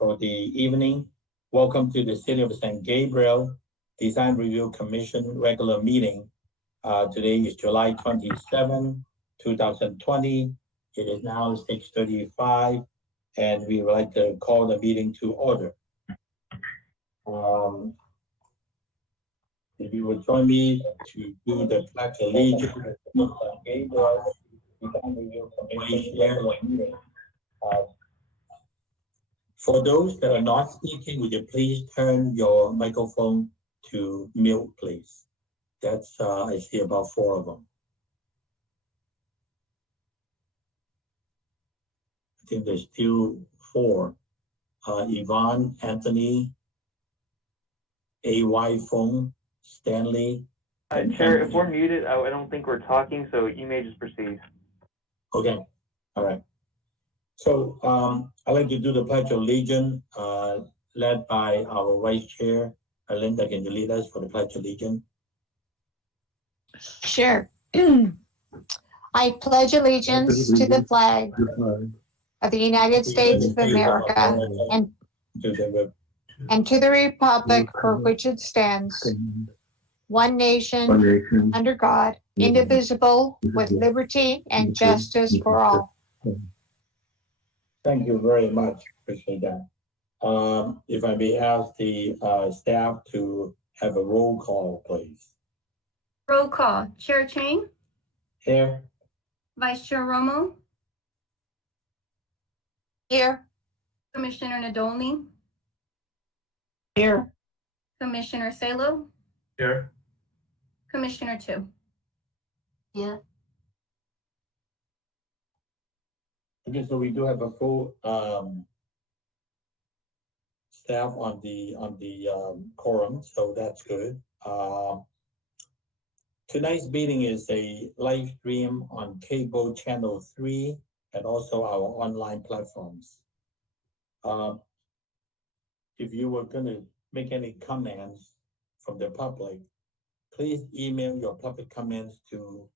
for the evening. Welcome to the City of San Gabriel Design Review Commission regular meeting. Today is July 27, 2020. It is now 6:35, and we would like to call the meeting to order. Um, if you would join me to do the Pledge of Allegiance to San Gabriel Design Review Commission regular meeting. Uh, For those that are not speaking, would you please turn your microphone to mute, please? That's, I see about four of them. I think there's still four. Yvonne, Anthony, A.Y. Fong, Stanley. Chair, if we're muted, I don't think we're talking, so you may just proceed. Okay, all right. So I'd like to do the Pledge of Allegiance, led by our Vice Chair, Linda. Can you lead us for the Pledge of Allegiance? Sure. I pledge allegiance to the flag of the United States of America and to the republic for which it stands, one nation, under God, indivisible, with liberty and justice for all. Thank you very much. Appreciate that. If I may ask the staff to have a roll call, please. Roll call. Chair Chang, Here. Vice Chair Romo, Here. Commissioner Nadolny, Here. Commissioner Salo, Here. Commissioner Tu. Yeah. Okay, so we do have a full staff on the quorum, so that's good. Tonight's meeting is a live stream on cable channel 3 and also our online platforms. If you were going to make any comments from the public, please email your public comments to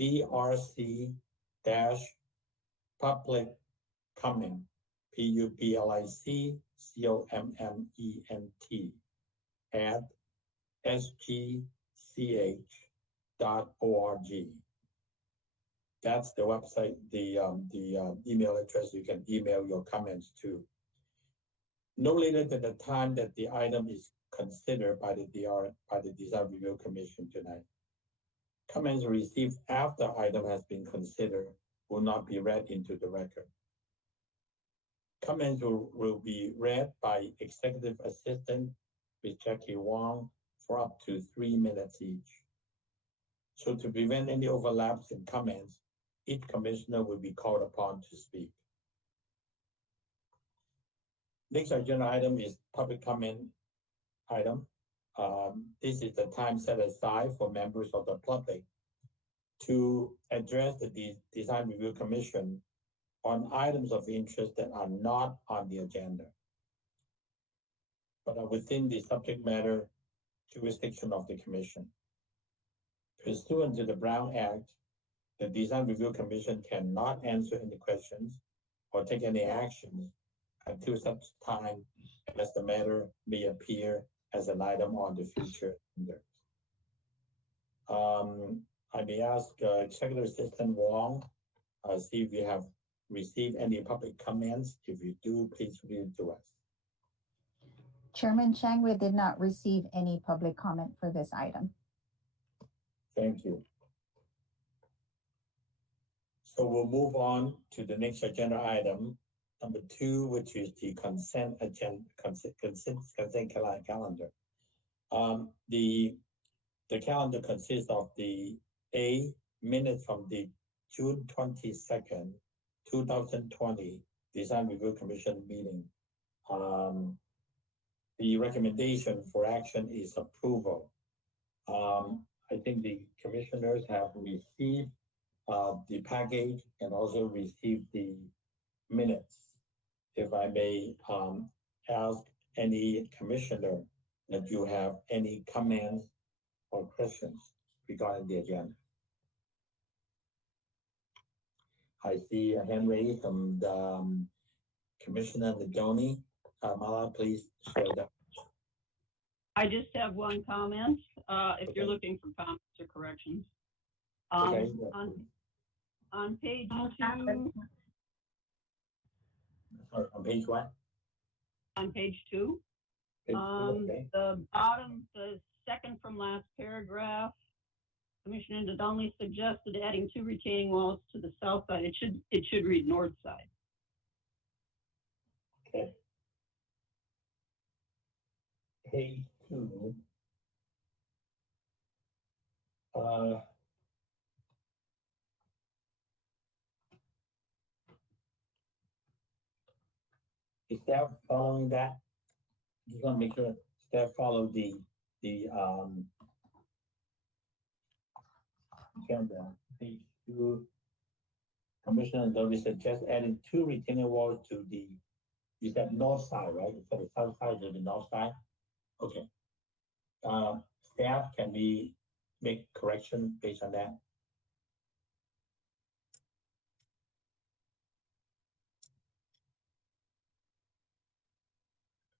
drc-public comment, publiccomment at sgch.org. That's the website, the email address you can email your comments to. No later than the time that the item is considered by the Design Review Commission tonight. Comments received after item has been considered will not be read into the record. Comments will be read by Executive Assistant Ms. Jackie Wong for up to 3 minutes each. So to prevent any overlaps in comments, each commissioner will be called upon to speak. Next agenda item is public comment item. This is the time set aside for members of the public to address the Design Review Commission on items of interest that are not on the agenda, but are within the subject matter jurisdiction of the Commission. Pursuant to the Brown Act, the Design Review Commission cannot answer any questions or take any actions until such time as the matter may appear as an item on the future agenda. I may ask Executive Assistant Wong, see if you have received any public comments. If you do, please read it to us. Chairman Chang, we did not receive any public comment for this item. Thank you. So we'll move on to the next agenda item, number 2, which is the consent calendar. The calendar consists of the minutes from the June 22nd, 2020 Design Review Commission meeting. The recommendation for action is approval. I think the commissioners have received the package and also received the minutes. If I may ask any commissioner that you have any comments or questions regarding the agenda. I see a hand raised from the Commissioner Nadoni, Mala, please share that. I just have one comment, if you're Okay. looking for comments or corrections. Okay. On page two, Sorry, on page what? on page two, Okay. the bottom, the second from last paragraph, Commissioner Donnelly suggested adding 2 retaining walls to the south side. It should read north side. Okay. Page 2. Is staff following that? Just want to make sure staff follow the agenda. Page 2. Commissioner Doty suggests adding 2 retaining walls to the, you said north side, right? You said the south side to the north side? Okay. Staff, can we make correction based on that?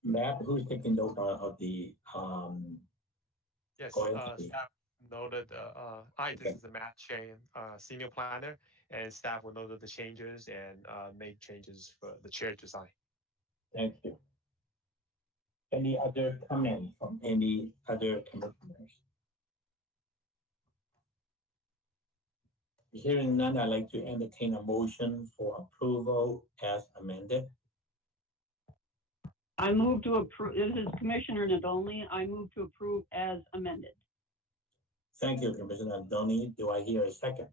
Matt, who's taking note of the, Yes, go ahead, please. staff noted, hi, this Okay. is the Matt Chain, senior planner, and staff will note the changes and make changes for the chair design. Thank you. Any other comments from any other commissioners? Hearing none, I'd like to entertain a motion for approval as amended. I move to approve, this is Commissioner Nadolny, I move to approve as amended. Thank you, Commissioner Doni. Do I hear a second?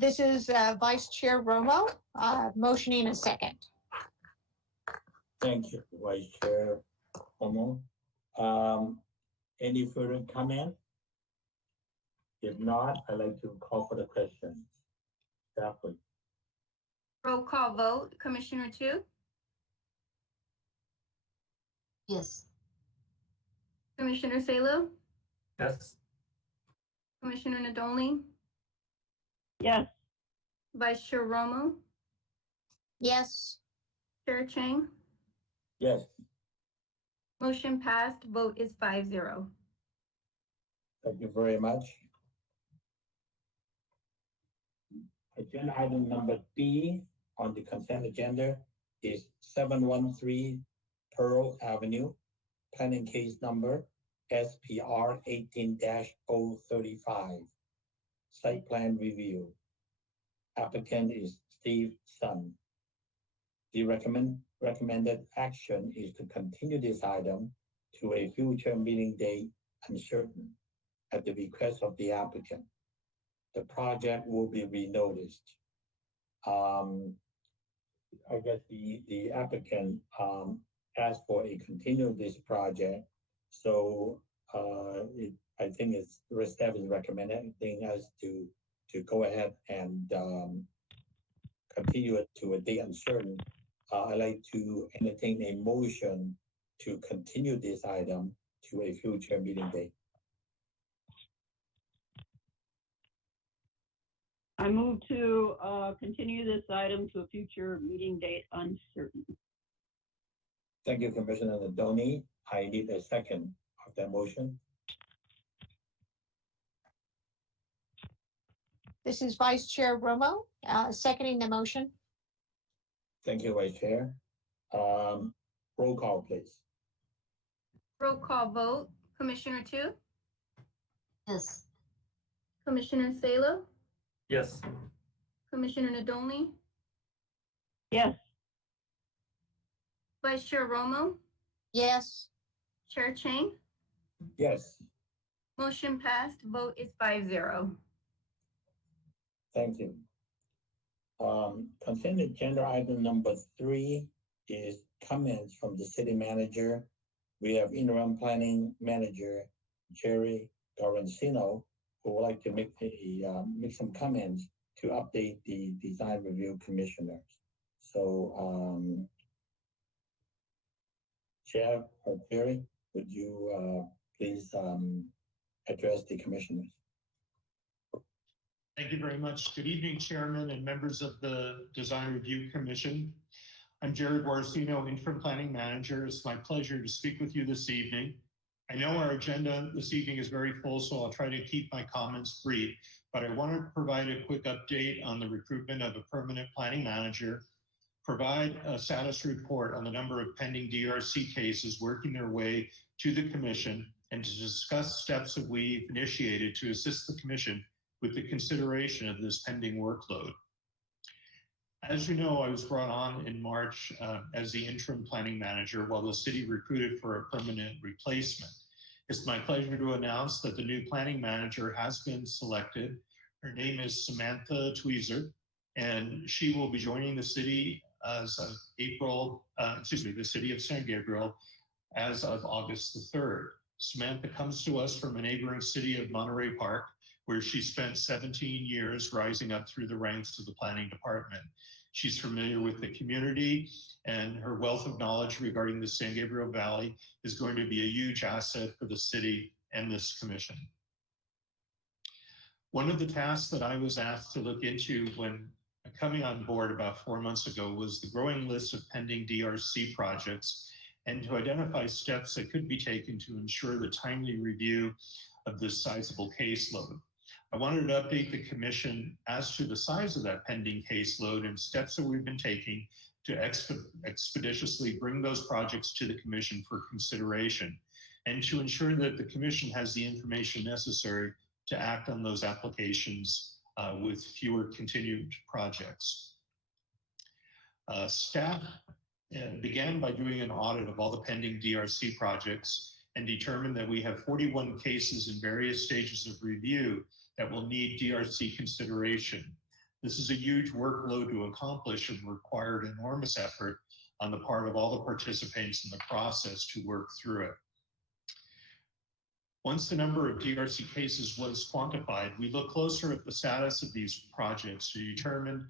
This is Vice Chair Romo, motioning a second. Thank you, Vice Chair Omo. Any further comment? If not, I'd like to call for the question. Staff, please. Roll call vote, Commissioner 2, Yes. Commissioner Salo, Yes. Commissioner Nadolny, Yes, Vice Chair Romo, Yes, Chair Chang. Yes, Motion passed, vote is 5-0. thank you very much. Agenda item number B on the consent agenda is 713 Pearl Avenue, planning case number SPR 18-035, site plan review. Applicant is Steve Sun. The recommended action is to continue this item to a future meeting date uncertain at the request of the applicant. The project will be renoticed. I guess the applicant asked for a continue this project. So I think it's the staff is recommending us to go ahead and continue it to a date uncertain. I'd like to entertain a motion to continue this item to a future meeting date. I move to continue this item to a future meeting date uncertain. Thank you, Commissioner Nadoni. I need a second of that motion. this is Vice Chair Romo, seconding the motion. Thank you, Vice Chair. Roll call, please. Roll call vote, Commissioner 2, Yes. Commissioner Salo, Yes. Commissioner Nadolny, Yes, Vice Chair Romo, Yes, Chair Chang. Yes, Motion passed, vote is 5-0. thank you. Consent agenda item number 3 is comments from the city manager. We have interim planning manager Jerry Garancino, who would like to make some comments to update the design review commissioners. So, Chair or Jerry, would you please address the commissioners? Thank you very much. Good evening, Chairman and members of the Design Review Commission. I'm Jared Borsino, Interim Planning Manager. It's my pleasure to speak with you this evening. I know our agenda this evening is very full, so I'll try to keep my comments brief, but I want to provide a quick update on the recruitment of a permanent planning manager, provide a status report on the number of pending DRC cases working their way to the Commission, and to discuss steps that we've initiated to assist the Commission with the consideration of this pending workload. As you know, I was brought on in March as the interim planning manager while the city recruited for a permanent replacement. It's my pleasure to announce that the new planning manager has been selected. Her name is Samantha Tweezer, and she will be joining the city as of the city of San Gabriel as of August the 3rd. Samantha comes to us from a neighboring city of Monterey Park, where she spent 17 years rising up through the ranks of the planning department. She's familiar with the community, and her wealth of knowledge regarding the San Gabriel Valley is going to be a huge asset for the city and this commission. One of the tasks that I was asked to look into when coming on board about 4 months ago was the growing list of pending DRC projects, and to identify steps that could be taken to ensure the timely review of this sizable caseload. I wanted to update the Commission as to the size of that pending caseload and steps that we've been taking to expeditiously bring those projects to the Commission for consideration, and to ensure that the Commission has the information necessary to act on those applications with fewer continued projects. Staff began by doing an audit of all the pending DRC projects and determined that we have 41 cases in various stages of review that will need DRC consideration. This is a huge workload to accomplish and required enormous effort on the part of all the participants in the process to work through it. Once the number of DRC cases was quantified, we looked closer at the status of these projects to determine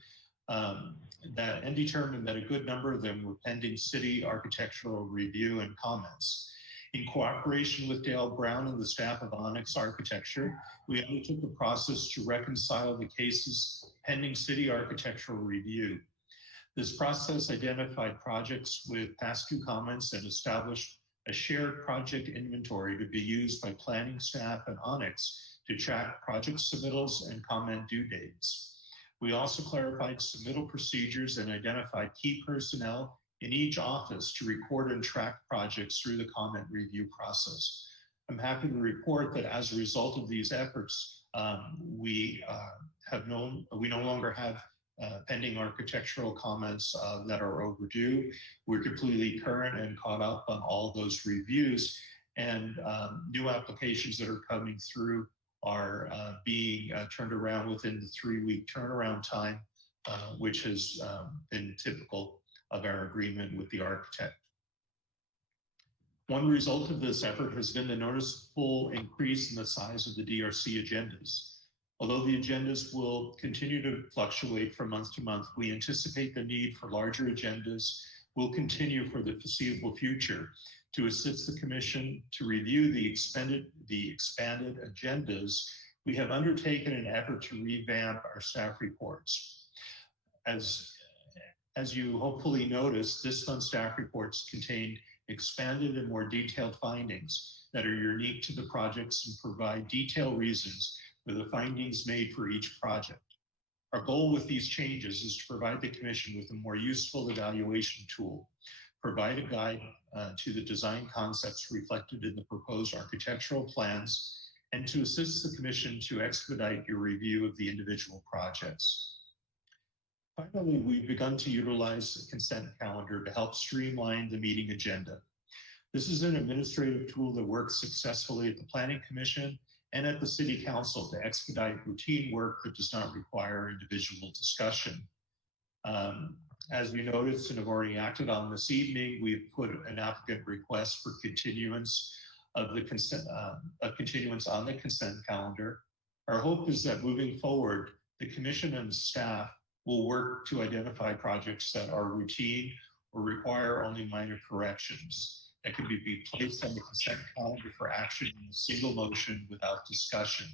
that a good number of them were pending city architectural review and comments. In cooperation with Dale Brown and the staff of Onyx Architecture, we undertook the process to reconcile the cases pending city architectural review. This process identified projects with past due comments and established a shared project inventory to be used by planning staff and Onyx to track project submittals and comment due dates. We also clarified submittal procedures and identified key personnel in each office to record and track projects through the comment review process. I'm happy to report that as a result of these efforts, we no longer have pending architectural comments that are overdue. We're completely current and caught up on all those reviews, and new applications that are coming through are being turned around within the 3-week turnaround time, which has been typical of our agreement with the architect. One result of this effort has been the noticeable increase in the size of the DRC agendas. Although the agendas will continue to fluctuate from month to month, we anticipate the need for larger agendas will continue for the foreseeable future. To assist the Commission to review the expanded agendas, we have undertaken an effort to revamp our staff reports. As you hopefully noticed, this month's staff reports contain expanded and more detailed findings that are unique to the projects and provide detailed reasons for the findings made for each project. Our goal with these changes is to provide the Commission with a more useful evaluation tool, provide a guide to the design concepts reflected in the proposed architectural plans, and to assist the Commission to expedite your review of the individual projects. Finally, we've begun to utilize the consent calendar to help streamline the meeting agenda. This is an administrative tool that works successfully at the Planning Commission and at the City Council to expedite routine work that does not require individual discussion. As we noticed and have already acted on this evening, we've put an applicant request for continuance of the consent on the consent calendar. Our hope is that moving forward, the Commission and staff will work to identify projects that are routine or require only minor corrections that can be placed on the consent calendar for action in a single motion without discussion.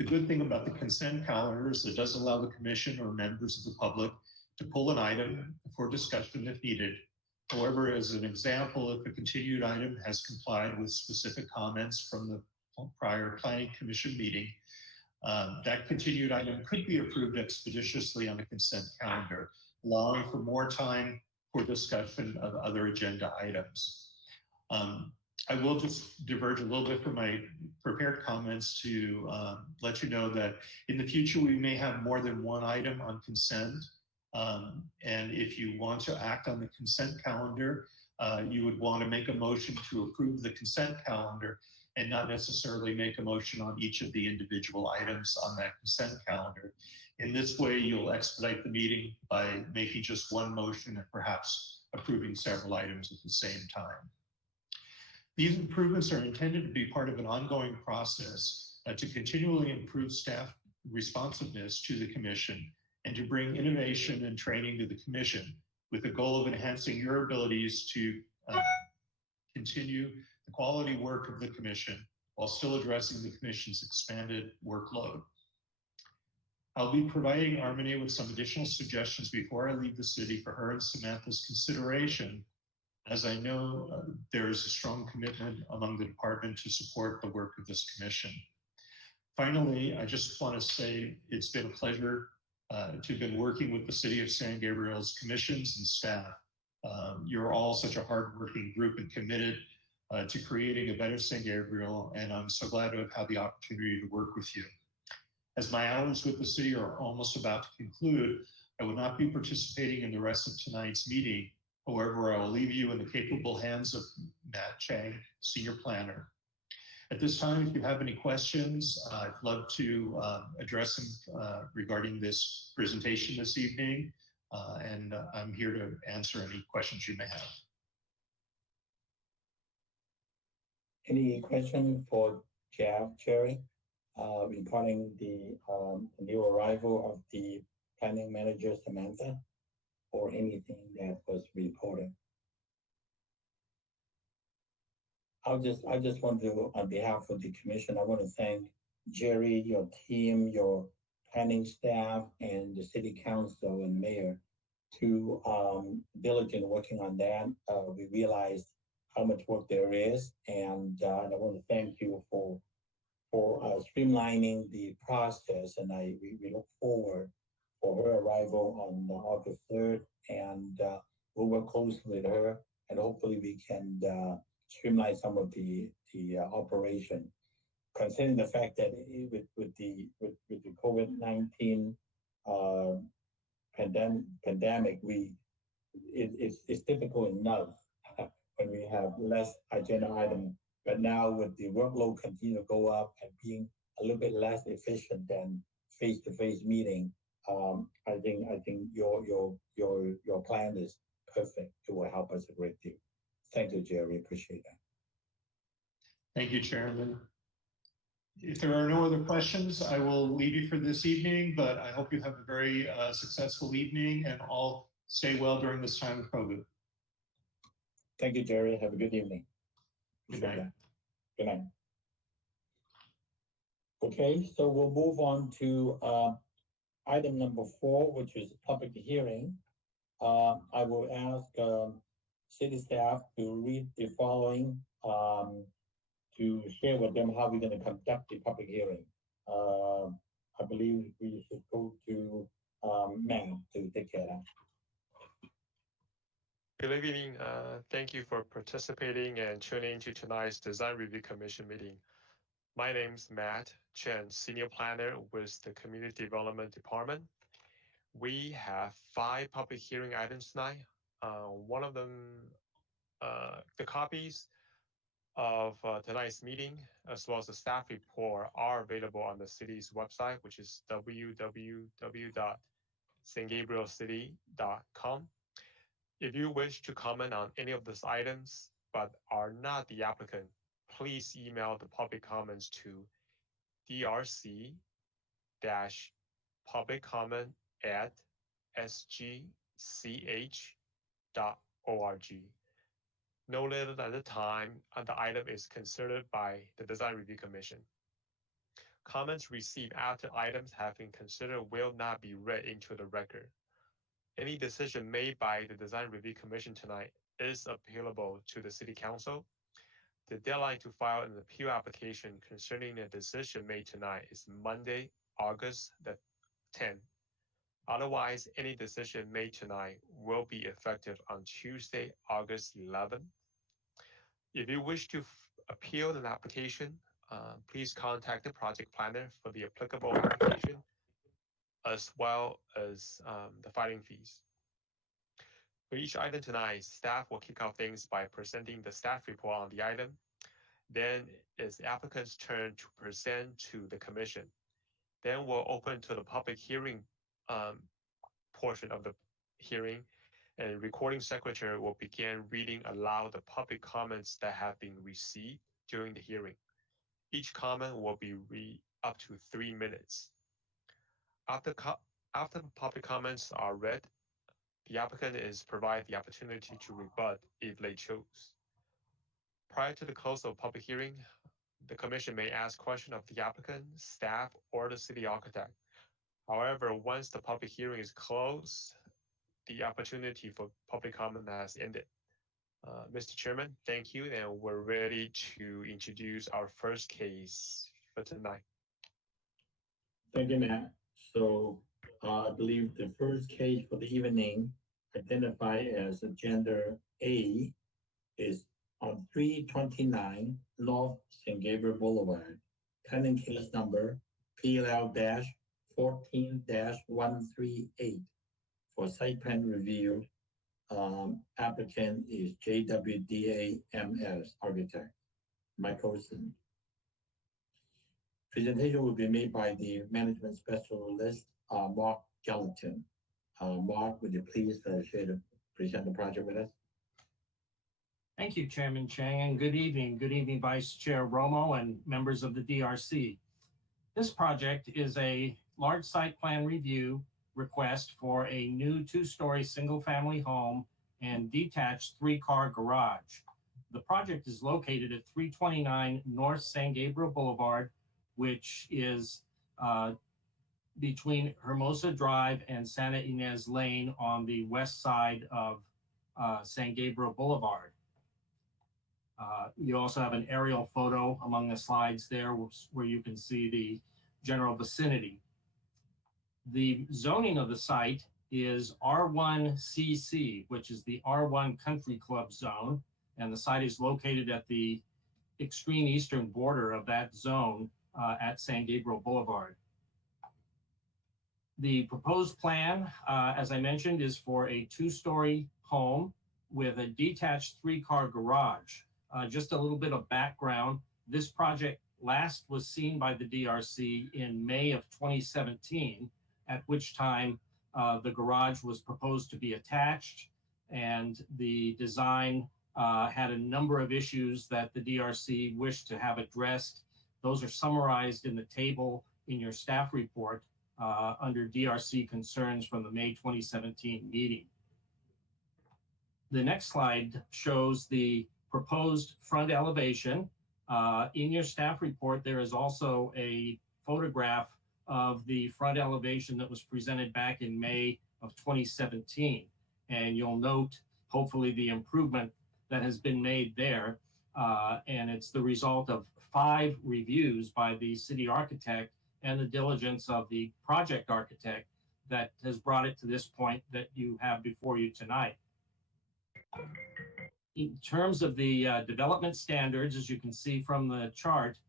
The good thing about the consent calendar is it does allow the commission or members of the public to pull an item for discussion if needed. However, as an example, if a continued item has complied with specific comments from the prior planning commission meeting, that continued item could be approved expeditiously on a consent calendar, allowing for more time for discussion of other agenda items. I will just diverge a little bit from my prepared comments to let you know that in the future, we may have more than one item on consent. And if you want to act on the consent calendar, you would want to make a motion to approve the consent calendar and not necessarily make a motion on each of the individual items on that consent calendar. In this way, you'll expedite the meeting by making just one motion and perhaps approving several items at the same time. These improvements are intended to be part of an ongoing process to continually improve staff responsiveness to the commission and to bring innovation and training to the commission with the goal of enhancing your abilities to continue the quality work of the commission while still addressing the commission's expanded workload. I'll be providing Harmony with some additional suggestions before I leave the city for her and Samantha's consideration, as I know there is a strong commitment among the department to support the work of this commission. Finally, I just want to say it's been a pleasure to have been working with the City of San Gabriel's commissions and staff. You're all such a hardworking group and committed to creating a better San Gabriel, and I'm so glad to have had the opportunity to work with you. As my hours with the city are almost about to conclude, I will not be participating in the rest of tonight's meeting. However, I will leave you in the capable hands of Matt Chang, Senior Planner. At this time, if you have any questions, I'd love to address them regarding this presentation this evening, and I'm here to answer any questions you may have. Any question for Jerry regarding the new arrival of the planning manager, Samantha, or anything that was reported? I just want to, on behalf of the commission, I want to thank Jerry, your team, your planning staff, and the city council and mayor to diligent working on that. We realized how much work there is, and I want to thank you for streamlining the process. And we look forward for her arrival on August 3rd, and we'll work closely with her, and hopefully we can streamline some of the operation. Considering the fact that with the COVID-19 pandemic, it's difficult enough when we have less agenda items. But now with the workload continue to go up and being a little bit less efficient than face-to-face meeting, I think your plan is perfect. It will help us a great deal. Thank you, Jerry. Appreciate that. Thank you, Chairman. If there are no other questions, I will leave you for this evening, but I hope you have a very successful evening and all stay well during this time of COVID. Thank you, Jerry. Have a good evening. Good night. Good night. Okay, so we'll move on to item number 4, which is public hearing. I will ask city staff to read the following to share with them how we're going to conduct the public hearing. I believe we should go to Matt to take care of that. Good evening. Thank you for participating and tuning into tonight's Design Review Commission meeting. My name is Matt Chen, Senior Planner with the Community Development Department. We have 5 public hearing items tonight. One of them, the copies of tonight's meeting, as well as the staff report, are available on the city's website, which is www.sangabrielcity.com. If you wish to comment on any of these items but are not the applicant, please email the public comments to drc.publiccomment@sgch.org. No later than the time the item is considered by the Design Review Commission. Comments received after items have been considered will not be read into the record. Any decision made by the Design Review Commission tonight is appealable to the City Council. The deadline to file an appeal application concerning a decision made tonight is Monday, August the 10th. Otherwise, any decision made tonight will be effective on Tuesday, August 11th. If you wish to appeal an application, please contact the project planner for the applicable application, as well as the filing fees. For each item tonight, staff will kick off things by presenting the staff report on the item. Then it's the applicant's turn to present to the commission. Then we'll open to the public hearing portion of the hearing, and recording secretary will begin reading aloud the public comments that have been received during the hearing. Each comment will be read up to 3 minutes. After the public comments are read, the applicant is provided the opportunity to rebut if they choose. Prior to the close of public hearing, the commission may ask questions of the applicant, staff, or the city architect. However, once the public hearing is closed, the opportunity for public comment has ended. Mr. Chairman, thank you, and we're ready to introduce our first case for tonight. Thank you, Matt. So I believe the first case for the evening, identified as agenda A, is on 329 North St. Gabriel Boulevard, pending case number PL-14-138 for site plan review. Applicant is JWDA-MS Architect, Michael Olson. Presentation will be made by the management specialist, Mark Gallatin. Mark, would you please share to present the project with us? Thank you, Chairman Chang, and good evening. Good evening, Vice Chair Romo and members of the DRC. This project is a large site plan review request for a new 2-story single-family home and detached 3-car garage. The project is located at 329 North San Gabriel Boulevard, which is between Hermosa Drive and Santa Ynez Lane on the west side of San Gabriel Boulevard. You also have an aerial photo among the slides there where you can see the general vicinity. The zoning of the site is R1CC, which is the R1 Country Club zone, and the site is located at the extreme eastern border of that zone at San Gabriel Boulevard. The proposed plan, as I mentioned, is for a 2-story home with a detached 3-car garage. Just a little bit of background. This project last was seen by the DRC in May of 2017, at which time the garage was proposed to be attached, and the design had a number of issues that the DRC wished to have addressed. Those are summarized in the table in your staff report under DRC concerns from the May 2017 meeting. The next slide shows the proposed front elevation. In your staff report, there is also a photograph of the front elevation that was presented back in May of 2017. And you'll note, hopefully, the improvement that has been made there. And it's the result of 5 reviews by the city architect and the diligence of the project architect that has brought it to this point that you have before you tonight. In terms of the development standards, as you can see from the chart,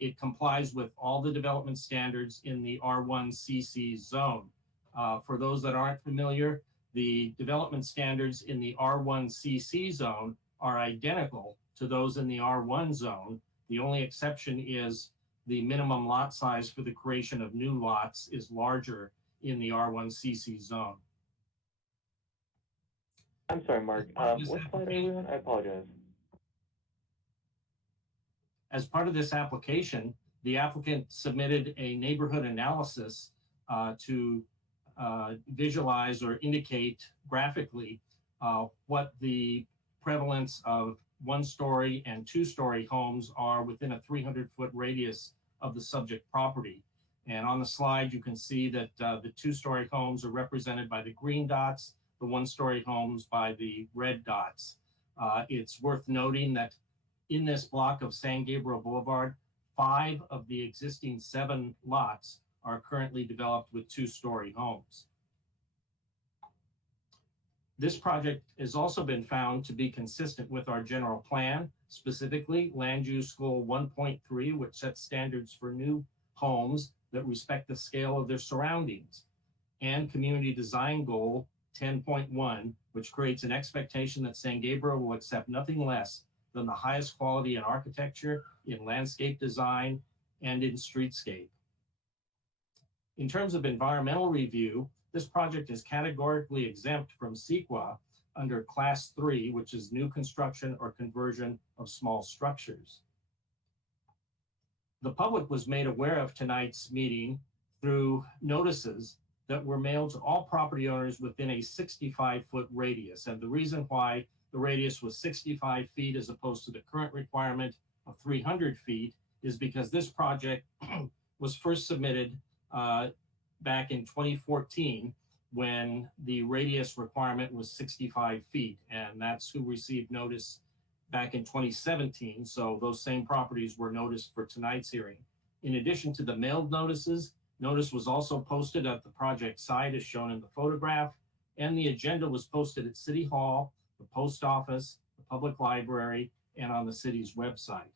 it complies with all the development standards in the R1CC zone. For those that aren't familiar, the development standards in the R1CC zone are identical to those in the R1 zone. The only exception is the minimum lot size for the creation of new lots is larger in the R1CC zone. I'm sorry, Mark. What slide are we on? I apologize. As part of this application, the applicant submitted a neighborhood analysis to visualize or indicate graphically what the prevalence of 1-story and 2-story homes are within a 300-foot radius of the subject property. And on the slide, you can see that the two-story homes are represented by the green dots, the one-story homes by the red dots. It's worth noting that in this block of San Gabriel Boulevard, 5 of the existing 7 lots are currently developed with two-story homes. This project has also been found to be consistent with our general plan, specifically Land Use Goal 1.3, which sets standards for new homes that respect the scale of their surroundings, and Community Design Goal 10.1, which creates an expectation that San Gabriel will accept nothing less than the highest quality in architecture, in landscape design, and in streetscape. In terms of environmental review, this project is categorically exempt from CEQA under Class 3, which is new construction or conversion of small structures. The public was made aware of tonight's meeting through notices that were mailed to all property owners within a 65-foot radius. And the reason why the radius was 65 feet as opposed to the current requirement of 300 feet is because this project was first submitted back in 2014 when the radius requirement was 65 feet. And that's who received notice back in 2017. So those same properties were noticed for tonight's hearing. In addition to the mailed notices, notice was also posted at the project site as shown in the photograph, and the agenda was posted at City Hall, the post office, the public library, and on the city's website.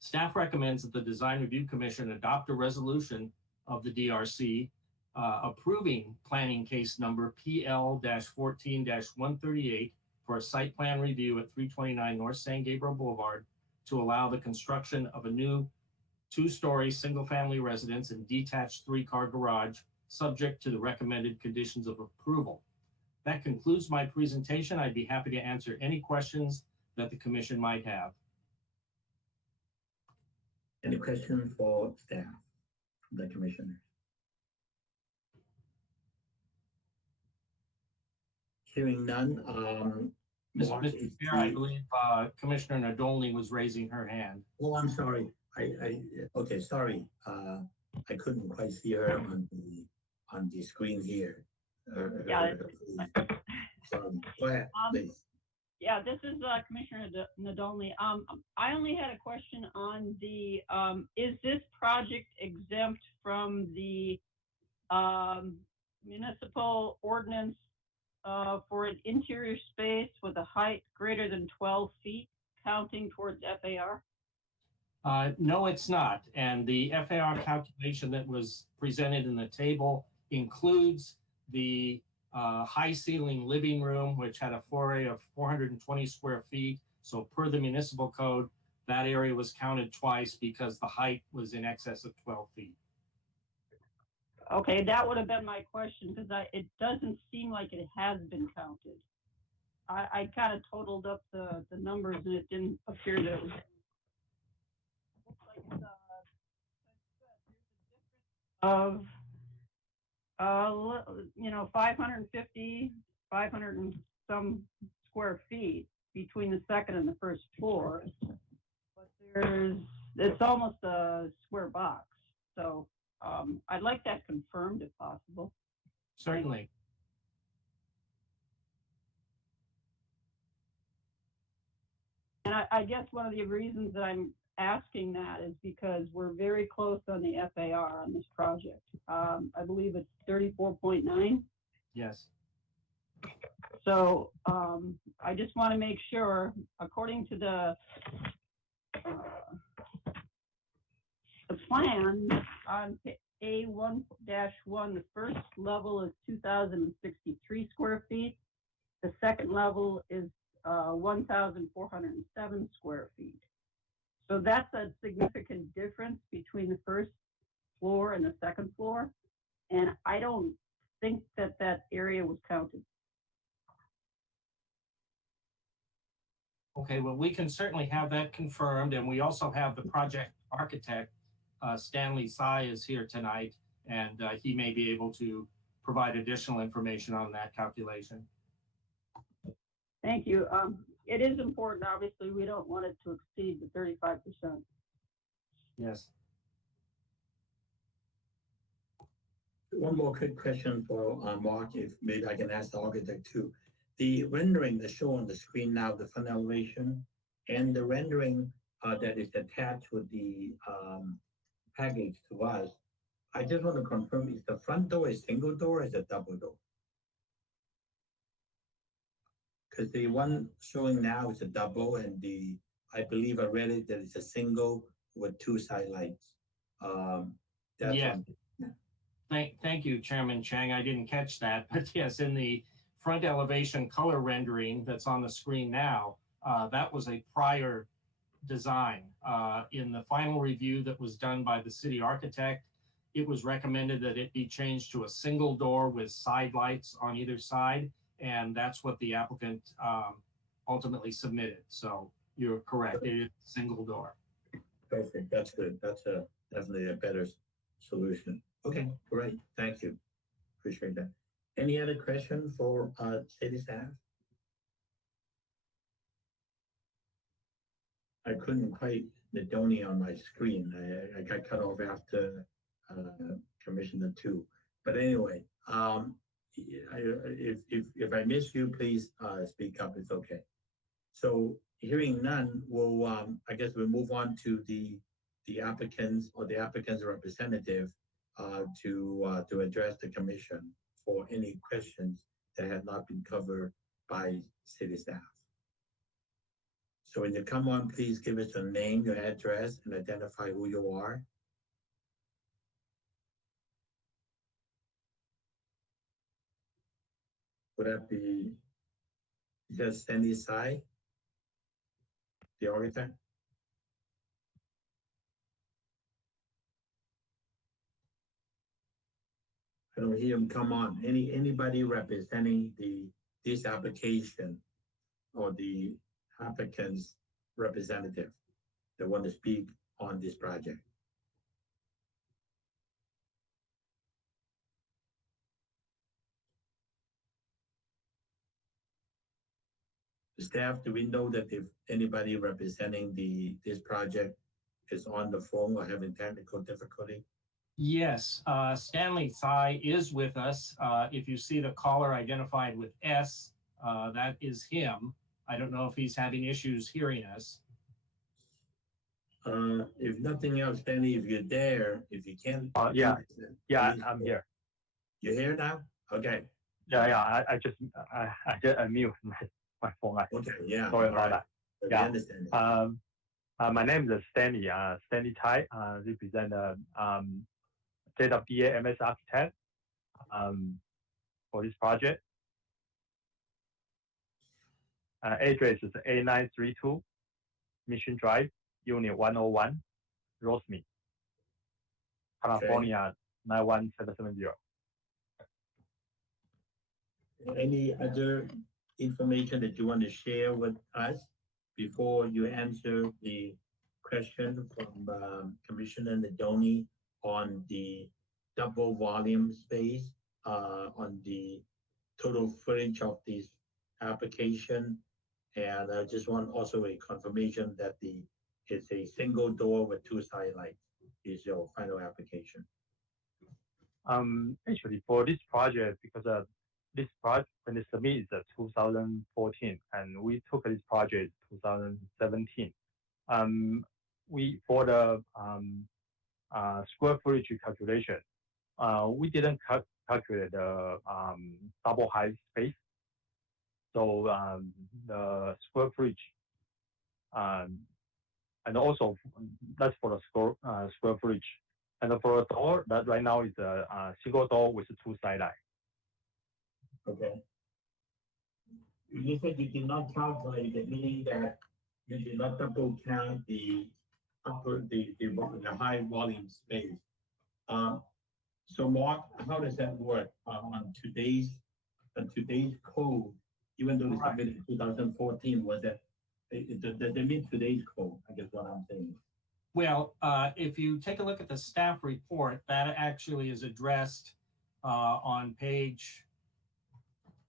Staff recommends that the Design Review Commission adopt a resolution of the DRC approving planning case number PL-14-138 for a site plan review at 329 North San Gabriel Boulevard to allow the construction of a new two-story single-family residence and detached 3-car garage, subject to the recommended conditions of approval. That concludes my presentation. I'd be happy to answer any questions that the commission might have. Any questions for staff, the commissioners? Hearing none, Mark, Mr. Chair, I believe Commissioner Nadolny was raising her hand. Oh, I'm sorry. Okay, sorry. I couldn't quite see her on the screen here. Yeah. Sorry. Go ahead, please. Yeah, this is Commissioner Nadolny. I only had a question on the, is this project exempt from the municipal ordinance for an interior space with a height greater than 12 feet, counting towards FAR? No, it's not. And the FAR calculation that was presented in the table includes the high ceiling living room, which had a floor area of 420 square feet. So per the municipal code, that area was counted twice because the height was in excess of 12 feet. Okay, that would have been my question because it doesn't seem like it has been counted. I kind of totaled up the numbers and it didn't appear to. Looks like it's of 550, 500 and some square feet between the second and the first floor. But it's almost a square box. So I'd like that confirmed if possible. Certainly. And I guess one of the reasons that I'm asking that is because we're very close on the FAR on this project. I believe it's 34.9. Yes. So I just want to make sure, according to the plan on A1-1, the first level is 2,063 square feet. The second level is 1,407 square feet. So that's a significant difference between the first floor and the second floor. And I don't think that that area was counted. Okay, well, we can certainly have that confirmed. And we also have the project architect, Stanley Tsai, is here tonight, and he may be able to provide additional information on that calculation. Thank you. It is important, obviously, we don't want it to exceed the 35%. Yes. One more quick question for Mark, if maybe I can ask the architect too. The rendering that's shown on the screen now, the front elevation, and the rendering that is attached with the package to us, I just want to confirm, is the front door a single door or is it double door? Because the one showing now is a double, and I believe I read it that it's a single with two side lights. That's Yeah. one. Thank you, Chairman Chang. I didn't catch that, but yes, in the front elevation color rendering that's on the screen now, that was a prior design. In the final review that was done by the city architect, it was recommended that it be changed to a single door with side lights on either side, and that's what the applicant ultimately submitted. So you're correct, it is a single door. Perfect, that's good. That's definitely a better solution. Okay, great, thank you. Appreciate that. Any other question for city staff? I couldn't quite the Donny on my screen. I got cut off after Commissioner 2. But anyway, if I miss you, please speak up. It's okay. So hearing none, we'll I guess we'll move on to the applicants or the applicant's representative to address the commission for any questions that have not been covered by city staff. So when you come on, please give us your name, your address, and identify who you are. Would that be just Sandy Sai, the architect? I don't hear him come on. Anybody representing this application or the applicant's representative that want to speak on this project? Staff, do we know that if anybody representing this project is on the phone or having technical difficulty? Yes, Stanley Tsai is with us. If you see the caller identified with S, that is him. I don't know if he's having issues hearing us. If nothing else, Stanley, if you're there, if you can. Yeah, please, I'm here. You're here now? Okay. I just unmute my phone. Okay, yeah. Sorry about that. Yeah. Understand. My name is Stanley. Stanley Tai, represent state of DA MS architect for this project. Address is A932 Mission Drive, Unit 101, Rosemead, California 91770. Any other information that you want to share with us before you answer the question from Commissioner Nadoni on the double volume space, on the total footage of this application? And I just want also a confirmation that it's a single door with two side lights is your final application. Actually, for this project, because this project when they submit is 2014, and we took this project 2017. We for the square footage calculation, we didn't calculate the double height space. So the square footage, and also that's for the square footage. And for a door, that right now is a single door with two side lights. Okay. You said you did not calculate it, meaning that you did not double count the high volume space. So Mark, how does that work on today's code? Even though it's submitted in 2014, was that does it meet today's code? I guess what I'm saying. Well, if you take a look at the staff report, that actually is addressed on page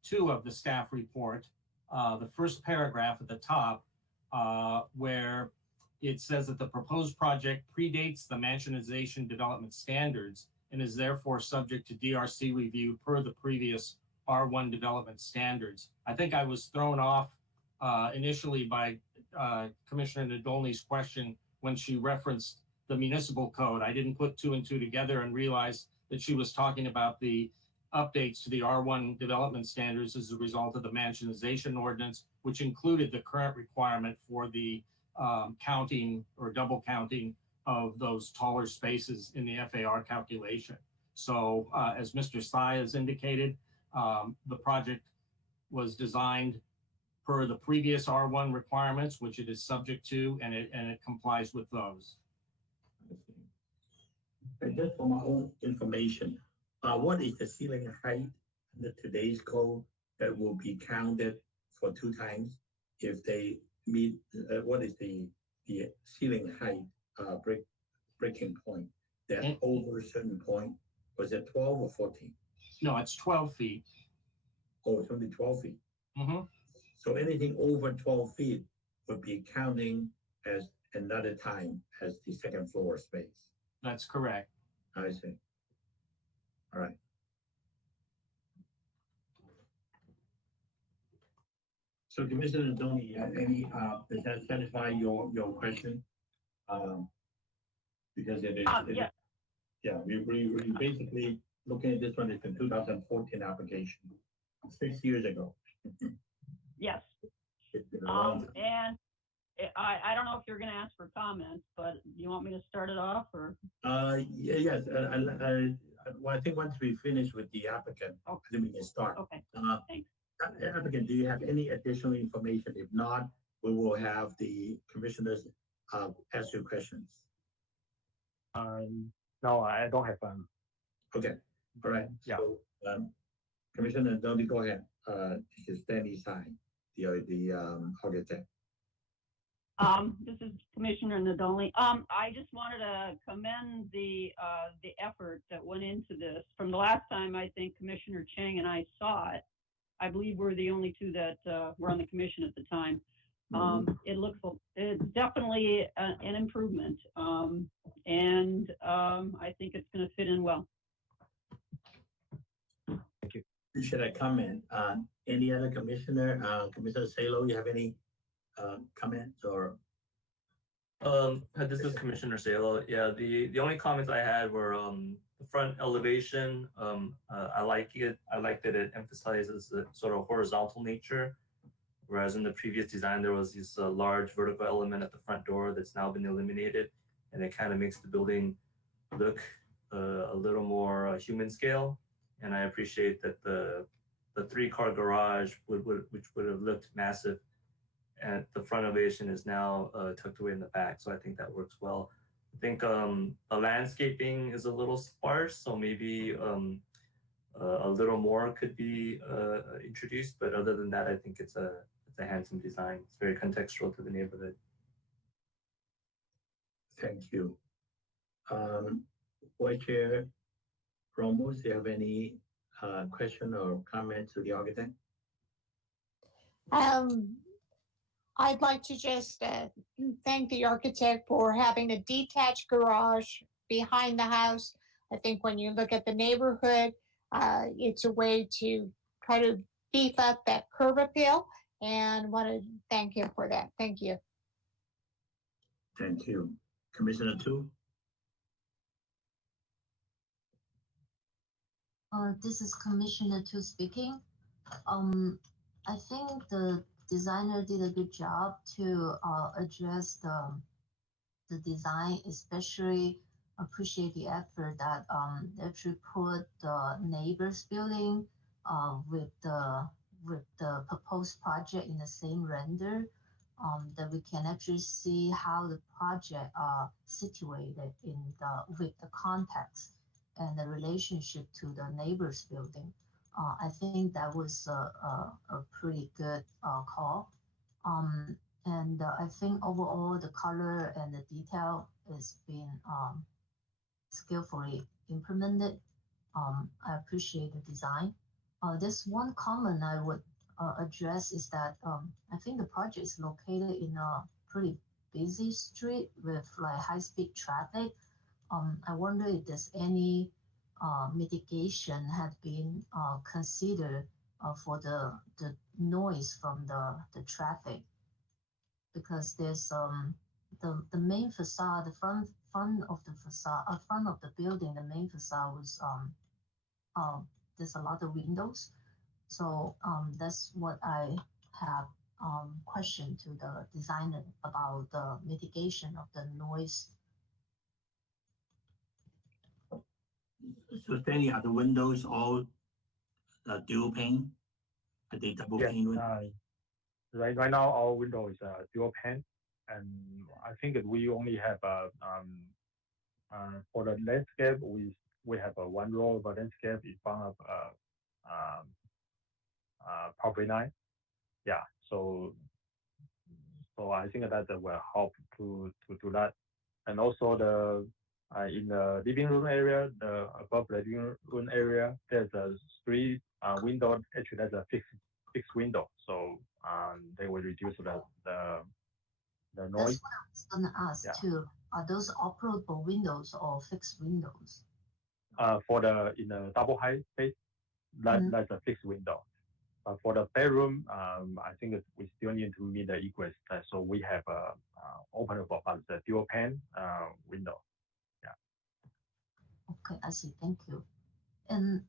2 of the staff report, the first paragraph at the top, where it says that the proposed project predates the mansionization development standards and is therefore subject to DRC review per the previous R1 development standards. I think I was thrown off initially by Commissioner Nadolny's question when she referenced the municipal code. I didn't put two and two together and realize that she was talking about the updates to the R1 development standards as a result of the mansionization ordinance, which included the current requirement for the counting or double counting of those taller spaces in the FAR calculation. So as Mr. Tsai has indicated, the project was designed per the previous R1 requirements, which it is subject to, and it complies with those. And just for my own information, what is the ceiling height under today's code that will be counted for 2 times if they meet? What is the ceiling height breaking point that over a certain point? Was it 12 or 14? No, it's 12 feet. Oh, it's only 12 feet. Mm-hmm. So anything over 12 feet would be counting as another time as the second floor space. That's correct. I see. All right. So Commissioner Nadolny, any does that satisfy your question? Because it is, yeah, we basically looking at this one, it's a 2014 application, 6 years ago. Yes. It's been a long time. And I don't know if you're gonna ask for comments, but you want me to start it off or? Yes, well, I think once we finish with the applicant, I think we can start. Okay, thanks. Applicant, do you have any additional information? If not, we will have the commissioners ask you questions. No, I don't have Okay, all right. Yeah. So, Commissioner Nadolny, go ahead. This is Danny Tsai, the architect. This is Commissioner Nadolny. I just wanted to commend the effort that went into this. From the last time, I think Commissioner Chang and I saw it. I believe we're the only two that were on the commission at the time. It's definitely an improvement, and I think it's going to fit in well. Thank you. Appreciate that comment. Any other commissioner? Commissioner Salo, you have any comments or? This is Commissioner Salo. Yeah, the only comments I had were the front elevation. I like it. I like that it emphasizes the sort of horizontal nature, whereas in the previous design there was this large vertical element at the front door that's now been eliminated, and it kind of makes the building look a little more human scale. And I appreciate that the 3-car garage which would have looked massive at the front elevation is now tucked away in the back. So I think that works well. I think the landscaping is a little sparse, so maybe a little more could be introduced. But other than that, I think it's a handsome design. It's very contextual to the neighborhood. Thank you. Vice Chair Ramos, do you have any question or comment to the architect? I'd like to just thank the architect for having a detached garage behind the house. I think when you look at the neighborhood, it's a way to try to beef up that curb appeal, and want to thank him for that. Thank you. Thank you. Commissioner Tu? This is Commissioner Tu speaking. I think the designer did a good job to address the design, especially appreciate the effort that they actually put the neighbors building with the proposed project in the same render, that we can actually see how the project are situated in with the context and the relationship to the neighbors building. I think that was a pretty good call. And I think overall the color and the detail is being skillfully implemented. I appreciate the design. There's one comment I would address is that I think the project is located in a pretty busy street with like high-speed traffic. I wonder if there's any mitigation had been considered for the noise from the traffic, because there's the main facade, the front of the facade, front of the building, the main facade was there's a lot of windows. So that's what I have questioned to the designer about the mitigation of the noise. So Stanley, are the windows all dual pane? Are they double Yes, pane windows? right now our window is dual pane, and I think that we only have for the landscape we have a one row of a landscape in front of um, property line. Yeah, so I think that will help to do that, and also the in the living room area, the above the living room area, there's a three window. Actually, that's a fixed window, so they will reduce the noise. That's what I was gonna ask Yeah. too. Are those operable windows or fixed windows? For the in the double height space, that's a fixed window. For the bedroom, I think that we still need to meet the egress. So we have a openable but the dual pane window. Yeah. Okay, I see. Thank you. And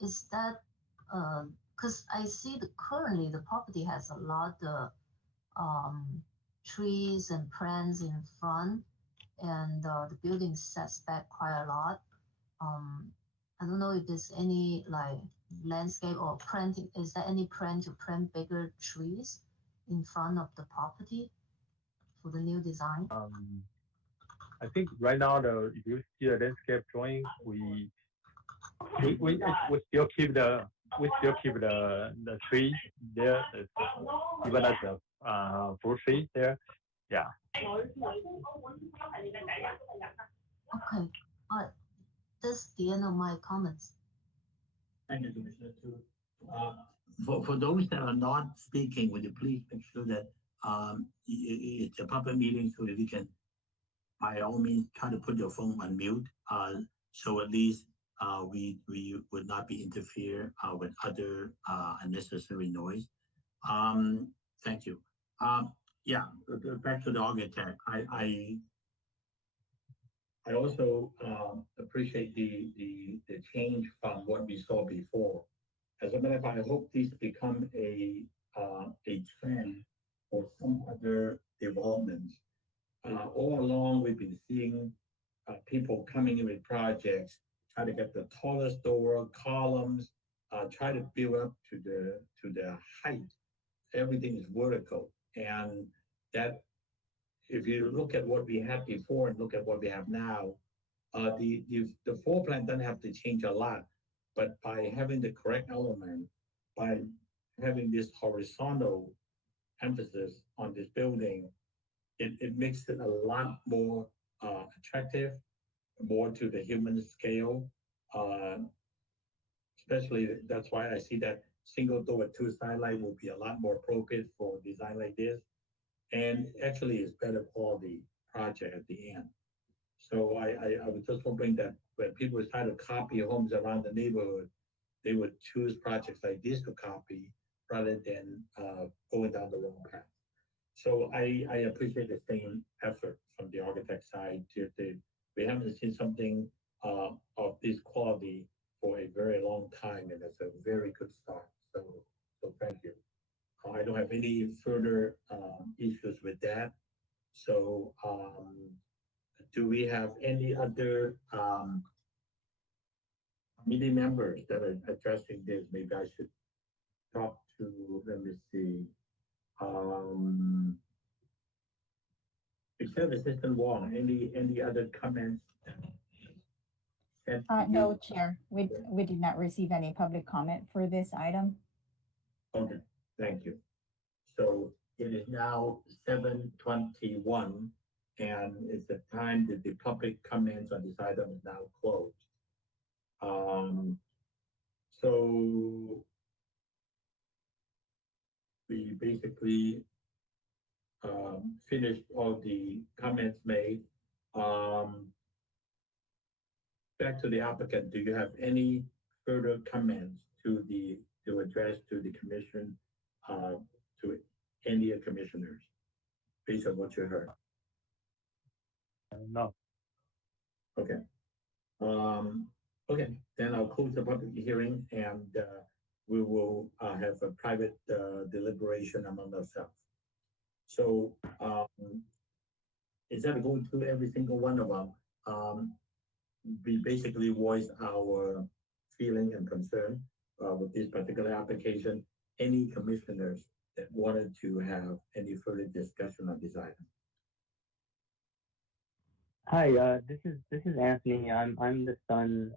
is that because I see the currently the property has a lot of trees and plants in front, and the building sets back quite a lot. I don't know if there's any like landscape or planting. Is there any plan to plant bigger trees in front of the property for the new design? I think right now if you see the landscape drawing, we still keep the tree there, even as a fruit tree there. Yeah. Okay, but that's the end of my comments. Thank you, Commissioner Tu. For those that are not speaking, would you please make sure that it's a public meeting, so if you can, by all means, try to put your phone on mute, so at least we would not be interfere with other unnecessary noise. Thank you. Yeah, back to the architect. I also appreciate the change from what we saw before. As a matter of fact, I hope this become a trend for some other developments. All along, we've been seeing people coming in with projects, try to get the tallest door, columns, try to build up to the height. Everything is vertical, and that if you look at what we had before and look at what we have now, the floor plan doesn't have to change a lot, but by having the correct element, by having this horizontal emphasis on this building, it makes it a lot more attractive, more to the human scale. Uh, Especially that's why I see that single door with two skylight will be a lot more appropriate for design like this, and actually it's better quality project at the end. So I was just hoping that when people try to copy homes around the neighborhood, they would choose projects like this to copy rather than going down the wrong path. So I appreciate the same effort from the architect side we haven't seen something of this quality for a very long time, and it's a very good start. So thank you. I don't have any further issues with that. So do we have any other committee members that are addressing this? Maybe I should talk to, let me see. Except Assistant Wong, any other comments? No, Chair, we did not receive any public comment for this item. Okay, thank you. So it is now 7:21, and it's the time that the public comments on this item is now closed. So we basically finished all the comments made. Um, back to the applicant, do you have any further comments to address to the commission, to any commissioners, based on what you heard? No. Okay. Okay, then I'll close the public hearing and we will have a private deliberation among ourselves. So instead of going through every single one of them, we basically voiced our feeling and concern with this particular application. Any commissioners that wanted to have any further discussion on this item? Hi, this is Anthony. I'm the son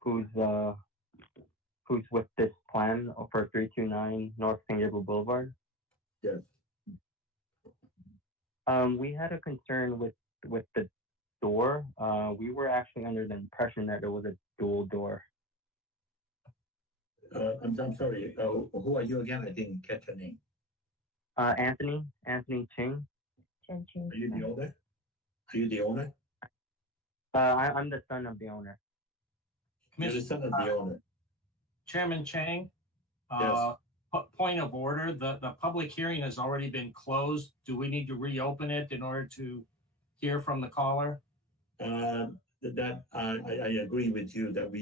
who's with this plan for 329 North St. Gabriel Boulevard. Yes. We had a concern with the door. We were actually under the impression that there was a dual door. I'm sorry. Who are you again? I didn't catch your name. Anthony Ching. Are you the owner? Are you the owner? I'm the son of the owner. You're the son of the owner. Chairman Chang, Yes. Point of order, the public hearing has already been closed. Do we need to reopen it in order to hear from the caller? That I agree with you that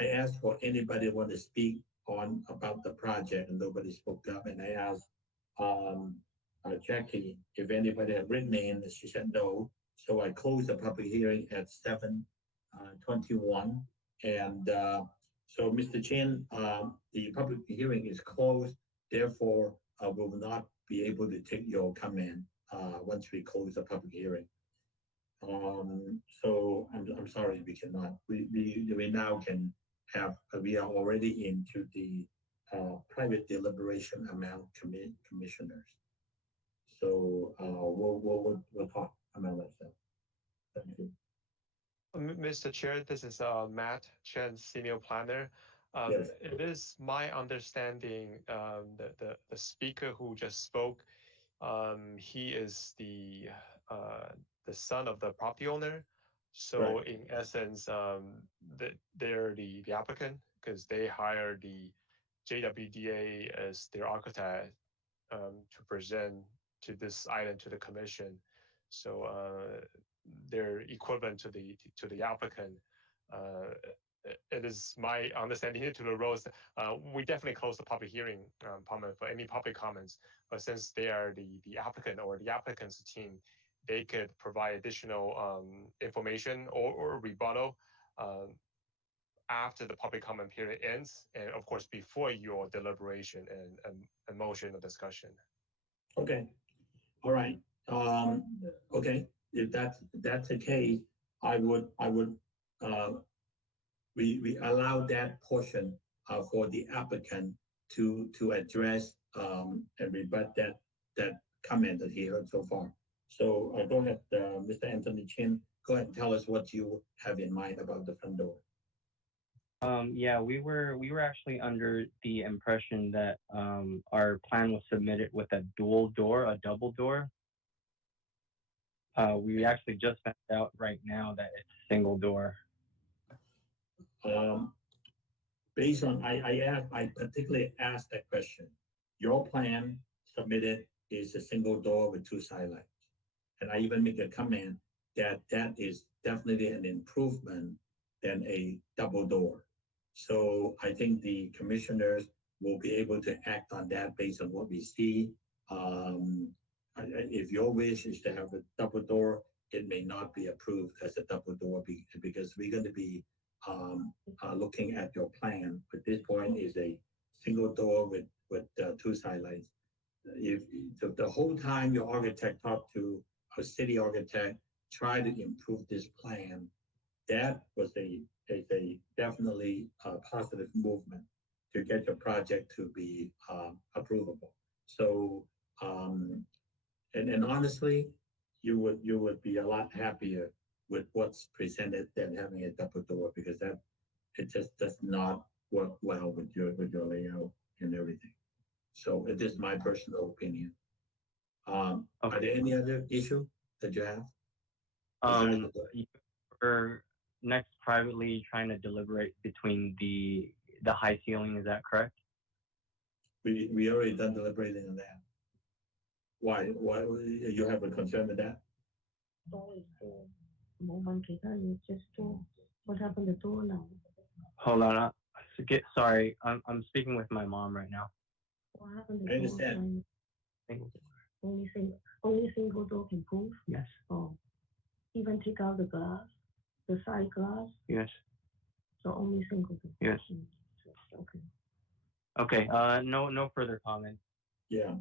I asked for anybody who want to speak on about the project and nobody spoke up, and I asked Jackie if anybody had written in, and she said no. So I closed the public hearing at 7:21, and so Mr. Chen, the public hearing is closed. Therefore, we will not be able to take your comment once we close the public hearing. So I'm sorry, we cannot. We now can have. We are already into the private deliberation among commissioners. So we'll talk among ourselves. Thank you. Mr. Chair, this is Matt Chen, Senior Planner. Yes. It is my understanding the speaker who just spoke, he is the son of the property owner. So Right. in essence, they're the applicant because they hire the JWDA as their architect to present to this item to the commission. So they're equivalent to the applicant. It is my understanding here to the rules. We definitely close the public hearing comment for any public comments. But since they are the applicant or the applicant's team, they could provide additional information or rebuttal after the public comment period ends, and of course before your deliberation and motion or discussion. Okay. All right. Okay. If that's the case, we allow that portion for the applicant to address and rebut that comment that he heard so far. So go ahead, Mr. Anthony Chin. Go ahead and tell us what you have in mind about the front door. Yeah, we were actually under the impression that our plan was submitted with a dual door, a double door. We actually just found out right now that it's single door. Based on I particularly asked that question. Your plan submitted is a single door with two side lights, and I even make a comment that is definitely an improvement than a double door. So I think the commissioners will be able to act on that based on what we see. If your wish is to have a double door, it may not be approved as a double door because we're going to be looking at your plan. But this point is a single door with two side lights. If the whole time your architect talked to a city architect, try to improve this plan, that was a definitely a positive movement to get your project to be approvable. So and honestly, you would be a lot happier with what's presented than having a double door because it just does not work well with your layout and everything. So it is my personal opinion. Are there any other issue that you have? You're next privately trying to deliberate between the high ceiling, is that correct? We already done deliberating on that. Why you have a concern with that? What happened to door now? Hold on, sorry, I'm speaking with my mom right now. What happened to I understand. Only single door can move? Yes. Oh. Even take out the glass, the side glass? Yes. So only single door? Yes. Okay. Okay, no further comments. Yeah.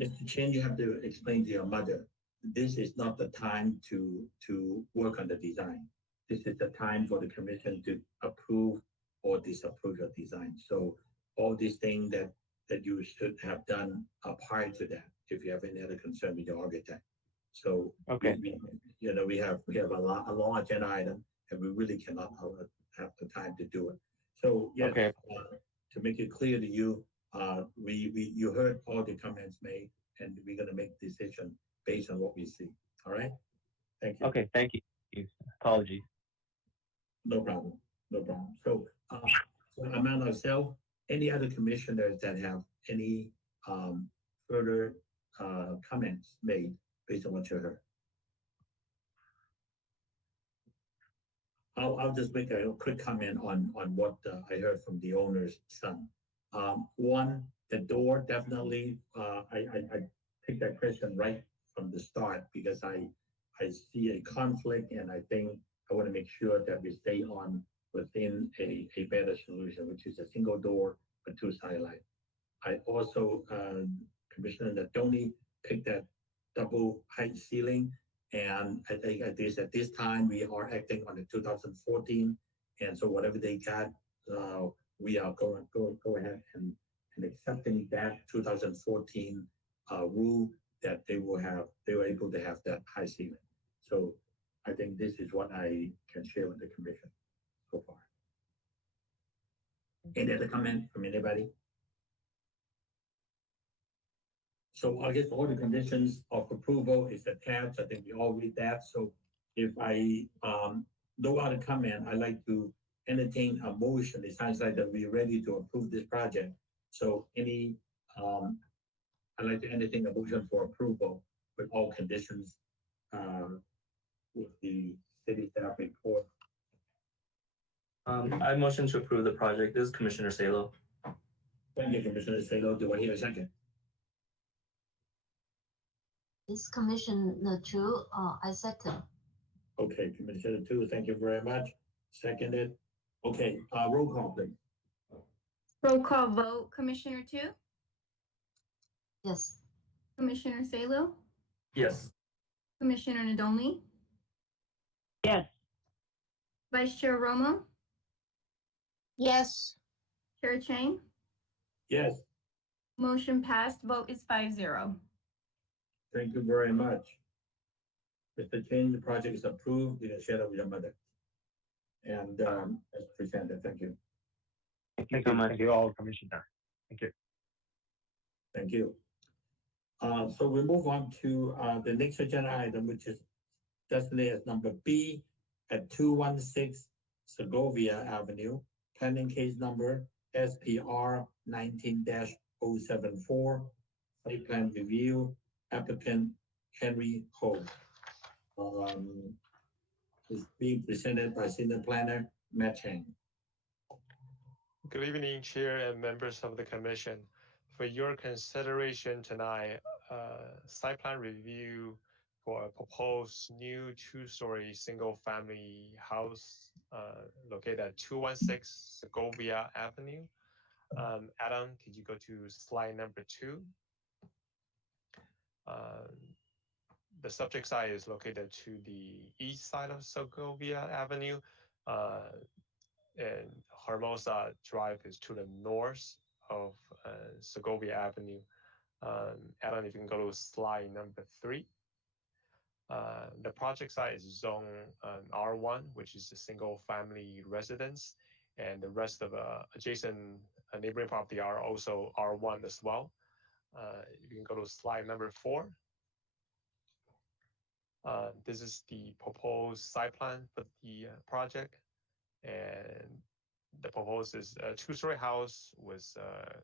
Mr. Chen, you have to explain to your mother, this is not the time to work on the design. This is the time for the commission to approve or disapprove your design. So all these things that you should have done prior to that, if you have any other concern with your architect. So okay, we have a long agenda item, and we really cannot have the time to do it. So yes, okay. To make it clear to you, you heard all the comments made, and we're going to make a decision based on what we see. All right. Thank you. Okay. Thank you. Apologies. No problem. No problem. So, among ourselves, any other commissioners that have any further comments made based on what you heard? I'll just make a quick comment on what I heard from the owner's son. One, the door definitely. I take that question right from the start because I see a conflict, and I think I want to make sure that we stay on within a better solution, which is a single door with two skylights. I also, Commissioner Natoni picked that double height ceiling. And I think at this time, we are acting on the 2014. And so whatever they got, we are going go ahead and accepting that 2014 rule that they were able to have that high ceiling. So I think this is what I can share with the commission so far. Any other comment from anybody? So I guess all the conditions of approval is attached. I think we all read that. So if I no other comment, I'd like to entertain a motion. It sounds like that we're ready to approve this project. So I'd like to entertain a motion for approval with all conditions with the city staff report. I motion to approve the project. This is Commissioner Salo. Thank you, Commissioner Salo. Do I hear a second? This Commissioner Chu, I second. Okay, Commissioner Two, thank you very much. Seconded. Okay, roll call, please. Roll call vote, Commissioner Two, Yes. Commissioner Salo, Yes. Commissioner Nadolny, Yes. Vice Chair Romo, Yes. Chair Chang. Yes, Motion passed. Vote is 5-0. thank you very much. Mr. Chen, the project is approved. You can share that with your mother. And as presented, thank you. Thank you so much. Thank you all, Commissioner. Thank you. Thank you. So we move on to the next agenda item, which is designated as number B at 216 Segovia Avenue, pending case number SPR 19-074, site plan review, applicant Henry Ho. Is being presented by Senior Planner Matt Chang. Good evening, Chair and members of the Commission. For your consideration tonight, site plan review for a proposed new two-story single-family house located at 216 Segovia Avenue. Adam, could you go to slide number 2? The subject site is located to the east side of Segovia Avenue, and Hermosa Drive is to the north of Segovia Avenue. Adam, if you can go to slide number 3. The project site is zone R1, which is a single family residence, and the rest of adjacent neighboring property are also R1 as well. You can go to slide number 4. This is the proposed site plan for the project, and the proposed is a 2-story house with a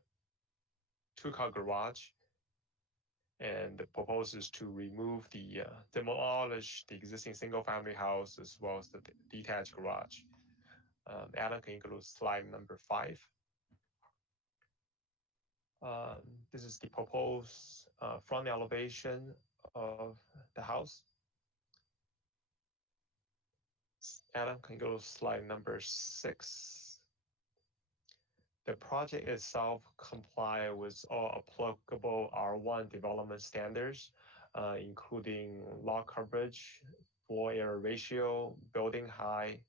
2-car garage, and the proposal is to remove demolish the existing single-family house as well as the detached garage. Adam, can you go to slide number 5? This is the proposed front elevation of the house. Adam, can you go to slide number 6? The project itself comply with all applicable R1 development standards, including lot coverage, floor area ratio, building height,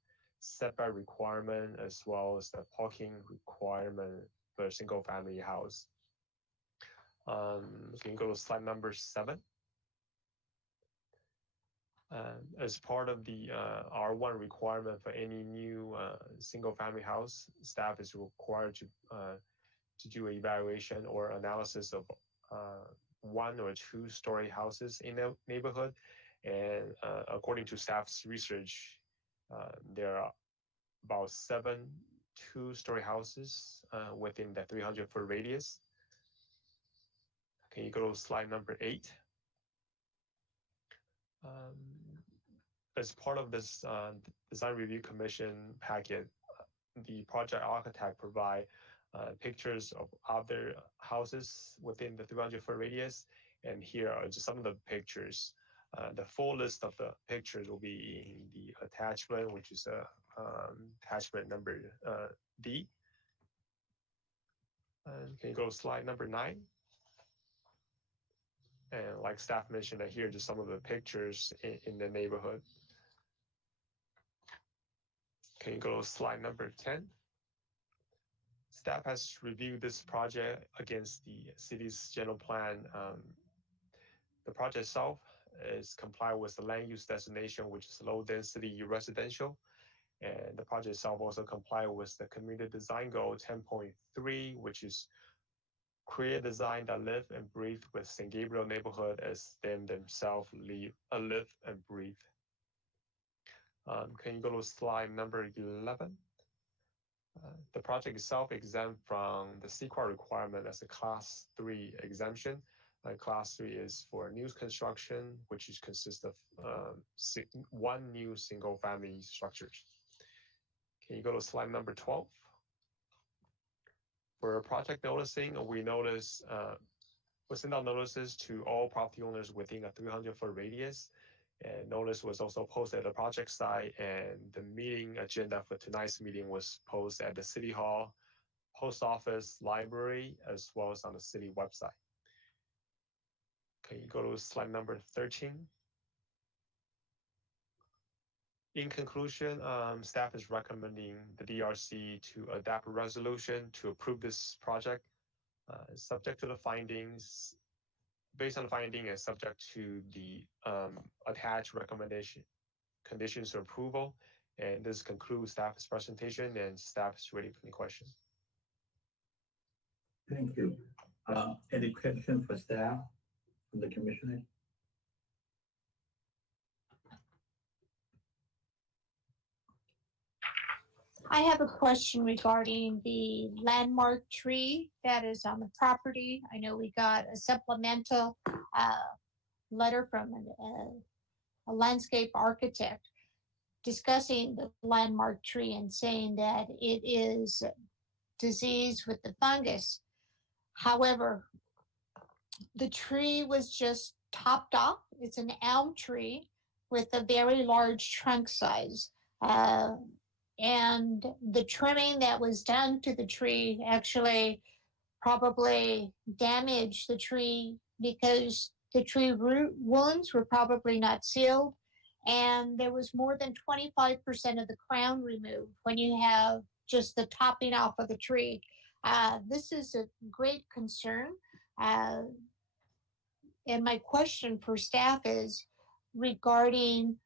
setback requirement, as well as the parking requirement for a single-family house. Can you go to slide number 7? As part of the R1 requirement for any new single-family house, staff is required to do an evaluation or analysis of 1 or 2-story houses in the neighborhood. And according to staff's research, there are about 7 2-story houses within the 300-foot radius. Can you go to slide number 8? As part of this design review commission packet, the project architect provide pictures of other houses within the 300-foot radius, and here are just some of the pictures. The full list of the pictures will be in the attachment, which is attachment number D. And can you go to slide number 9? And like staff mentioned, here are just some of the pictures in the neighborhood. Can you go to slide number 10? Staff has reviewed this project against the city's general plan. The project itself is comply with the land use designation, which is low density residential. And the project itself also comply with the community design goal 10.3, which is create a design that live and breathe with St. Gabriel neighborhood as them themselves live and breathe. Can you go to slide number 11? The project itself exempt from the CEQA requirement as a Class 3 exemption. Class 3 is for new construction, which consists of 1 new single-family structures. Can you go to slide number 12? For project noticing, we send out notices to all property owners within a 300-foot radius. And notice was also posted at the project site, and the meeting agenda for tonight's meeting was posted at the City Hall, Post Office, Library, as well as on the city website. Can you go to slide number 13? In conclusion, staff is recommending the DRC to adopt a resolution to approve this project, subject to the findings. Based on the finding and subject to the attached recommendation conditions of approval. And this concludes staff's presentation, and staff is ready for any questions. Thank you. Any questions for staff from the commissioners? I have a question regarding the landmark tree that is on the property. I know we got a supplemental letter from a landscape architect discussing the landmark tree and saying that it is diseased with the fungus. However, the tree was just topped off. It's an elm tree with a very large trunk size. And the trimming that was done to the tree actually probably damaged the tree because the tree root wounds were probably not sealed. And there was more than 25% of the crown removed when you have just the topping off of the tree. This is a great concern. And my question for staff is regarding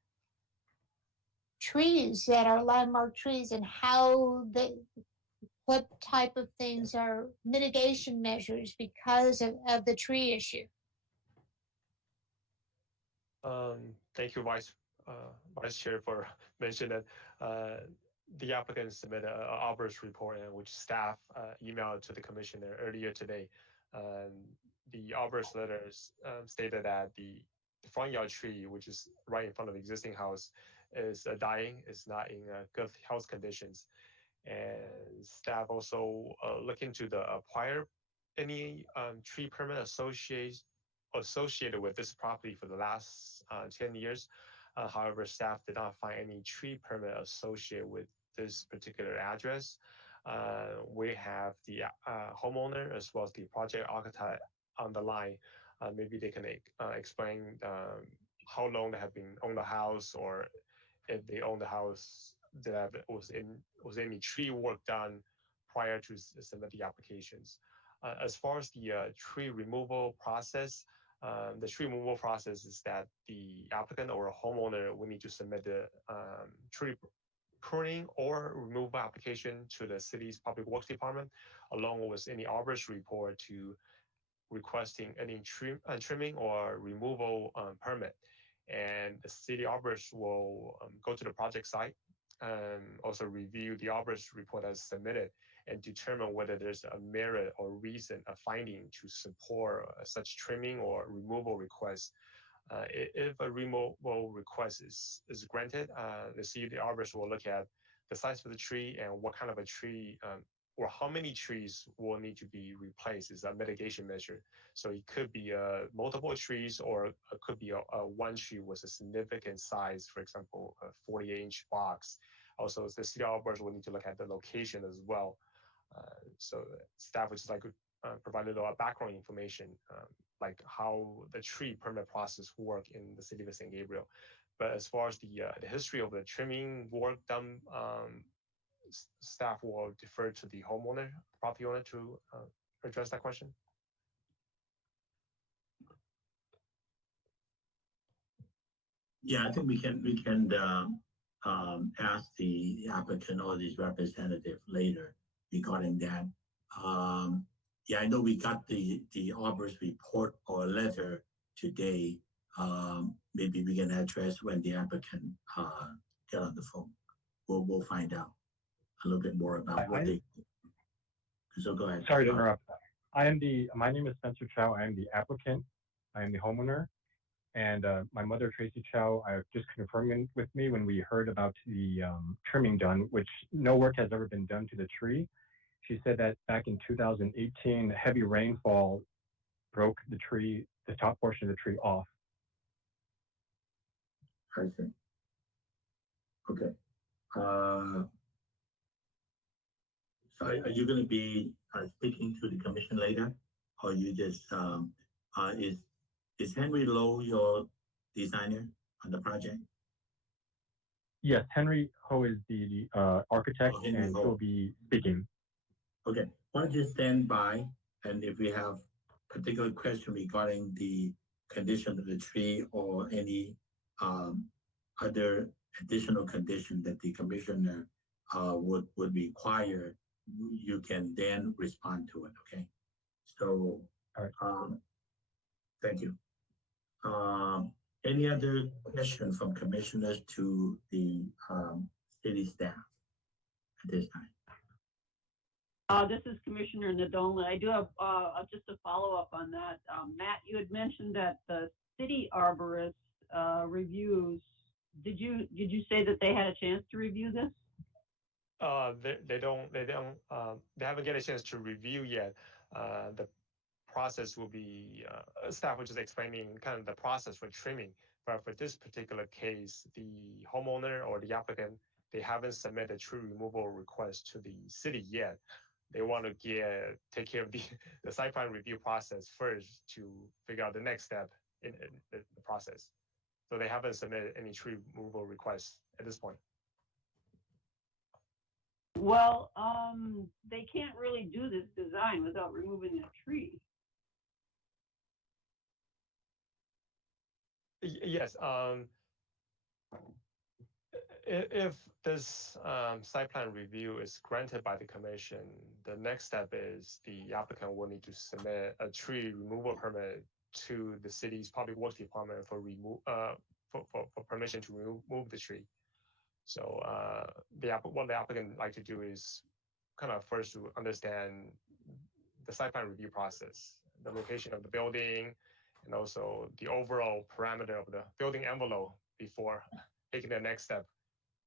trees that are landmark trees and how what type of things are mitigation measures because of the tree issue? Thank you, Vice Chair, for mentioning that the applicant submitted an arborist report, which staff emailed to the commissioner earlier today. The arborist letters stated that the front yard tree, which is right in front of the existing house, is dying, is not in good health conditions. And staff also look into the acquire any tree permit associated with this property for the last 10 years. However, staff did not find any tree permit associated with this particular address. We have the homeowner as well as the project architect on the line. Maybe they can explain how long they have been on the house, or if they own the house, that was any tree work done prior to submit the applications. As far as the tree removal process, the tree removal process is that the applicant or a homeowner will need to submit the tree pruning or removal application to the city's public works department, along with any arborist report to requesting any trimming or removal permit. And the city arborist will go to the project site and also review the arborist report as submitted and determine whether there's a merit or reason, a finding to support such trimming or removal request. If a removal request is granted, the city arborist will look at the size of the tree and what kind of a tree or how many trees will need to be replaced is a mitigation measure. So it could be multiple trees, or it could be a one tree with a significant size, for example, a 48-inch box. Also, the city arborist will need to look at the location as well. So staff would just like to provide a little background information, like how the tree permit process work in the city of San Gabriel. But as far as the history of the trimming work done, staff will defer to the homeowner, property owner, to address that question. Yeah, I think we can ask the applicant or his representative later regarding that. Yeah, I know we got the arborist report or letter today. Maybe we can address when the applicant get on the phone. We'll find out a little bit more about what they. So go ahead. Sorry to interrupt. My name is Spencer Chow. I am the applicant. I am the homeowner. And my mother, Tracy Chow, just confirming with me when we heard about the trimming done, which no work has ever been done to the tree. She said that back in 2018, heavy rainfall broke the tree, the top portion of the tree off. I see. Okay. So are you going to be speaking to the commission later, or you just is Henry Lowe your designer on the project? Yes, Henry Ho is the architect, and he'll be speaking. Okay, why don't you stand by, and if we have particular question regarding the condition of the tree or any other additional condition that the commissioner would require, you can then respond to it. Okay. So, thank you. Any other question from commissioners to the city staff at this time? This is Commissioner Nadolny. I do have just a follow-up on that. Matt, you had mentioned that the city arborist reviews. Did you say that they had a chance to review this? They haven't get a chance to review yet. The process will be staff was just explaining kind of the process for trimming. But for this particular case, the homeowner or the applicant, they haven't submitted a tree removal request to the city yet. They want to take care of the site plan review process first to figure out the next step in the process. So they haven't submitted any tree removal requests at this point. Well, they can't really do this design without removing that tree. Yes. If this site plan review is granted by the commission, the next step is the applicant will need to submit a tree removal permit to the city's public works department for permission to remove the tree. So what the applicant like to do is kind of first to understand the site plan review process, the location of the building, and also the overall parameter of the building envelope before taking the next step,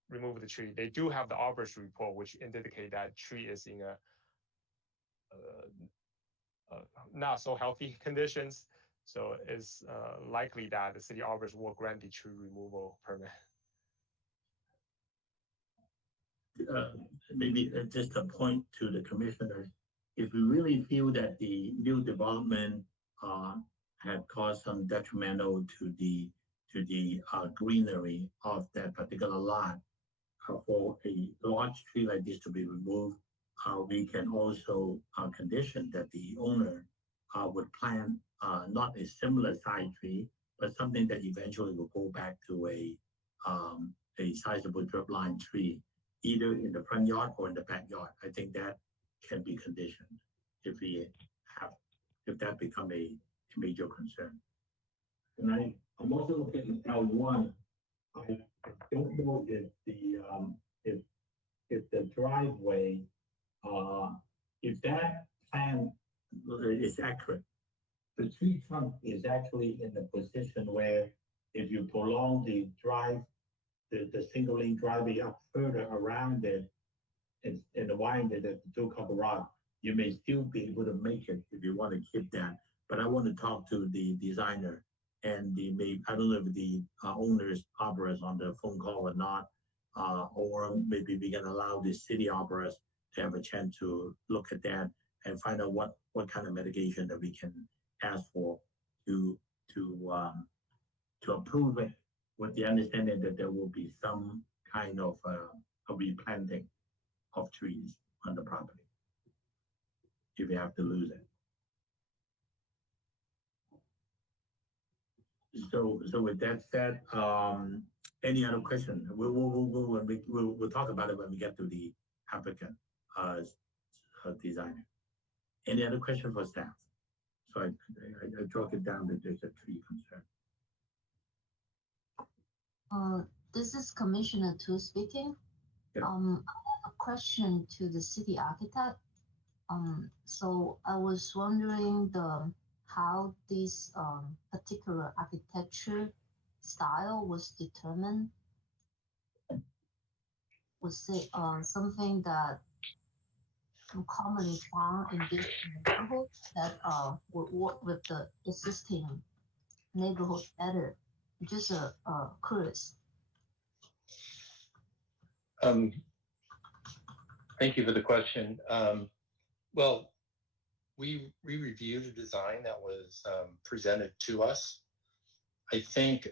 remove the tree. They do have the arborist report, which indicate that tree is in not so healthy conditions. So it's likely that the city arborist will grant the tree removal permit. Maybe just a point to the commissioners. If we really feel that the new development had caused some detrimental to the greenery of that particular lot, for a large tree like this to be removed, we can also condition that the owner would plant not a similar size tree, but something that eventually will go back to a sizable drip line tree, either in the front yard or in the backyard. I think that can be conditioned if that become a major concern. And I'm also looking at L1. I don't know if the driveway, if that plan is accurate. The tree trunk is actually in the position where if you prolong the single lane driveway up further around it and wind it at the two cover rock, you may still be able to make it if you want to keep that. But I want to talk to the designer and I don't know if the owner's arborist on the phone call or not, or maybe we can allow the city arborist to have a chance to look at that and find out what kind of mitigation that we can ask for to approve it, with the understanding that there will be some kind of a replanting of trees on the property if you have to lose it. So with that said, any other question? We'll talk about it when we get to the applicant designer. Any other question for staff? So I broke it down that there's a tree concern. This is Commissioner Tu speaking. Yeah. A question to the city architect. So I was wondering how this particular architecture style was determined. Was it something that commonly found in this neighborhood that would work with the existing neighborhood better? Just curious. Thank you for the question. Well, we reviewed a design that was presented to us. I think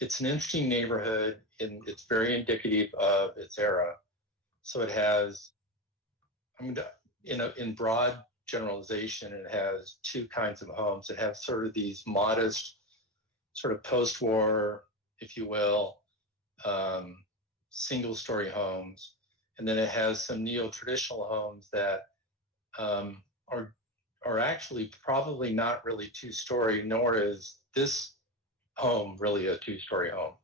it's an interesting neighborhood, and it's very indicative of its era. So it has, in broad generalization, it has two kinds of homes. It has sort of these modest, sort of post-war, if you will, single-story homes. And then it has some neo-traditional homes that are actually probably not really two-story, nor is this home really a two-story home.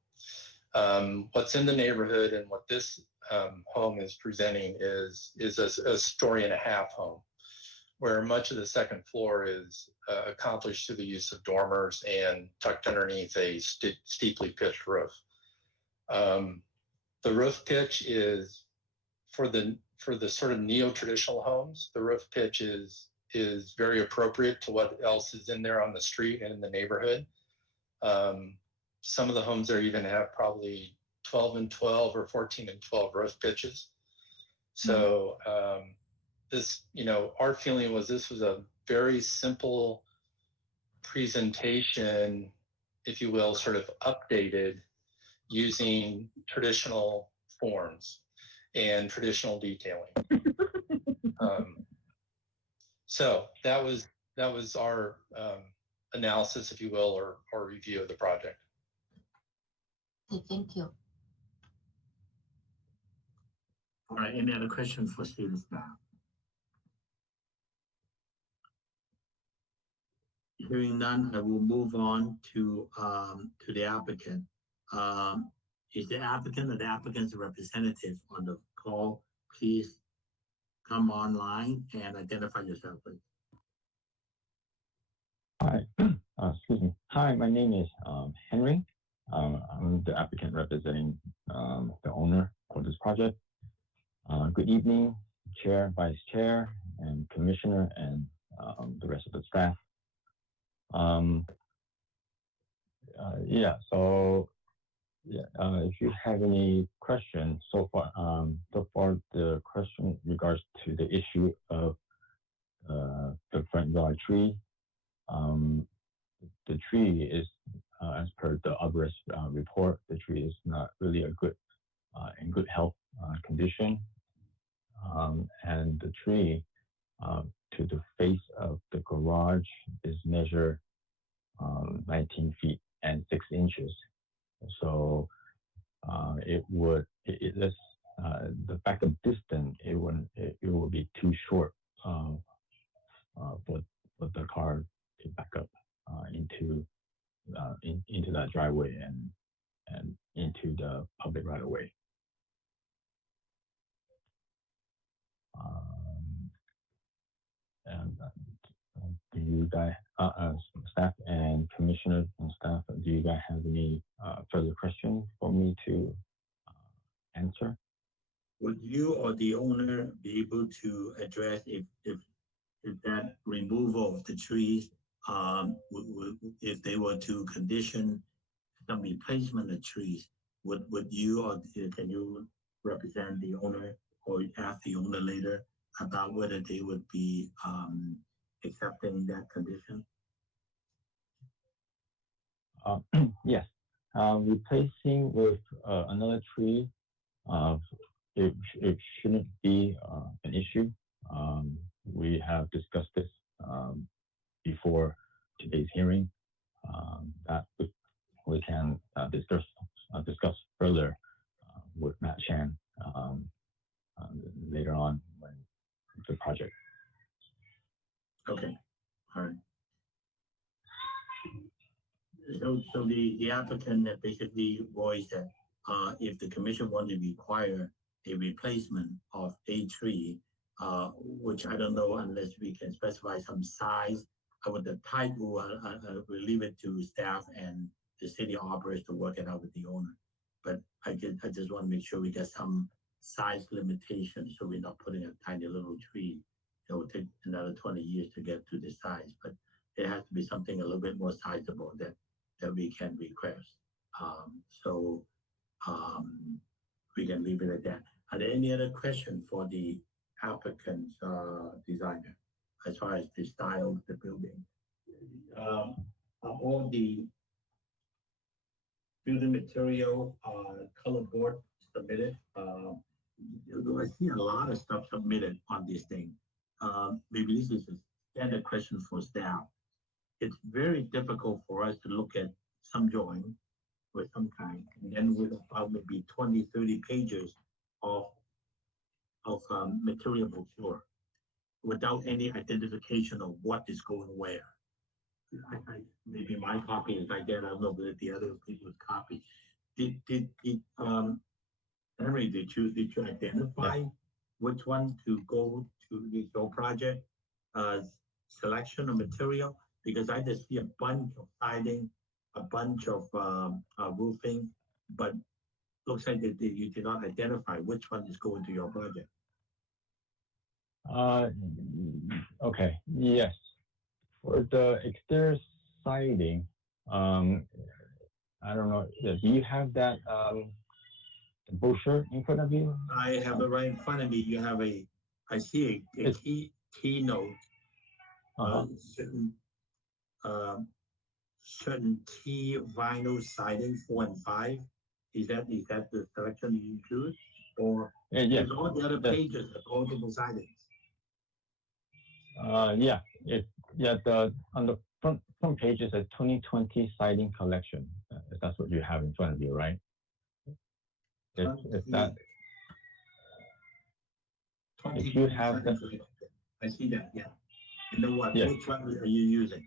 What's in the neighborhood and what this home is presenting is a story and a half home, where much of the second floor is accomplished through the use of dormers and tucked underneath a steeply pitched roof. The roof pitch is for the sort of neo-traditional homes. The roof pitch is very appropriate to what else is in there on the street and in the neighborhood. Some of the homes there even have probably 12 and 12 or 14 and 12 roof pitches. So this, our feeling was this was a very simple presentation, if you will, sort of updated using traditional forms and traditional detailing. So that was our analysis, if you will, or review of the project. Okay, thank you. All right, any other questions for city staff? Hearing none, I will move on to the applicant. Is the applicant or the applicant's representative on the call? Please come online and identify yourself, please. Hi, excuse me. Hi, my name is Henry. I'm the applicant representing the owner for this project. Good evening, Chair, Vice Chair, and Commissioner, and the rest of the staff. If you have any questions so far, the question regards to the issue of the front yard tree. The tree is, as per the arborist report, the tree is not really in good health condition, and the tree to the face of the garage is measured 19 feet and 6 inches. So the backup distance, it will be too short for the car to back up into that driveway and into the public right of way. Do you guys, staff and commissioners and staff, do you guys have any further questions for me to answer? Would you or the owner be able to address if that removal of the trees, if they were to condition some replacement of trees, would you or can you represent the owner or ask the owner later about whether they would be accepting that condition? Yes, replacing with another tree, it shouldn't be an issue. We have discussed this before today's hearing. That we can discuss further with Matt Chan later on when the project. Okay, all right. So the applicant basically voiced that if the commission wanted to require a replacement of a tree, which I don't know unless we can specify some size. With the type, we'll leave it to staff and the city operators to work it out with the owner. But I just want to make sure we get some size limitation so we're not putting a tiny little tree that will take another 20 years to get to this size. But it has to be something a little bit more sizable that we can request. We can leave it at that. Are there any other questions for the applicant's designer as far as the style of the building? All the building material color board submitted. I see a lot of stuff submitted on this thing. Maybe this is a standard question for staff. It's very difficult for us to look at some drawing with some kind, and then with about maybe 20, 30 pages of material brochure without any identification of what is going where. Maybe my copy is like that. I don't know whether the other people's copy. Henry, did you identify which one to go to your project selection of material? Because I just see a bunch of siding, a bunch of roofing, but looks like that you did not identify which one is going to your project. Okay, yes. For the exterior siding, I don't know, do you have that brochure in front of you? I have it right in front of me. You have I see a keynote, certain key vinyl siding 4 and 5. Is that the selection you choose? Or yes. All the other pages are multiple sidings? On the front page is a 2020 siding collection. If that's what you have in front of you, right? If that If you have the, I see that, yeah. You know what, Yes. which one are you using?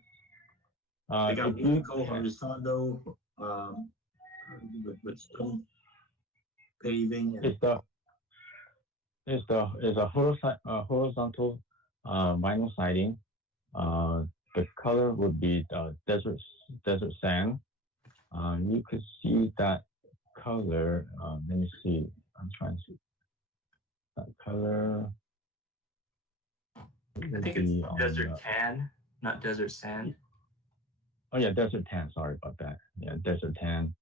They got if you vertical, horizontal, with stone paving and. It's a horizontal vinyl siding. The color would be desert sand. You could see that color. Let me see. I'm trying to see that color. I think it's desert tan, not desert sand. Oh yeah, desert tan. Sorry about that. Yeah, desert tan.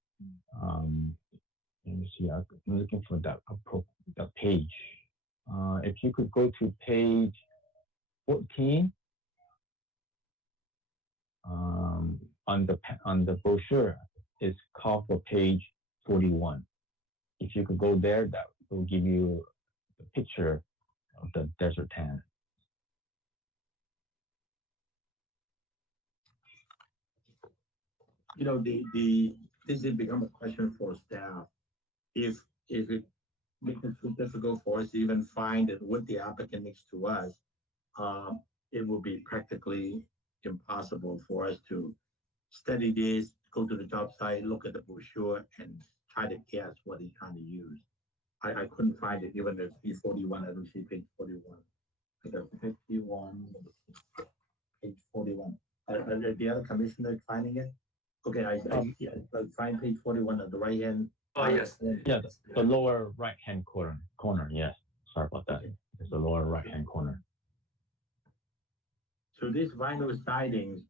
Let me see. I'm looking for that page. If you could go to page 14 on the brochure, it's called for page 41. If you could go there, that will give you a picture of the desert tan. You know, this has become a question for staff. If it makes it too difficult for us to even find it with the applicant next to us, it will be practically impossible for us to study this, go to the job site, look at the brochure, and try to guess what he's trying to use. I couldn't find it, even at page 41. I don't see page 41. I got 51, page 41. Are the other commissioners finding it? Okay, I find page 41 at the right hand. Oh yes. Yeah, the lower right hand corner. Yes. Sorry about that. It's the lower right hand corner. So these vinyl sidings,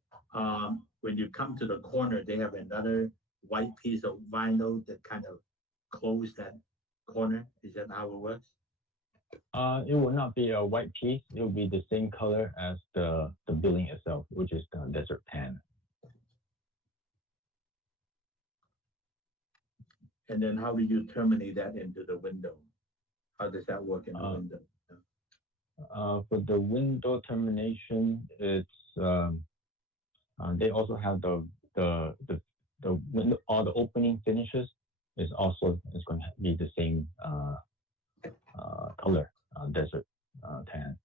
when you come to the corner, they have another white piece of vinyl that kind of close that corner. Is that how it works? It will not be a white piece. It will be the same color as the building itself, which is the desert tan. And then how do you terminate that into the window? How does that work in the window? For the window termination, it's they also have the window, all the opening finishes is going to be the same color, desert tan.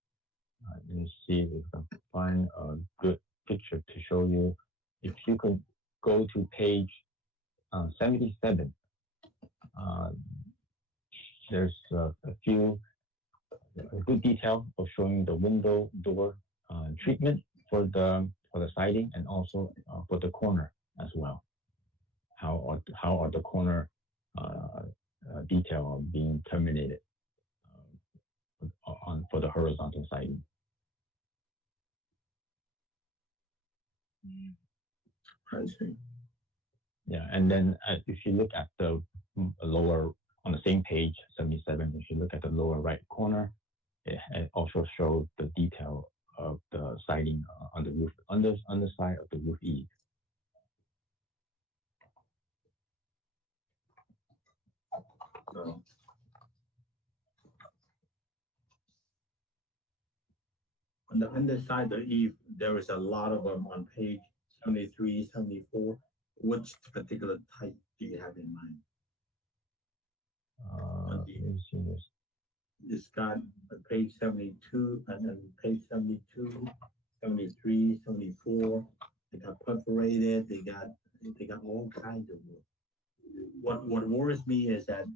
Let me see if we can find a good picture to show you. If you could go to page 77, there's a good detail of showing the window door treatment for the siding and also for the corner as well. How are the corner detail being terminated for the horizontal siding? I see. Yeah, and then if you look at the lower, on the same page, 77, if you look at the lower right corner, it also shows the detail of the siding on the roof, underside of the roof eave. On the underside of the eave, there is a lot of them on page 73, 74. Which particular type do you have in mind? Let me see this. It's got page 72 and then page 72, 73, 74. They got perforated. They got all kinds of work. What worries me is that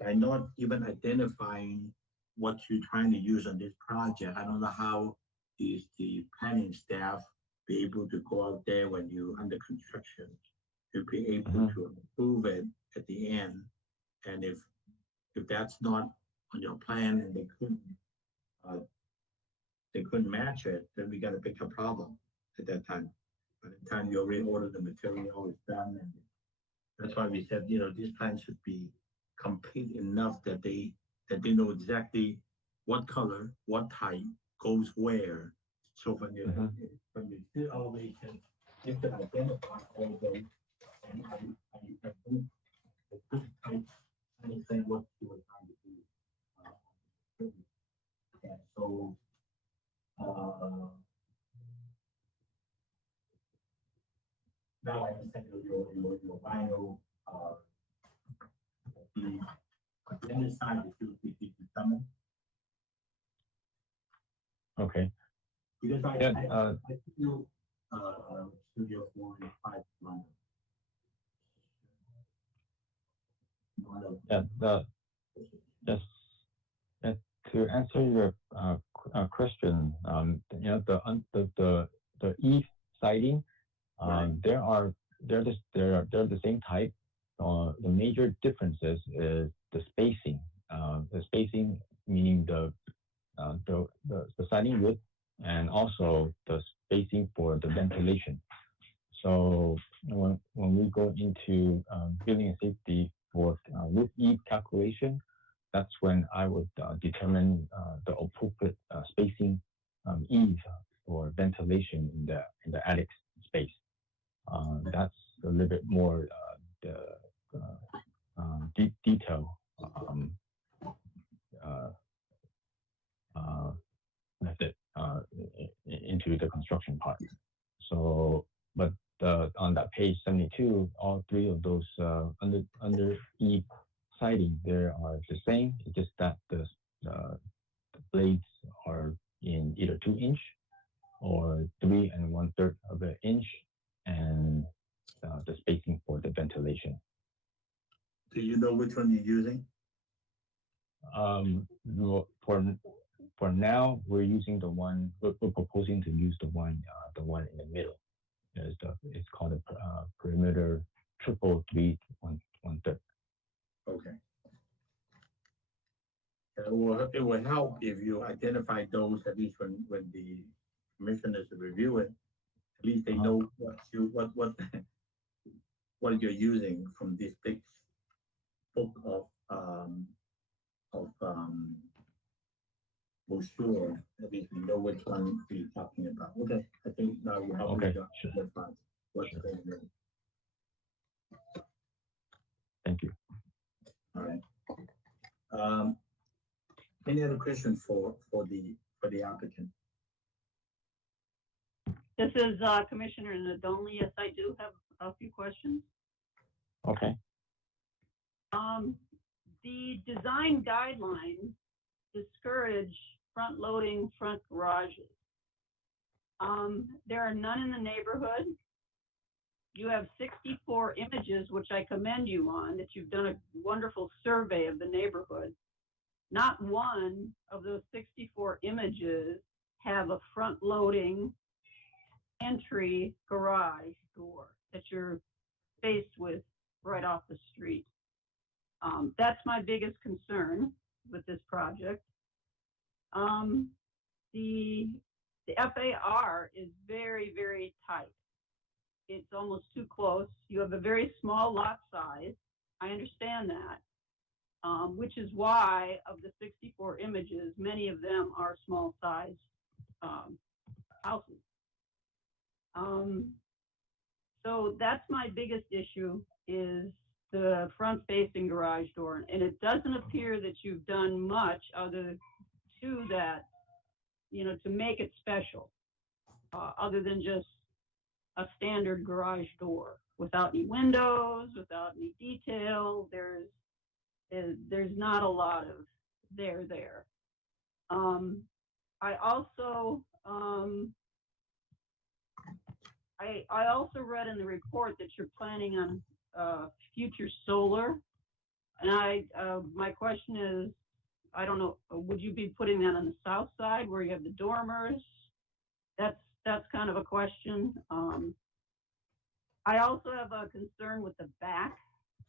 by not even identifying what you're trying to use on this project, I don't know how is the planning staff be able to go out there when you're under construction to be able to approve it at the end. And if that's not on your plan and they couldn't match it, then we got a bigger problem at that time. By the time you already ordered the material, it's done, and that's why we said, this plan should be complete enough that they know exactly what color, what type goes where. So when you see elevation, you can identify all those. And I couldn't understand what you were trying to do. And so, now I understand your vinyl, the underside is still 50 to 7. Okay. Because Yeah, I feel, Studio 4 and 5 line. yeah, just to answer your question, you know, the eave siding, they're the same type. The major differences is the spacing. The spacing meaning the siding width and also the spacing for the ventilation. So when we go into building and safety for roof eave calculation, that's when I would determine the appropriate spacing eave for ventilation in the attic space. That's a little bit more deep detail method into the construction part. So, but on that page 72, all three of those under eave siding there are the same. It's just that the blades are in either 2-inch or 3 1/3 of an inch, and the spacing for the ventilation. Do you know which one you're using? For now, we're using the one we're proposing to use the one in the middle. It's called a perimeter triple 3 1/3. Okay. It will help if you identify those, at least when the commissioners review it, at least they know what you're using from this big book of brochure. At least we know which one we're talking about. Okay, I think now you help me to identify what's going on. Thank you. All right. Any other questions for the applicant? This is Commissioner Nadolny. Yes, I do have a few questions. Okay. The design guidelines discourage front-loading front garages. There are none in the neighborhood. You have 64 images, which I commend you on, that you've done a wonderful survey of the neighborhood. Not one of those 64 images have a front-loading entry garage door that you're faced with right off the street. That's my biggest concern with this project. The FAR is very, very tight. It's almost too close. You have a very small lot size. I understand that, which is why of the 64 images, many of them are small size houses. So that's my biggest issue, is the front-facing garage door. And it doesn't appear that you've done much other to that, you know, to make it special, other than just a standard garage door without any windows, without any detail. There's not a lot of there. I also I also read in the report that you're planning on future solar, and my question is, I don't know, would you be putting that on the south side where you have the dormers? That's kind of a question. I also have a concern with the back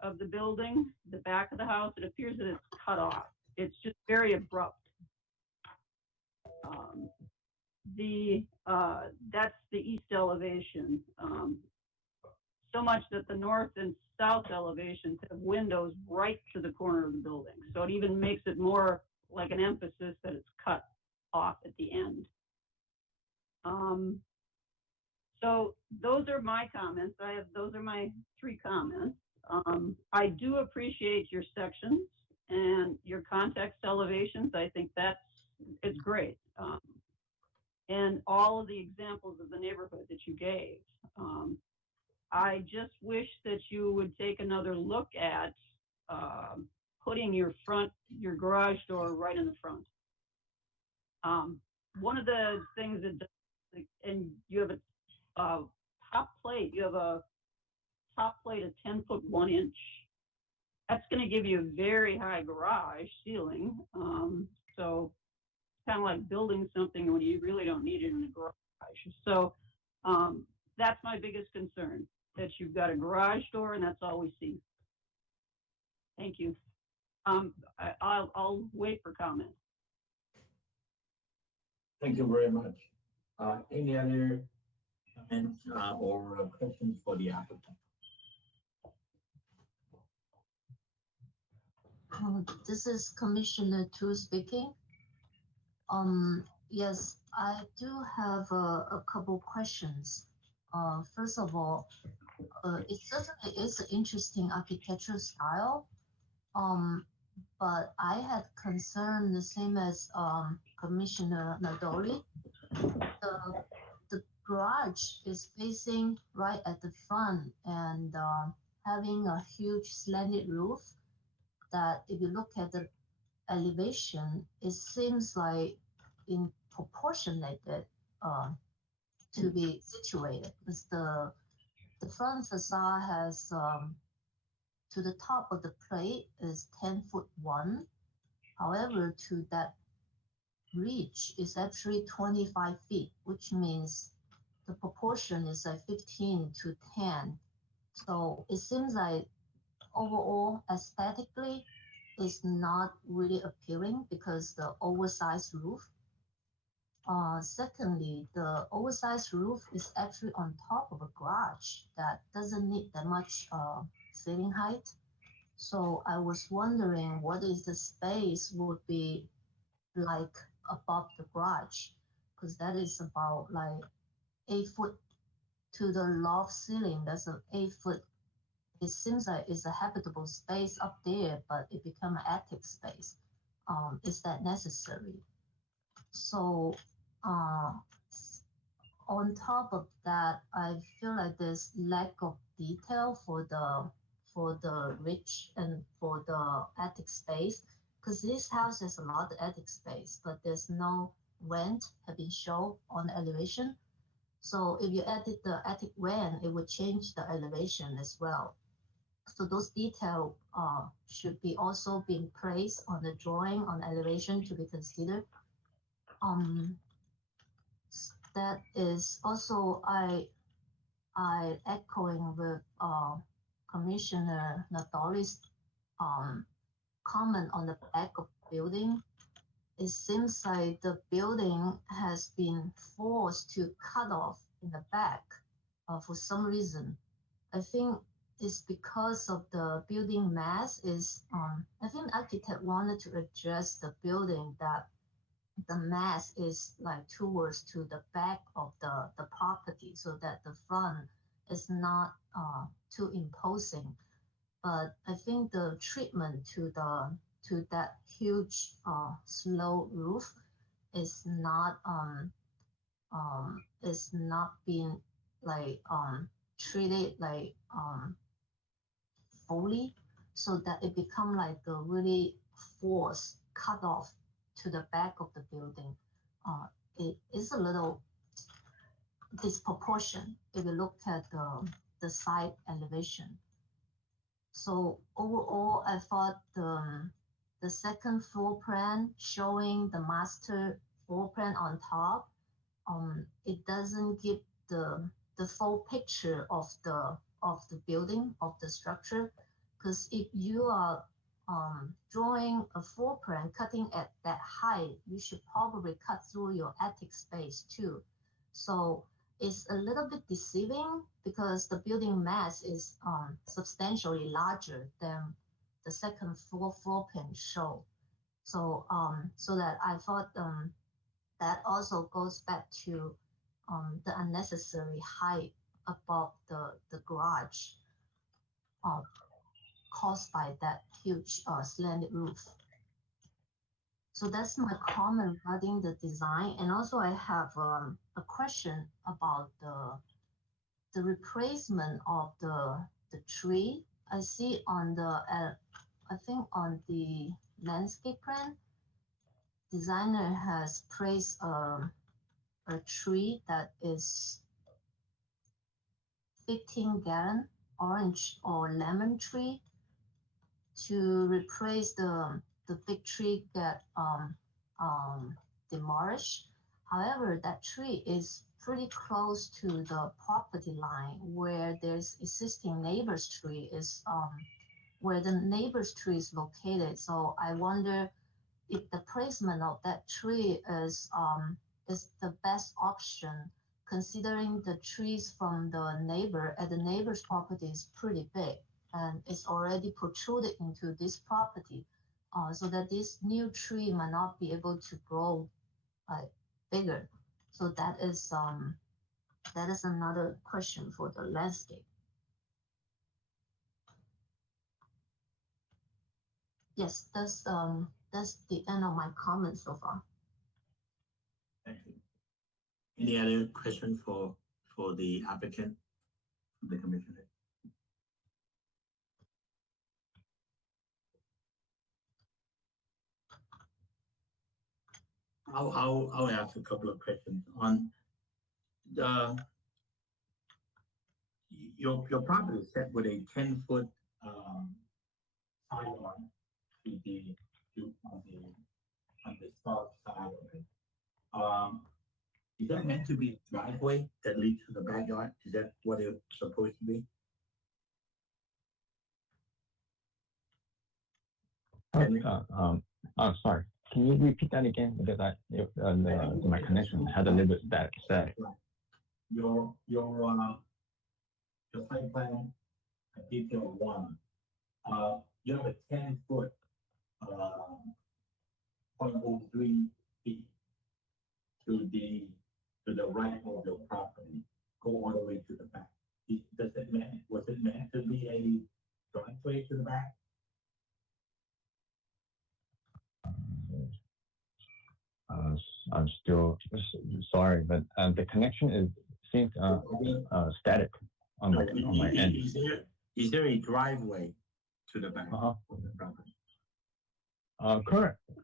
of the building, the back of the house. It appears that it's cut off. It's just very abrupt. That's the east elevation. So much that the north and south elevations have windows right to the corner of the building. So it even makes it more like an emphasis that it's cut off at the end. So those are my comments. Those are my 3 comments. I do appreciate your sections and your context elevations. I think it's great. And all of the examples of the neighborhood that you gave. I just wish that you would take another look at putting your garage door right in the front. one of the things that, and you have a top plate, you have a top plate of 10 foot 1 inch. That's going to give you a very high garage ceiling. So kind of like building something when you really don't need it in a garage. So that's my biggest concern, that you've got a garage door and that's all we see. Thank you. I'll wait for comment. Thank you very much. Any other comments or questions for the applicant? This is Commissioner Tu speaking. Yes, I do have a couple questions. First of all, it certainly is an interesting architectural style. But I had concern the same as Commissioner Nadori. The garage is facing right at the front and having a huge slanted roof that if you look at the elevation, it seems like in proportionated to be situated, because the front facade has to the top of the plate is 10 foot 1. However, to that ridge is actually 25 feet, which means the proportion is like 15 to 10. So it seems like overall aesthetically it's not really appealing because the oversized roof. Secondly, the oversized roof is actually on top of a garage that doesn't need that much ceiling height. So I was wondering what is the space would be like above the garage, because that is about like 8 foot to the loft ceiling. That's an 8 foot. It seems like it's a habitable space up there, but it become an attic space. Is that necessary? So on top of that, I feel like there's lack of detail for the ridge and for the attic space, because this house has a lot of attic space, but there's no vent have been shown on the elevation. So if you added the attic vent, it would change the elevation as well. So those details should be also being placed on the drawing on elevation to be considered. That is also I echoing with Commissioner Nadori's comment on the back of the building. It seems like the building has been forced to cut off in the back for some reason. I think it's because of the building mass is, I think architect wanted to address the building that the mass is like towards to the back of the property so that the front is not too imposing. But I think the treatment to that huge slow roof is not being like treated like fully, so that it become like a really forced cut off to the back of the building. It is a little disproportion if you look at the side elevation. So overall, I thought the second floor plan showing the master floor plan on top, it doesn't give the full picture of the building, of the structure, because if you are drawing a floor plan cutting at that height, you should probably cut through your attic space too. So it's a little bit deceiving because the building mass is substantially larger than the second floor plan show. So so that I thought that also goes back to the unnecessary height above the garage caused by that huge slanted roof. So that's my comment regarding the design. And also I have a question about the replacement of the tree. I see on the, I think on the landscape plan, designer has placed a tree that is 15-gallon orange or lemon tree to replace the big tree that demolished. However, that tree is pretty close to the property line where there's existing neighbor's tree is where the neighbor's tree is located. So I wonder if the placement of that tree is the best option, considering the trees from the neighbor at the neighbor's property is pretty big and it's already protruded into this property, so that this new tree might not be able to grow bigger. So that is another question for the landscape. Yes, that's the end of my comments so far. Thank you. Any other question for the applicant, the commissioner? I'll ask a couple of questions on the your property is set with a 10-foot sideline on the south side of it. Is that meant to be a driveway that leads to the backyard? Is that what it's supposed to be? Sorry. Can you repeat that again? Because my connection had a little bit bad. Your site plan, detail 1. You have a 10-foot, 0.03 feet to the right of your property, go all the way to the back. Was it meant to be a driveway to the back? I'm still sorry, but the connection seems static on my end. Is there a driveway to the back of the property?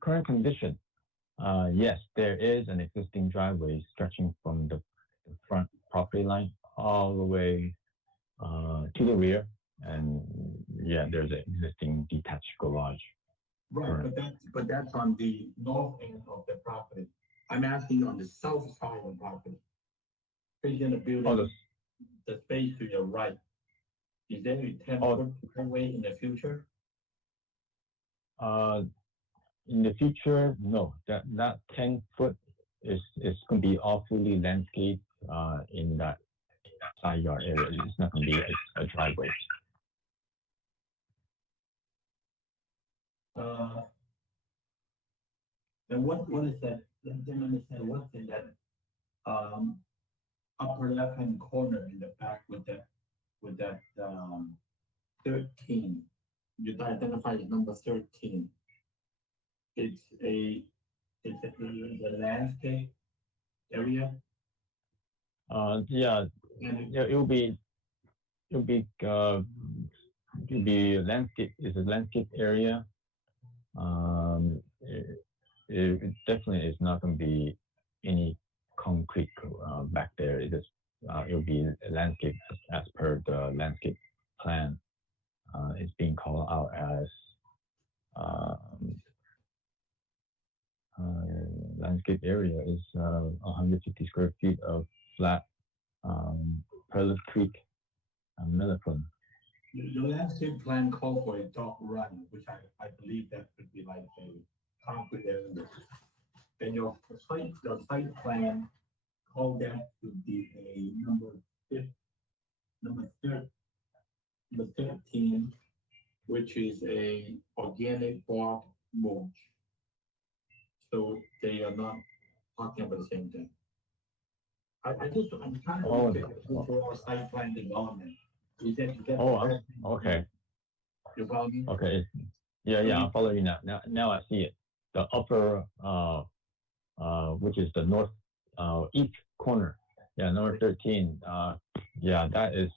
Current condition, yes, there is an existing driveway stretching from the front property line all the way to the rear, and yeah, there's an existing detached garage. Right, but that's on the north end of the property. I'm asking on the south side of the property. Facing the building, the space to your right. Is there a 10-foot driveway in the future? In the future, no. That 10-foot is going to be all fully landscaped in that side yard area. It's not going to be a driveway. And what is that? Let me understand what's in that upper left-hand corner in the back with that 13. You identify as number 13. It's the landscape area. Yeah, it'll be landscape. It's a landscape area. It definitely is not going to be any concrete back there. It'll be landscape as per the landscape plan. It's being called out as landscape area is 150 square feet of flat Pearl Creek Millipon. The landscape plan called for a dog run, which I believe that could be like a concrete area. And your site plan called that to be a number 13, which is a organic bark mulch. So they are not talking about the same thing. I'm trying to look at the overall site plan development. Is that okay. You follow me? Okay. Yeah, I'll follow you now. Now I see it. The upper, which is the north east corner. Yeah, number 13. Yeah, that is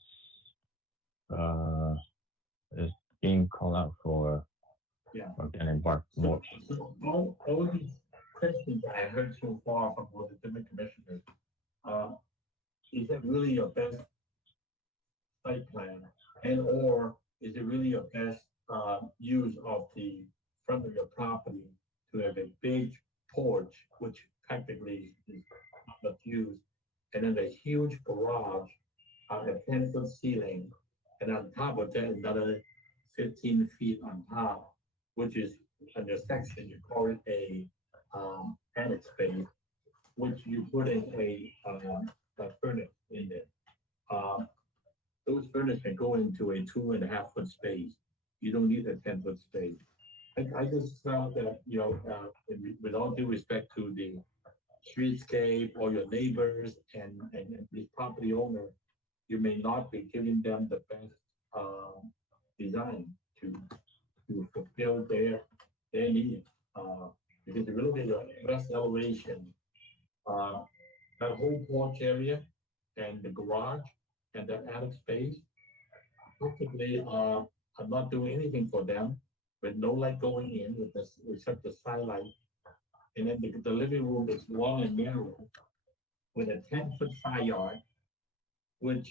being called out for organic bark mulch. So all questions I heard so far from all the different commissioners, uh, is it really your best site plan? And or is it really your best, use of the front of your property to have a big porch, which practically is not used, and then a huge garage, a 10-foot ceiling, and on top of that, another 15 feet on top, which is in your section, you call it a, annex space, which you put in a furnace in there. Those furnace can go into a 2.5 foot space. You don't need a 10-foot space. I just felt that, with all due respect to the streetscape or your neighbors and this property owner, you may not be giving them the best, design to fulfill their needs. Because if you look at your west elevation, uh, that whole porch area and the garage and that attic space, practically, I'm not doing anything for them with no light going in with this, except the skylight. And then the living room is long and narrow with a 10-foot side yard, which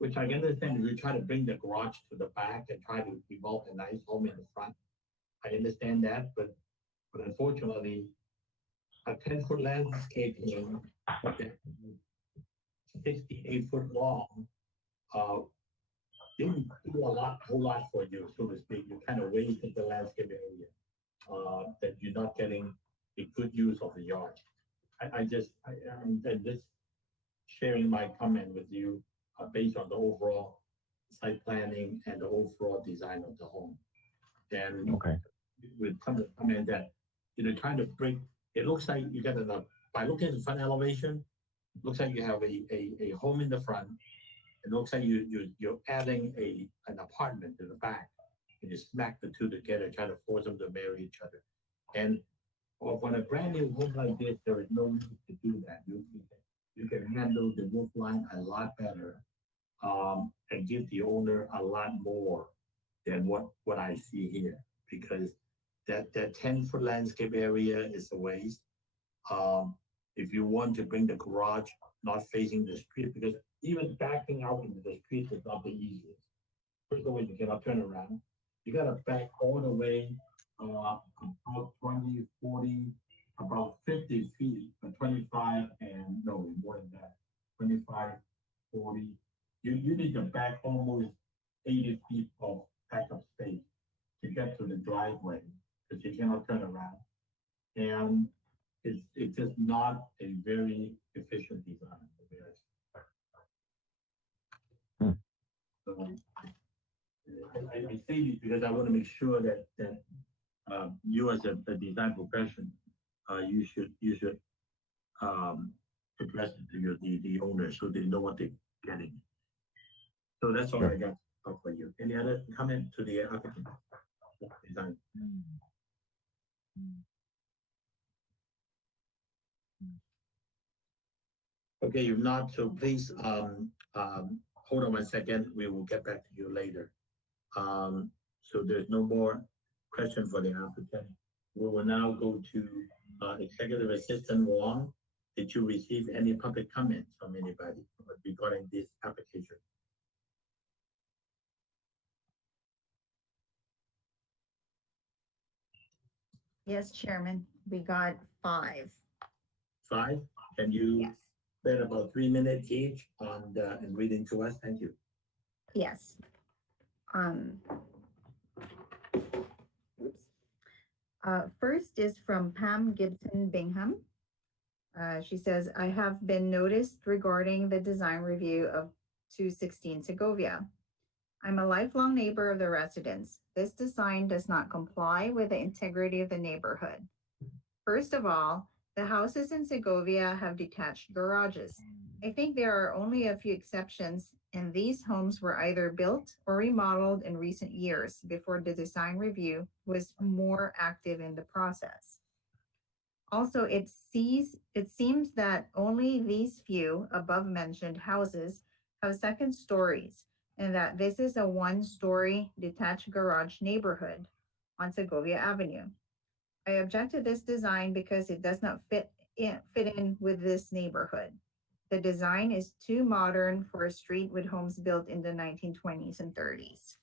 which I understand if you try to bring the garage to the back and try to develop a nice home in the front. I understand that, but unfortunately, a 10-foot landscaping that 68 foot long, uh, didn't do whole lot for you, so to speak. You kind of wasted the landscape area, that you're not getting a good use of the yard. I'm just sharing my comment with you, based on the overall site planning and the overall design of the home. And Okay. with some of the comment that, trying to bring, it looks like you got enough, by looking at the front elevation, it looks like you have a home in the front. It looks like you're adding an apartment to the back, and you smack the two together, trying to force them to marry each other. And on a brand new home like this, there is no need to do that. You can handle the roof line a lot better, and give the owner a lot more than what I see here, because that 10-foot landscape area is a waste. Um, if you want to bring the garage not facing the street, because even backing out into the street is not the easiest. First of all, you cannot turn around. You gotta back all the way, about 20, 40, about 50 feet, 25, and no, more than that, 25, 40. You need to back almost 80 feet of backup space to get to the driveway, because you cannot turn around. And it's just not a very efficient design. Hmm. So I say this because I want to make sure that you as a design profession, you should address it to the owner so they know what they're getting. So that's all I got for you. Any other comment to the applicant design? Okay, you've not, so please hold on 1 second. We will get back to you later. So there's no more question for the applicant. We will now go to Executive Assistant Wong. Did you receive any public comments from anybody regarding this application? Yes, Chairman, we got 5. 5? Can you Yes. spend about 3 minutes each on and reading to us? Thank you. Yes. Oops. First is from Pam Gibson Bingham. She says, I have been noticed regarding the design review of 216 Segovia. I'm a lifelong neighbor of the residents. This design does not comply with the integrity of the neighborhood. First of all, the houses in Segovia have detached garages. I think there are only a few exceptions, and these homes were either built or remodeled in recent years before the design review was more active in the process. Also, it seems that only these few above mentioned houses have second stories, and that this is a one-story detached garage neighborhood on Segovia Avenue. I object to this design because it does not fit in with this neighborhood. The design is too modern for a street with homes built in the 1920s and 30s.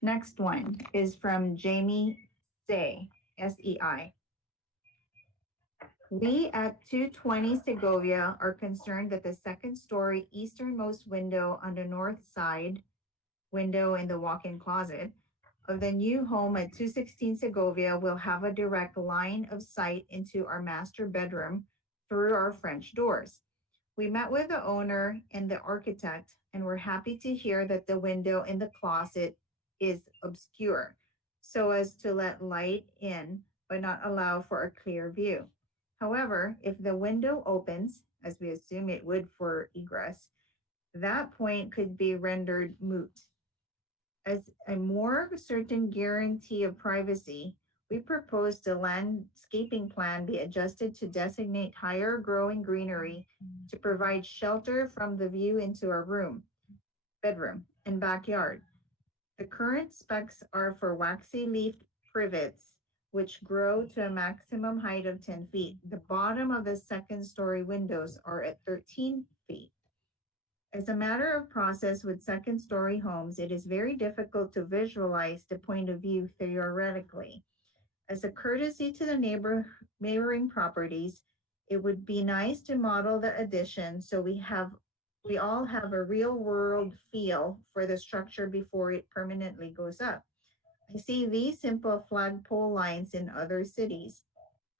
Next one is from Jamie Say, SEI. We at 220 Segovia are concerned that the second story easternmost window on the north side, window in the walk-in closet, of the new home at 216 Segovia will have a direct line of sight into our master bedroom through our French doors. We met with the owner and the architect and were happy to hear that the window in the closet is obscure so as to let light in but not allow for a clear view. However, if the window opens, as we assume it would for egress, that point could be rendered moot. As a more certain guarantee of privacy, we propose the landscaping plan be adjusted to designate higher growing greenery to provide shelter from the view into our bedroom, and backyard. The current specs are for waxy leafed privets, which grow to a maximum height of 10 feet. The bottom of the second story windows are at 13 feet. As a matter of process with second story homes, it is very difficult to visualize the point of view theoretically. As a courtesy to the neighboring properties, it would be nice to model the addition so we all have a real world feel for the structure before it permanently goes up. I see these simple flagpole lines in other cities.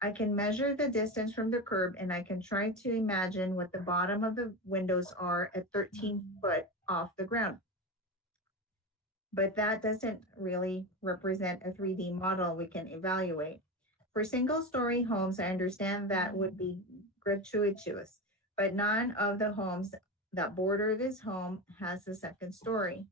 I can measure the distance from the curb and I can try to imagine what the bottom of the windows are at 13 foot off the ground. But that doesn't really represent a 3D model we can evaluate. For single story homes, I understand that would be gratuitous, but none of the homes that border this home has a second story.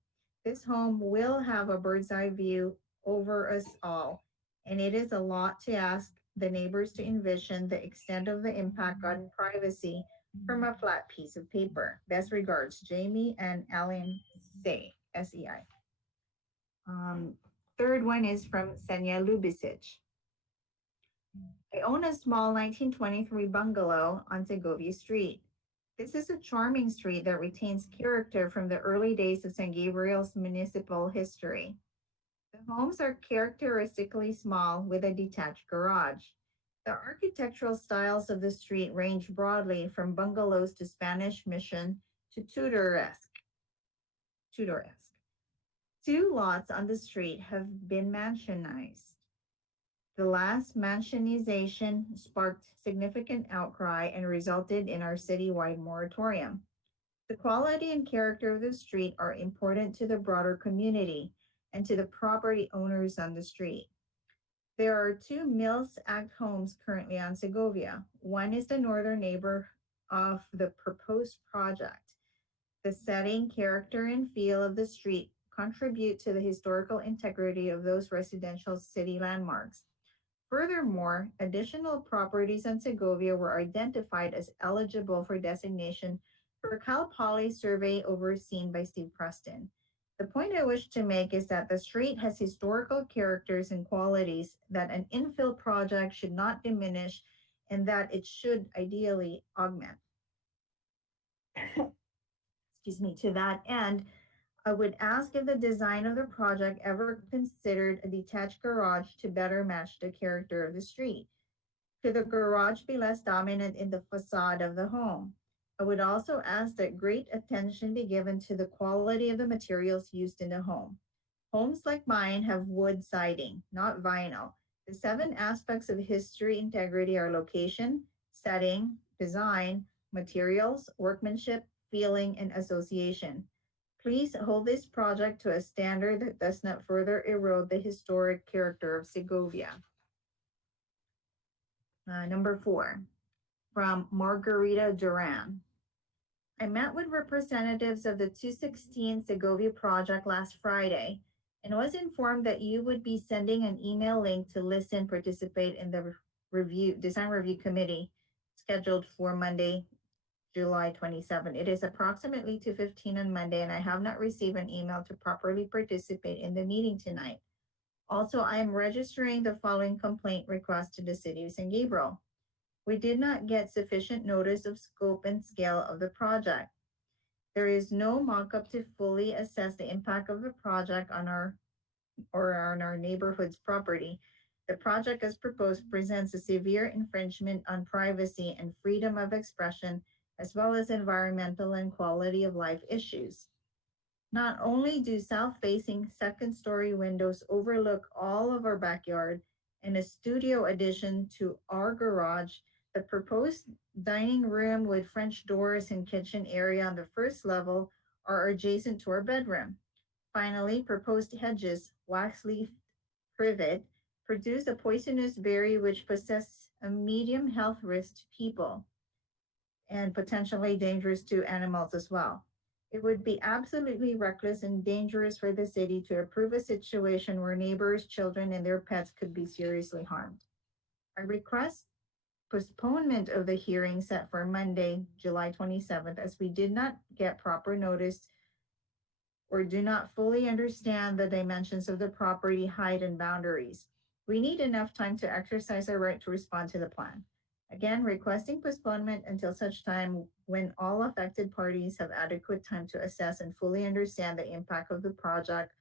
This home will have a bird's eye view over us all, and it is a lot to ask the neighbors to envision the extent of the impact on privacy from a flat piece of paper. Best regards, Jamie and Alan Say, SEI. Third one is from Senya Lubisic. I own a small 1923 bungalow on Segovia Street. This is a charming street that retains character from the early days of San Gabriel's municipal history. The homes are characteristically small with a detached garage. The architectural styles of the street range broadly from bungalows to Spanish mission to Tudoresque. Two lots on the street have been mansionized. The last mansionization sparked significant outcry and resulted in our citywide moratorium. The quality and character of the street are important to the broader community and to the property owners on the street. There are two Mills Act homes currently on Segovia. One is the northern neighbor of the proposed project. The setting, character, and feel of the street contribute to the historical integrity of those residential city landmarks. Furthermore, additional properties on Segovia were identified as eligible for designation for a Cal Poly survey overseen by Steve Preston. The point I wish to make is that the street has historical characters and qualities that an infill project should not diminish and that it should ideally augment. Excuse me, to that end, I would ask if the design of the project ever considered a detached garage to better match the character of the street. Could the garage be less dominant in the facade of the home? I would also ask that great attention be given to the quality of the materials used in the home. Homes like mine have wood siding, not vinyl. The 7 aspects of history integrity are location, setting, design, materials, workmanship, feeling, and association. Please hold this project to a standard that does not further erode the historic character of Segovia. Number 4, from Margarita Duran. I met with representatives of the 216 Segovia project last Friday and was informed that you would be sending an email link to listen, participate in the design review committee scheduled for Monday, July 27. It is approximately 2:15 on Monday, and I have not received an email to properly participate in the meeting tonight. Also, I am registering the following complaint request to the City of San Gabriel. We did not get sufficient notice of scope and scale of the project. There is no mock-up to fully assess the impact of the project on our neighborhood's property. The project as proposed presents a severe infringement on privacy and freedom of expression, as well as environmental and quality of life issues. Not only do south-facing second-story windows overlook all of our backyard and a studio addition to our garage, the proposed dining room with French doors and kitchen area on the first level are adjacent to our bedroom. Finally, proposed hedges, wax leaf privet, produce a poisonous berry which possess a medium health risk to people and potentially dangerous to animals as well. It would be absolutely reckless and dangerous for the city to approve a situation where neighbors, children, and their pets could be seriously harmed. I request postponement of the hearing set for Monday, July 27th, as we did not get proper notice or do not fully understand the dimensions of the property height and boundaries. We need enough time to exercise our right to respond to the plan. Again, requesting postponement until such time when all affected parties have adequate time to assess and fully understand the impact of the project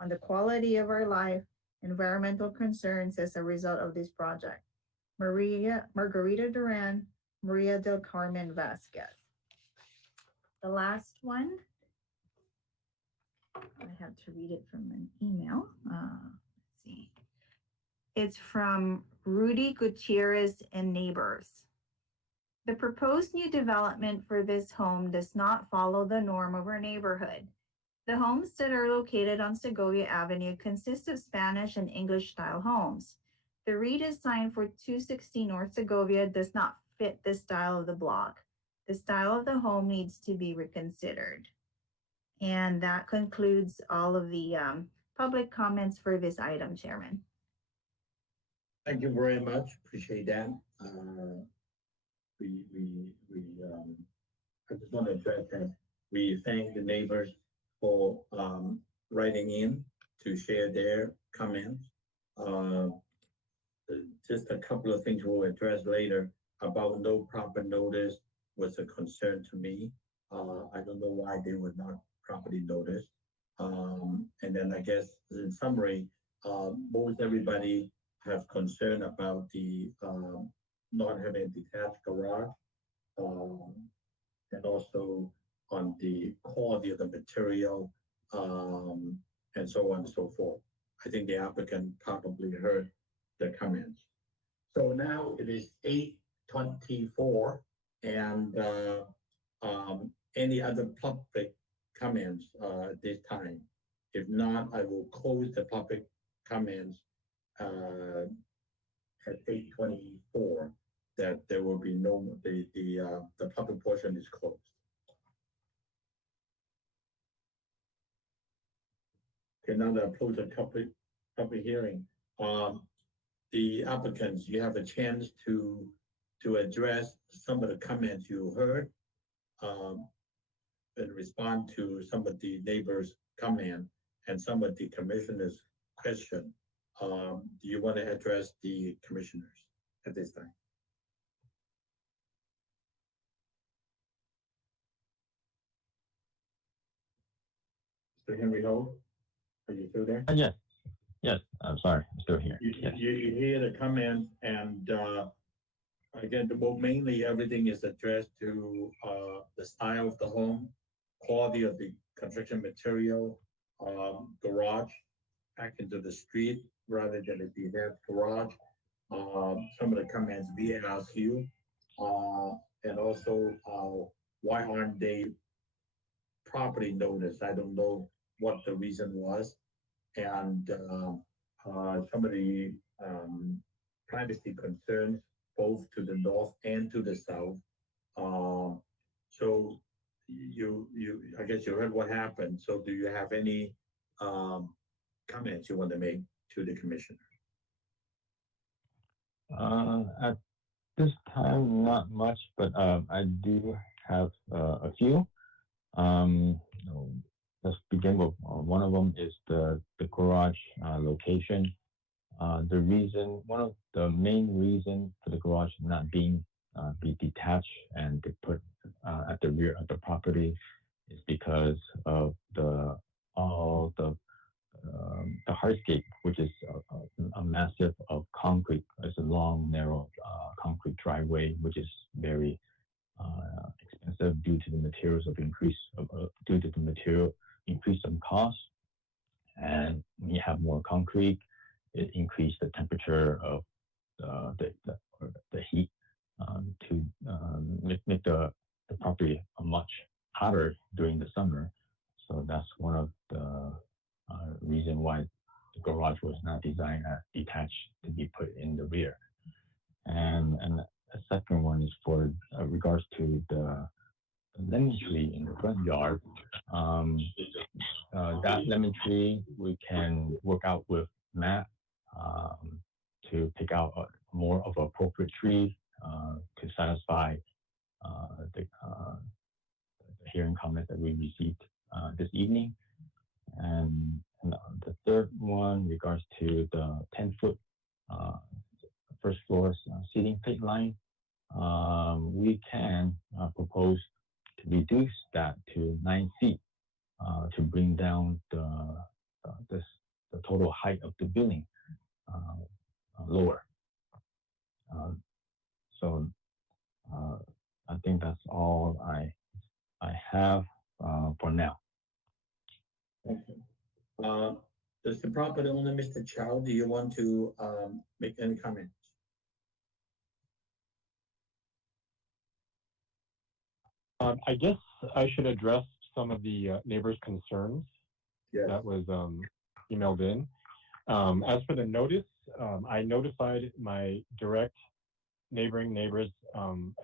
on the quality of our life, environmental concerns as a result of this project. Margarita Duran, Maria del Carmen Vasquez. The last one, I have to read it from an email. Let's see. It's from Rudy Gutierrez and neighbors. The proposed new development for this home does not follow the norm of our neighborhood. The homes that are located on Segovia Avenue consist of Spanish and English style homes. The redesign for 260 North Segovia does not fit the style of the block. The style of the home needs to be reconsidered. And that concludes all of the public comments for this item, Chairman. Thank you very much. Appreciate that. I just want to address that. We thank the neighbors for writing in to share their comments. Just a couple of things we'll address later about no proper notice was a concern to me. I don't know why they were not properly noticed. And then I guess in summary, most everybody have concern about the not having a detached garage, and also on the quality of the material, and so on and so forth. I think the applicant probably heard the comments. So now it is 8:24, and any other public comments at this time? If not, I will close the public comments at 8:24. That there will be no the public portion is closed. Okay, now that I close the public hearing, the applicants, you have a chance to address some of the comments you heard, and respond to some of the neighbors' comment and some of the commissioners' question. Do you want to address the commissioners at this time? Mr. Henry Ho, are you still there? Yes, yes. I'm sorry, I'm still here. Yes. You hear the comments, and again, mainly everything is addressed to the style of the home, quality of the construction material, garage back into the street rather than a detached garage. Some of the comments we asked you, and also why aren't they property notice? I don't know what the reason was, and some of the privacy concerns both to the north and to the south. So I guess you heard what happened. So do you have any comments you want to make to the commissioner? At this time, not much, but I do have a few. let's begin with one of them is the garage location. One of the main reason for the garage not being be detached and to put at the rear of the property is because of all the hardscape, which is a massive of concrete. It's a long, narrow concrete driveway, which is very expensive due to the materials of increase due to the material increase in cost. And when you have more concrete, it increased the temperature of the heat to make the property much hotter during the summer. So that's one of the reason why the garage was not designed as detached to be put in the rear. And the second one is for regards to the lemon tree in the front yard. That lemon tree, we can work out with Matt to pick out a more of an appropriate tree to satisfy the hearing comment that we received this evening. And the third one regards to the 10-foot first floor seating plate line. We can propose to reduce that to 9 feet to bring down the total height of the building lower. So I think that's all I have for now. Thank you. Does the property owner, Mr. Chow, do you want to make any comments? I guess I should address some of the neighbors' concerns that was emailed in. As for the notice, I notified my direct neighboring neighbors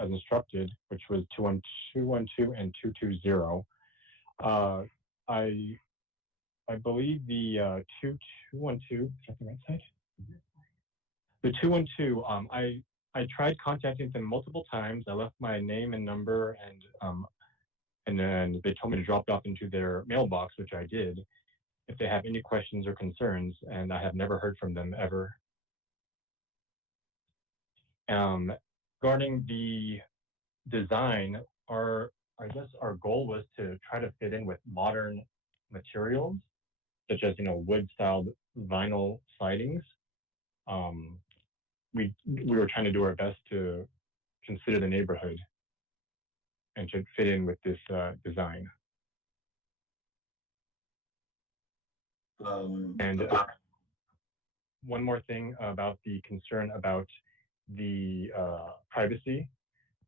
as instructed, which was 212 and 220. I believe the 212, is that the right side? The 212, I tried contacting them multiple times. I left my name and number, and then they told me to drop it off into their mailbox, which I did, if they have any questions or concerns, and I have never heard from them ever. Regarding the design, I guess our goal was to try to fit in with modern materials, such as wood-styled vinyl sidings. We were trying to do our best to consider the neighborhood and to fit in with this design. And one more thing about the concern about the privacy.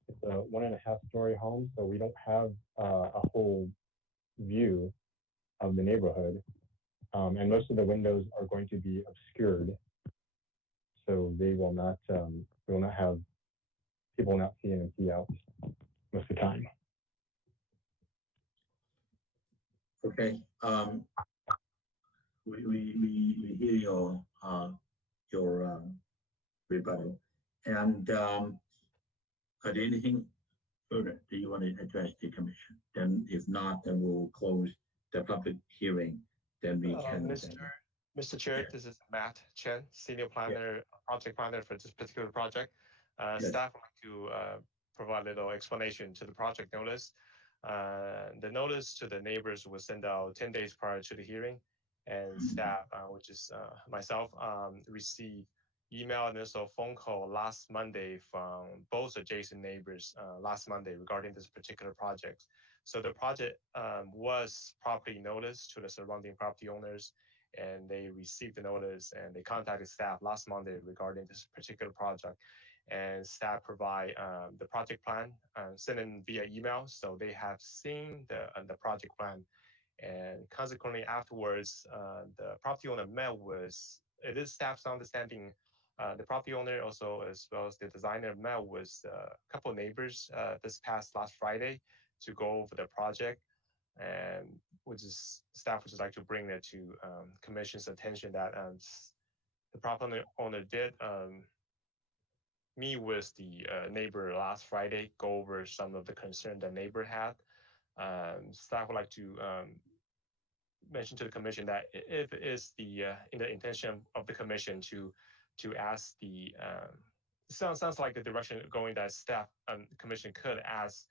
It's a 1.5-story home, so we don't have a whole view of the neighborhood. And most of the windows are going to be obscured, so they will not have, people will not see in and see out most of the time. Okay. We hear your rebuttal. And are there anything further that you want to address the commission? Then if not, then we'll close the public hearing. Then we can. Mr. Chair, this is Matt Chen, Senior Planner, Project Planner for this particular project. Staff would like to provide a little explanation to the project notice. The notice to the neighbors was sent out 10 days prior to the hearing, and staff, which is myself, received email and also phone call last Monday from both adjacent neighbors last Monday regarding this particular project. So the project was properly noticed to the surrounding property owners, and they received the notice and they contacted staff last Monday regarding this particular project. And staff provide the project plan sent in via email, so they have seen the project plan. And consequently, afterwards, the property owner met with, it is staff's understanding, the property owner also, as well as the designer, met with a couple of neighbors this past last Friday to go over the project. And staff would just like to bring that to commission's attention that the property owner did meet with the neighbor last Friday, go over some of the concern the neighbor had. Staff would like to mention to the commission that if it is the in the intention of the commission to ask the sounds like the direction going that staff commission could ask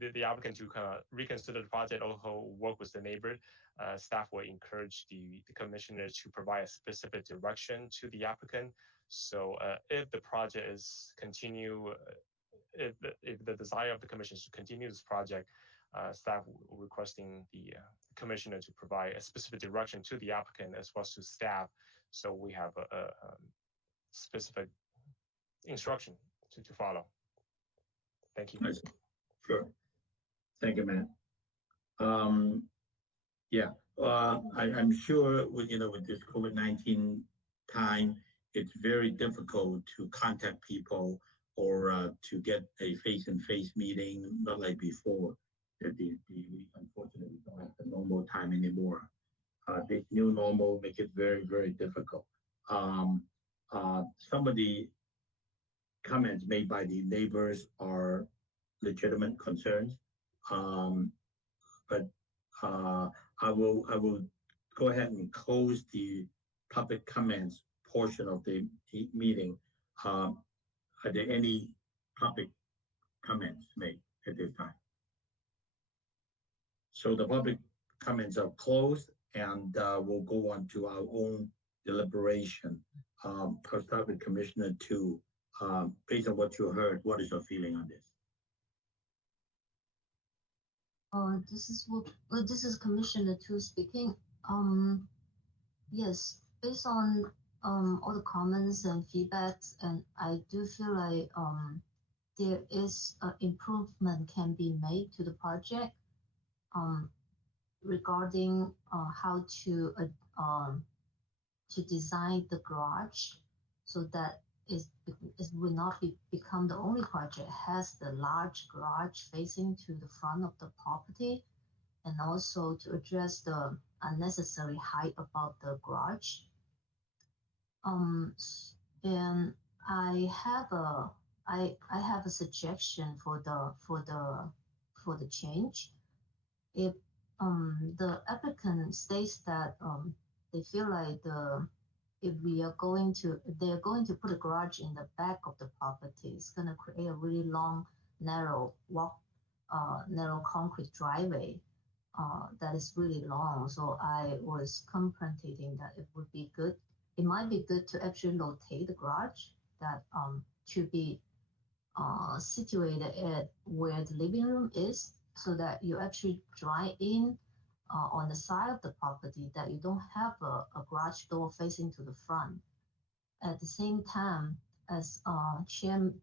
the applicant to kind of reconsider the project, also work with the neighbor. Staff will encourage the commissioner to provide a specific direction to the applicant. So if the project is continue, if the desire of the commission is to continue this project, staff requesting the commissioner to provide a specific direction to the applicant as well as to staff, so we have a specific instruction to follow. Thank you. Sure. Thank you, Matt. Yeah, I'm sure with with this COVID-19 time, it's very difficult to contact people or to get a face-to-face meeting, not like before. We unfortunately don't have the normal time anymore. This new normal make it very, very difficult. Some of the comments made by the neighbors are legitimate concerns, but I will go ahead and close the public comments portion of the meeting. Are there any public comments made at this time? So the public comments are closed, and we'll go on to our own deliberation. I'll start with Commissioner 2. Based on what you heard, what is your feeling on this? This is Commissioner 2 speaking. Yes, based on all the comments and feedbacks, and I do feel like there is improvement can be made to the project regarding how to design the garage so that it will not become the only project has the large garage facing to the front of the property, and also to address the unnecessary height above the garage. And I have a suggestion for the change. If the applicant states that they feel like if they're going to put a garage in the back of the property, it's going to create a really long, narrow concrete driveway that is really long. So I was contemplating that it would be good. It might be good to actually locate the garage that to be situated at where the living room is, so that you actually drive in on the side of the property, that you don't have a garage door facing to the front. At the same time, as Chen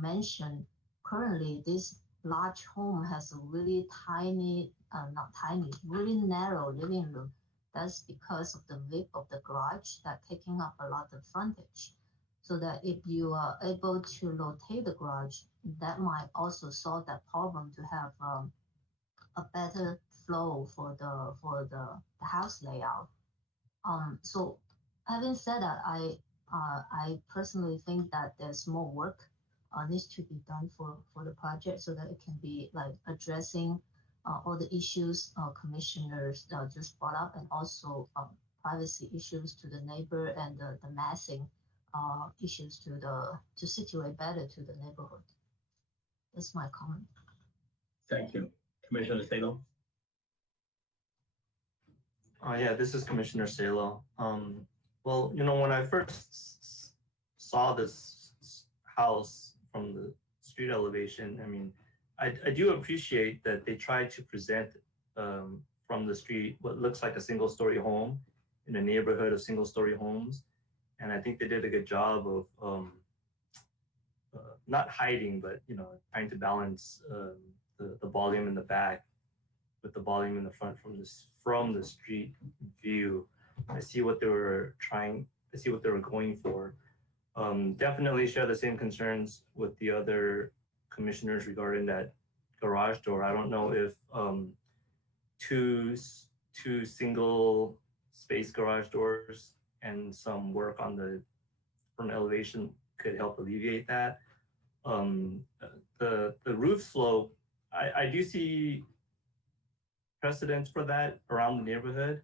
mentioned, currently this large home has a really tiny, not tiny, really narrow living room. That's because of the width of the garage that taking up a lot of frontage. So that if you are able to locate the garage, that might also solve that problem to have a better flow for the house layout. So having said that, I personally think that there's more work needs to be done for the project, so that it can be like addressing all the issues commissioners just brought up, and also privacy issues to the neighbor, and the massing issues to situate better to the neighborhood. That's my comment. Thank you. Commissioner Salo? Yeah, this is Commissioner Salo. Well, when I first saw this house from the street elevation, I mean, I do appreciate that they tried to present from the street what looks like a single-story home in a neighborhood of single-story homes. And I think they did a good job of not hiding, but trying to balance the volume in the back with the volume in the front from the street view. I see what they were going for. Definitely share the same concerns with the other commissioners regarding that garage door. I don't know if two single space garage doors and some work on the front elevation could help alleviate that. The roof slope, I do see precedents for that around the neighborhood.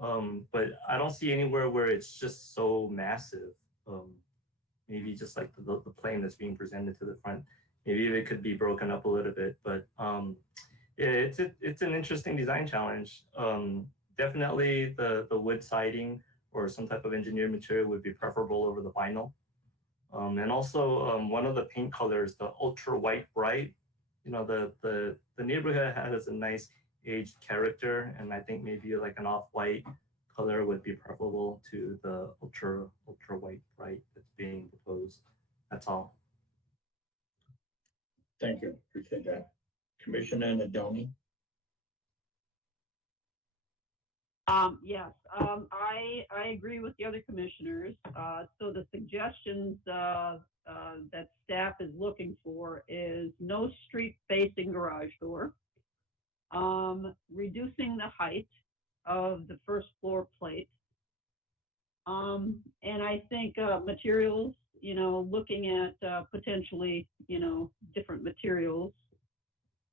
But I don't see anywhere where it's just so massive. Maybe just like the plane that's being presented to the front. Maybe it could be broken up a little bit, but yeah, it's an interesting design challenge. Definitely the wood siding or some type of engineered material would be preferable over the vinyl. And also one of the paint colors, the ultra white bright, you know, the neighborhood has a nice aged character, and I think maybe like an off-white color would be preferable to the ultra white bright that's being proposed. That's all. Thank you. Appreciate that. Commissioner Nadoni? Yes, I agree with the other commissioners. So the suggestions that staff is looking for is no street-facing garage door, reducing the height of the first floor plate, and I think materials, you know, looking at potentially, you know, different materials,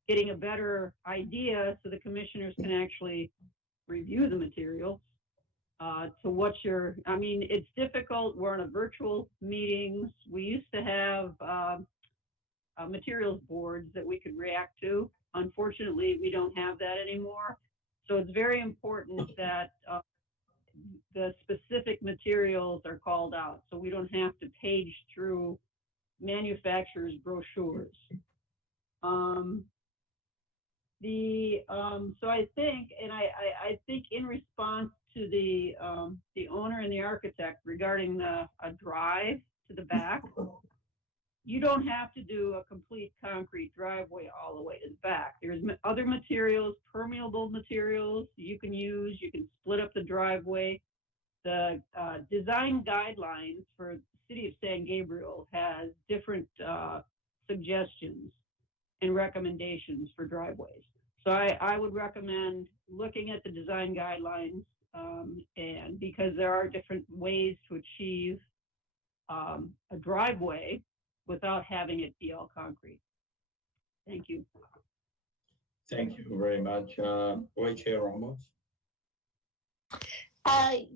getting a better idea so the commissioners can actually review the materials to what you're, I mean, it's difficult. We're on a virtual meetings. We used to have materials boards that we could react to. Unfortunately, we don't have that anymore. So it's very important that the specific materials are called out so we don't have to page through manufacturers' brochures. So I think, and I think in response to the owner and the architect regarding a drive to the back, you don't have to do a complete concrete driveway all the way to the back. There's other materials, permeable materials you can use. You can split up the driveway. The design guidelines for the City of San Gabriel has different suggestions and recommendations for driveways. So I would recommend looking at the design guidelines, and because there are different ways to achieve a driveway without having it be all concrete. Thank you. Thank you very much. Board Chair Ramos?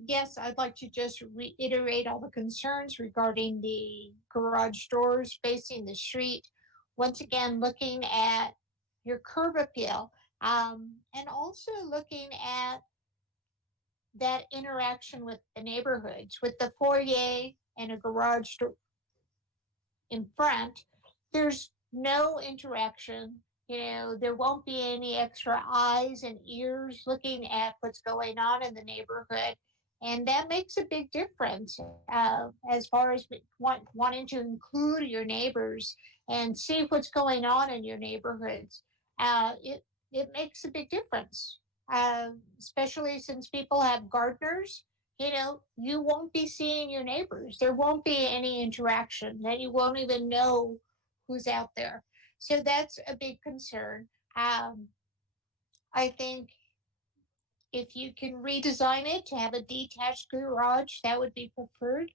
Yes, I'd like to just reiterate all the concerns regarding the garage doors facing the street. Once again, looking at your curb appeal, and also looking at that interaction with the neighborhoods, with the foyer and a garage door in front. There's no interaction. You know, there won't be any extra eyes and ears looking at what's going on in the neighborhood. And that makes a big difference as far as wanting to include your neighbors and see what's going on in your neighborhoods. It makes a big difference, especially since people have gardeners. You know, you won't be seeing your neighbors. There won't be any interaction. Then you won't even know who's out there. So that's a big concern. I think if you can redesign it to have a detached garage, that would be preferred.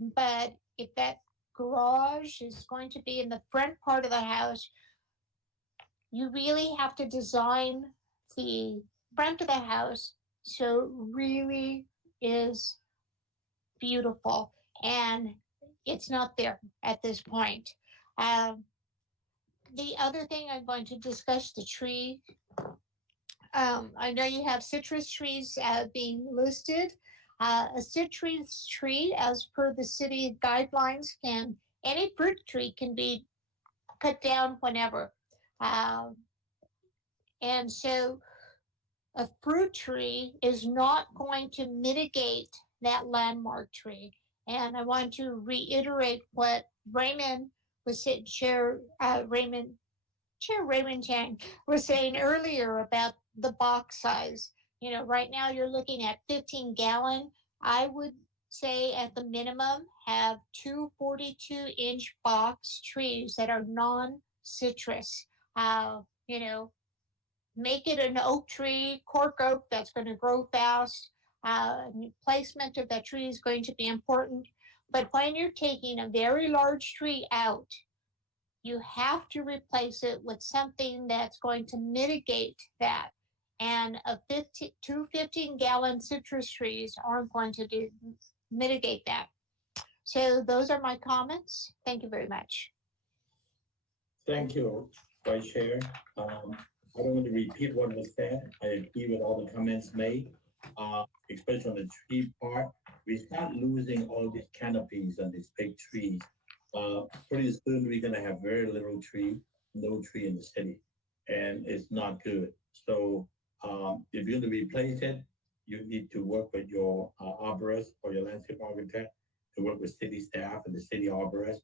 But if that garage is going to be in the front part of the house, you really have to design the front of the house so it really is beautiful, and it's not there at this point. The other thing I'm going to discuss, the tree. I know you have citrus trees being listed. A citrus tree, as per the city guidelines, any fruit tree can be cut down whenever. And so a fruit tree is not going to mitigate that landmark tree. And I want to reiterate what Raymond was saying, Chair Raymond Chang was saying earlier about the box size. You know, right now you're looking at 15-gallon. I would say at the minimum have two 42-inch box trees that are non-citrus. You know, make it an oak tree, cork oak that's going to grow fast. Placement of that tree is going to be important. But when you're taking a very large tree out, you have to replace it with something that's going to mitigate that. and two 15-gallon citrus trees aren't going to mitigate that. So those are my comments. Thank you very much. Thank you, Vice Chair. I don't want to repeat what was said. I agree with all the comments made, especially on the tree part. We start losing all these canopies and these big trees. Pretty soon we're gonna have very little tree, no tree in the city, and it's not good. So if you're going to replace it, you need to work with your arborist or your landscape architect to work with city staff and the city arborist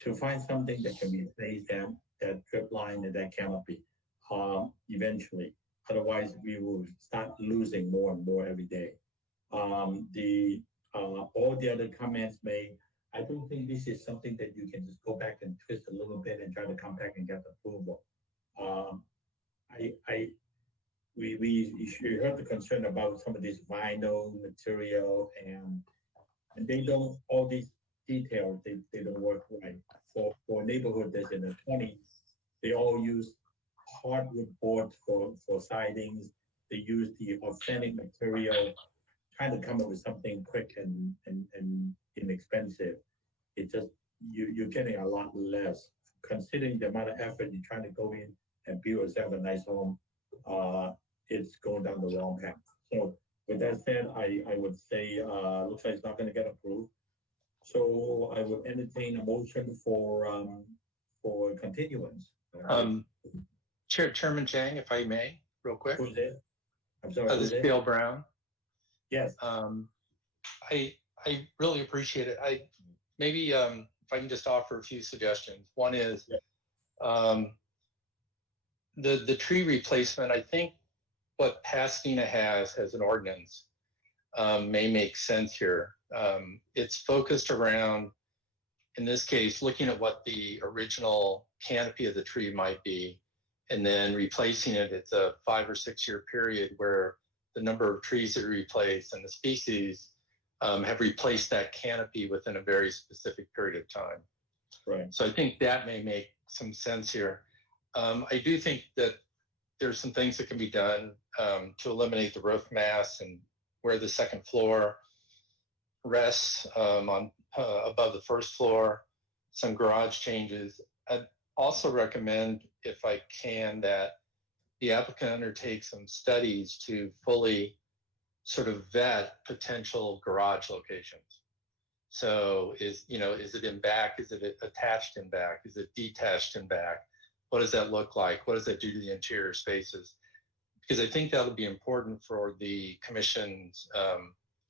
to find something that can replace that drip line and that canopy eventually. Otherwise, we will start losing more and more every day. The all the other comments made, I don't think this is something that you can just go back and twist a little bit and try to come back and get approval. Um, I you heard the concern about some of this vinyl material and they don't all these details they don't work right. For a neighborhood that's in the 20s, they all use hardwood boards for sidings. They use the authentic material, trying to come up with something quick and inexpensive. It just you're getting a lot less considering the amount of effort you're trying to go in and build yourself a nice home. It's going down the wrong path. So with that said, I would say looks like it's not going to get approved. So I would entertain a motion for continuance. Chairman Chang, if I may, real quick. Who's it? I'm sorry. This is Bill Brown. Yes. I really appreciate it. Maybe if I can just offer a few suggestions. One is the tree replacement. I think what Pasadena has an ordinance may make sense here. It's focused around, in this case, looking at what the original canopy of the tree might be, and then replacing it. It's a 5 or 6 year period where the number of trees that are replaced and the species have replaced that canopy within a very specific period of time. Right. So I think that may make some sense here. I do think that there's some things that can be done to eliminate the roof mass and where the second floor rests on above the first floor, some garage changes. I'd also recommend, if I can, that the applicant undertake some studies to fully sort of vet potential garage locations. So is it in back? Is it attached in back? Is it detached in back? What does that look like? What does that do to the interior spaces? Because I think that'll be important for the commission's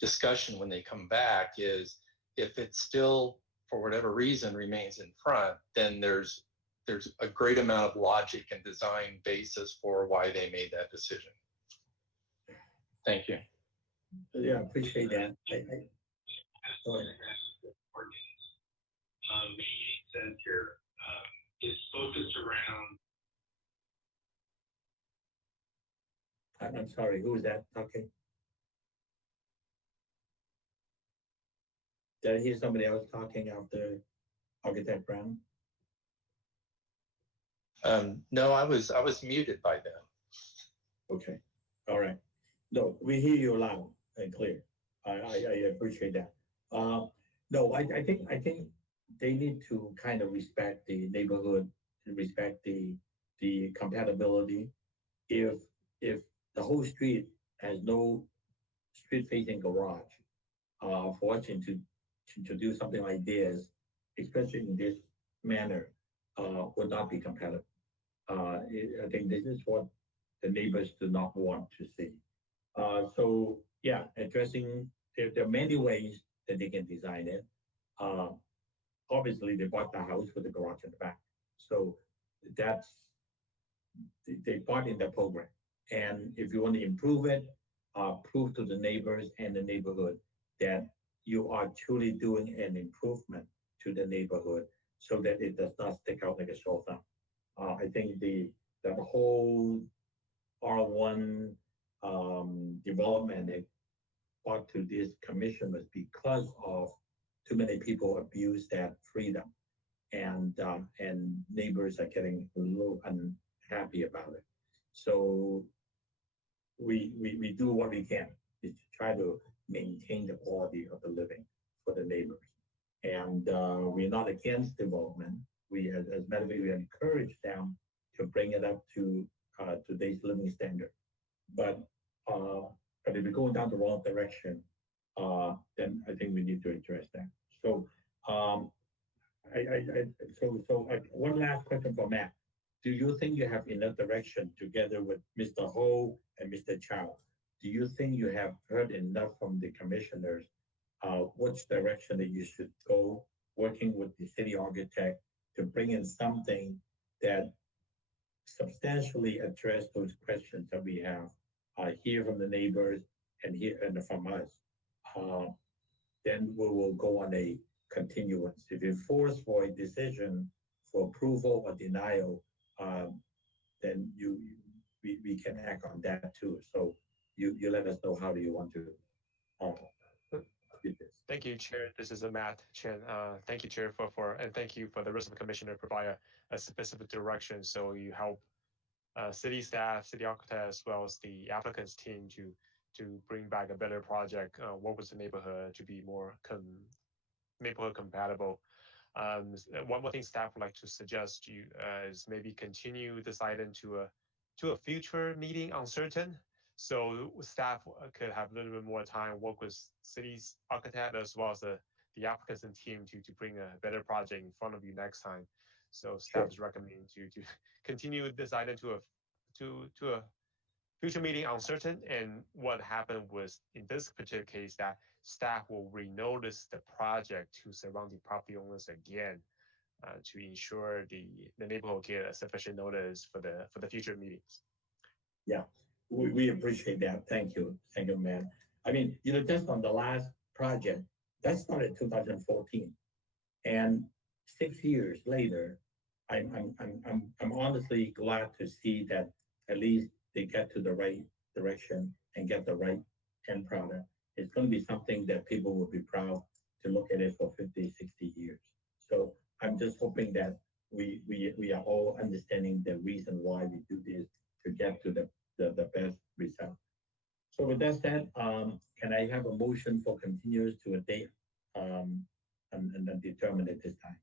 discussion when they come back, is if it still, for whatever reason, remains in front, then there's a great amount of logic and design basis for why they made that decision. Thank you. Yeah, I appreciate that. Sense here is focused around. I'm sorry, who was that? Okay. Did I hear somebody else talking after Architect Brown? No, I was muted by them. Okay, all right. No, we hear you loud and clear. I appreciate that. No, I think they need to kind of respect the neighborhood, respect the compatibility. If the whole street has no street facing garage, for us to do something like this, especially in this manner, would not be compatible. I think this is what the neighbors do not want to see. So yeah, addressing there are many ways that they can design it. Obviously, they bought the house with the garage in the back, so that's they bought in the program. And if you want to improve it, prove to the neighbors and the neighborhood that you are truly doing an improvement to the neighborhood, so that it does not stick out like a sore thumb. I think the whole R1 development that brought to this commission was because of too many people abuse that freedom, and neighbors are getting a little unhappy about it. So we do what we can is to try to maintain the quality of the living for the neighbors. And we're not against development. We, as a matter of fact, we encourage them to bring it up to today's living standard. But but if we're going down the wrong direction, then I think we need to address that. So one last question for Matt. Do you think you have enough direction together with Mr. Ho and Mr. Chow? Do you think you have heard enough from the commissioners which direction that you should go, working with the city architect to bring in something that substantially address those questions that we have, hear from the neighbors and hear and from us? Then we will go on a continuance. If you force for a decision for approval or denial, then we can act on that too. So you let us know how do you want to do this. Thank you, Chair. This is Matt Chen. Thank you, Chair, and thank you for the rest of the commissioner provide a specific direction. So you help city staff, city architect, as well as the applicants team to bring back a better project, work with the neighborhood to be more neighborhood compatible. One more thing staff would like to suggest you is maybe continue this item to a future meeting uncertain. So staff could have a little bit more time, work with city's architect as well as the applicants and team to bring a better project in front of you next time. So staff is recommending to continue this item to a future meeting uncertain. And what happened was in this particular case that staff will renotice the project to surrounding property owners again to ensure the neighborhood get a sufficient notice for the future meetings. Yeah, we appreciate that. Thank you, man. I mean, just on the last project, that started 2014, and 6 years later, I'm honestly glad to see that at least they get to the right direction and get the right end product. It's going to be something that people will be proud to look at it for 50, 60 years. So I'm just hoping that we are all understanding the reason why we do this to get to the best result. So with that said, can I have a motion for continuous to a date and then determine at this time?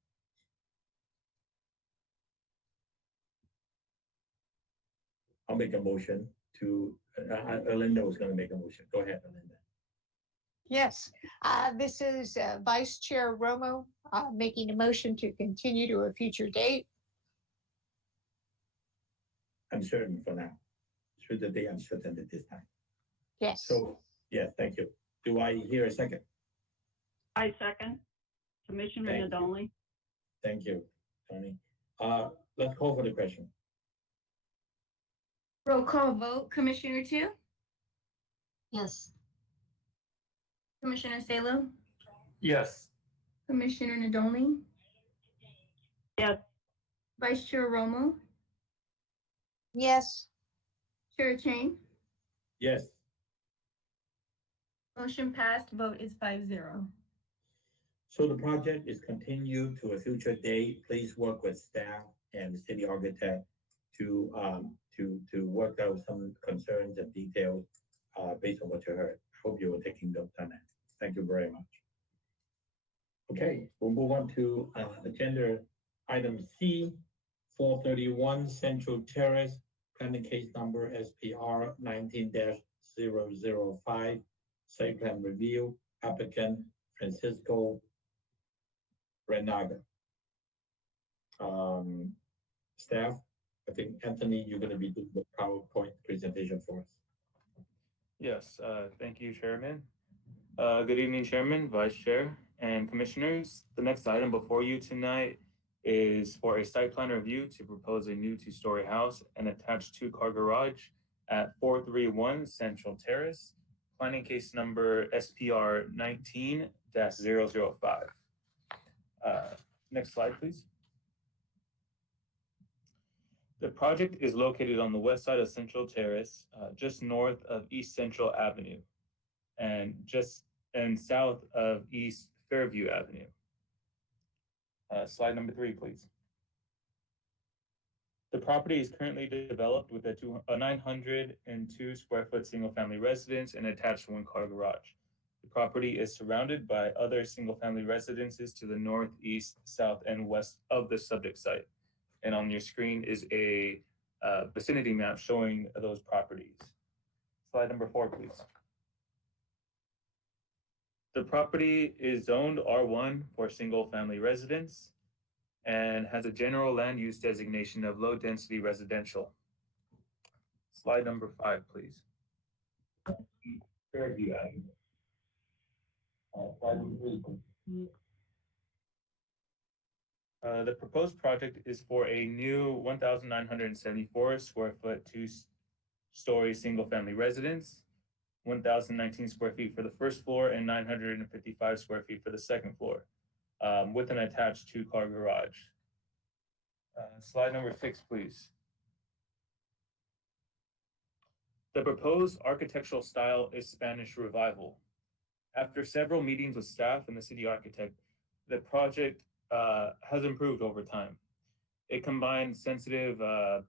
I'll make a motion to, Erlinda was going to make a motion. Go ahead, Erlinda. Yes, this is Vice Chair Romo making a motion to continue to a future date. Uncertain for now. Should the date uncertain at this time? Yes. So, yeah, thank you. Do I hear a second? I second. Commissioner Thank you. Nadolny. Thank you, Tony. Let's call for the question. Roll call vote, Commissioner Two, Yes. Commissioner Salo, Yes. Commissioner Nadolny, Yes. Vice Chair Romo, Yes. Chair Chang. Yes. Motion passed, vote is 5-0. So the project is continued to a future date. Please work with staff and the city architect to work out some concerns and details based on what you heard. Hope you were taking notes on that. Thank you very much. Okay, we'll move on to agenda item C, 431 Central Terrace, planning case number SPR 19-005, site plan review, applicant Francisco Renaga. Staff, I think Anthony, you're going to be doing the PowerPoint presentation for us. Yes, thank you, Chairman. Good evening, Chairman, Vice Chair, and Commissioners. The next item before you tonight is for a site plan review to propose a new two-story house and attached two-car garage at 431 Central Terrace, planning case number SPR 19-005. Next slide, please. The project is located on the west side of Central Terrace, just north of East Central Avenue, and south of East Fairview Avenue. Slide number 3, please. The property is currently developed with a 902 square foot single family residence and attached one car garage. The property is surrounded by other single family residences to the north, east, south, and west of the subject site. And on your screen is a vicinity map showing those properties. Slide number 4, please. The property is zoned R1 for single family residence and has a general land use designation of low density residential. Slide number 5, please. Slide number 3, please. The proposed project is for a new 1,974 square foot, 2-story single family residence, 1,019 square feet for the first floor and 955 square feet for the second floor, with an attached 2-car garage. Slide number 6, please. The proposed architectural style is Spanish Revival. After several meetings with staff and the city architect, the project has improved over time. It combines sensitive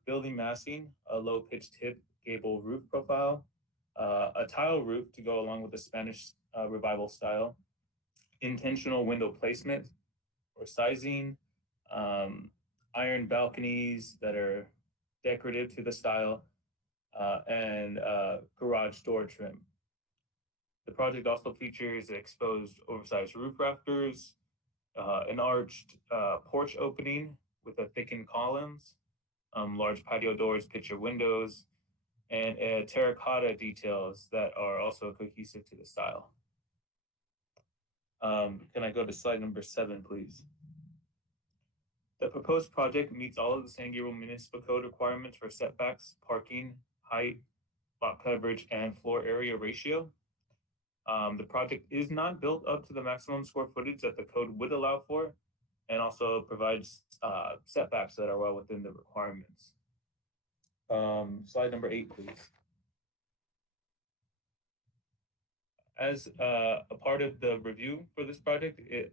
building massing, a low-pitched hip gable roof profile, a tile roof to go along with the Spanish Revival style, intentional window placement or sizing, iron balconies that are decorative to the style, and garage door trim. The project also features exposed oversized roof rafters, an arched porch opening with a thickened columns, large patio doors, picture windows, and terracotta details that are also cohesive to the style. Can I go to slide number 7, please? The proposed project meets all of the San Gabriel Municipal Code requirements for setbacks, parking, height, lot coverage, and floor area ratio. The project is not built up to the maximum square footage that the code would allow for, and also provides setbacks that are well within the requirements. Slide number 8, please. As a part of the review for this project, the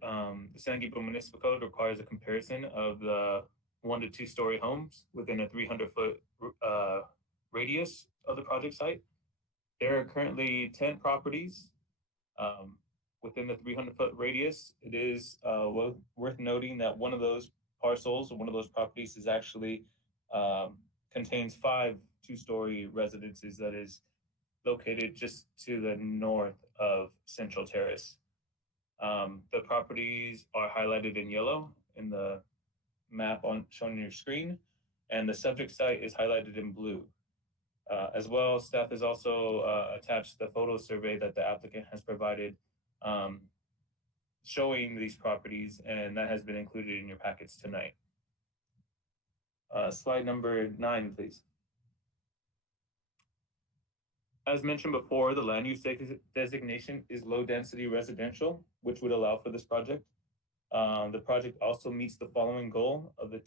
San Gabriel Municipal Code requires a comparison of the 1 to 2-story homes within a 300-foot radius of the project site. There are currently 10 properties within the 300-foot radius. It is worth noting that one of those parcels, or one of those properties, is actually contains 5 2-story residences that is located just to the north of Central Terrace. The properties are highlighted in yellow in the map shown on your screen, and the subject site is highlighted in blue. As well, staff has also attached the photo survey that the applicant has provided showing these properties, and that has been included in your packets tonight. Slide number 9, please. As mentioned before, the land use designation is low density residential, which would allow for this project. The project also meets the following goal of the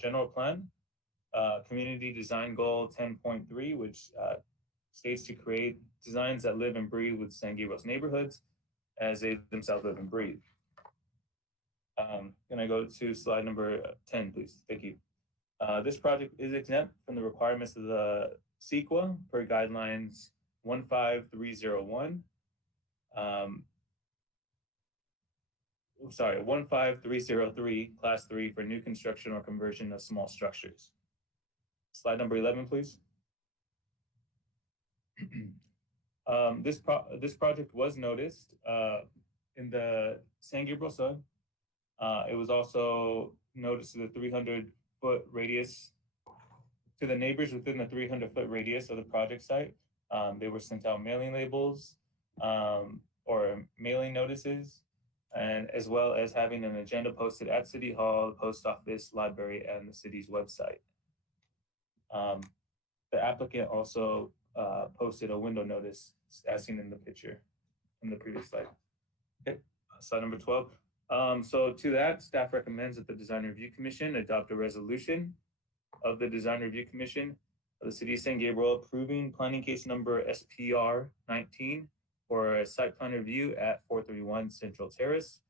general plan. Community design goal 10.3, which states to create designs that live and breathe with San Gabriel's neighborhoods as they themselves live and breathe. Can I go to slide number 10, please? Thank you. This project is exempt from the requirements of the CEQA per guidelines 15301. 15303, class 3 for new construction or conversion of small structures. Slide number 11, please. This project was noticed in the San Gabriel Sun. It was also noticed to the 300-foot radius to the neighbors within the 300-foot radius of the project site. They were sent out mailing labels or mailing notices, and as well as having an agenda posted at City Hall, the post office, library, and the city's website. The applicant also posted a window notice as seen in the picture in the previous slide. Okay, slide number 12. So to that, staff recommends that the Design Review Commission adopt a resolution of the Design Review Commission of the City of San Gabriel approving planning case number SPR 19 for a site plan review at 431 Central Terrace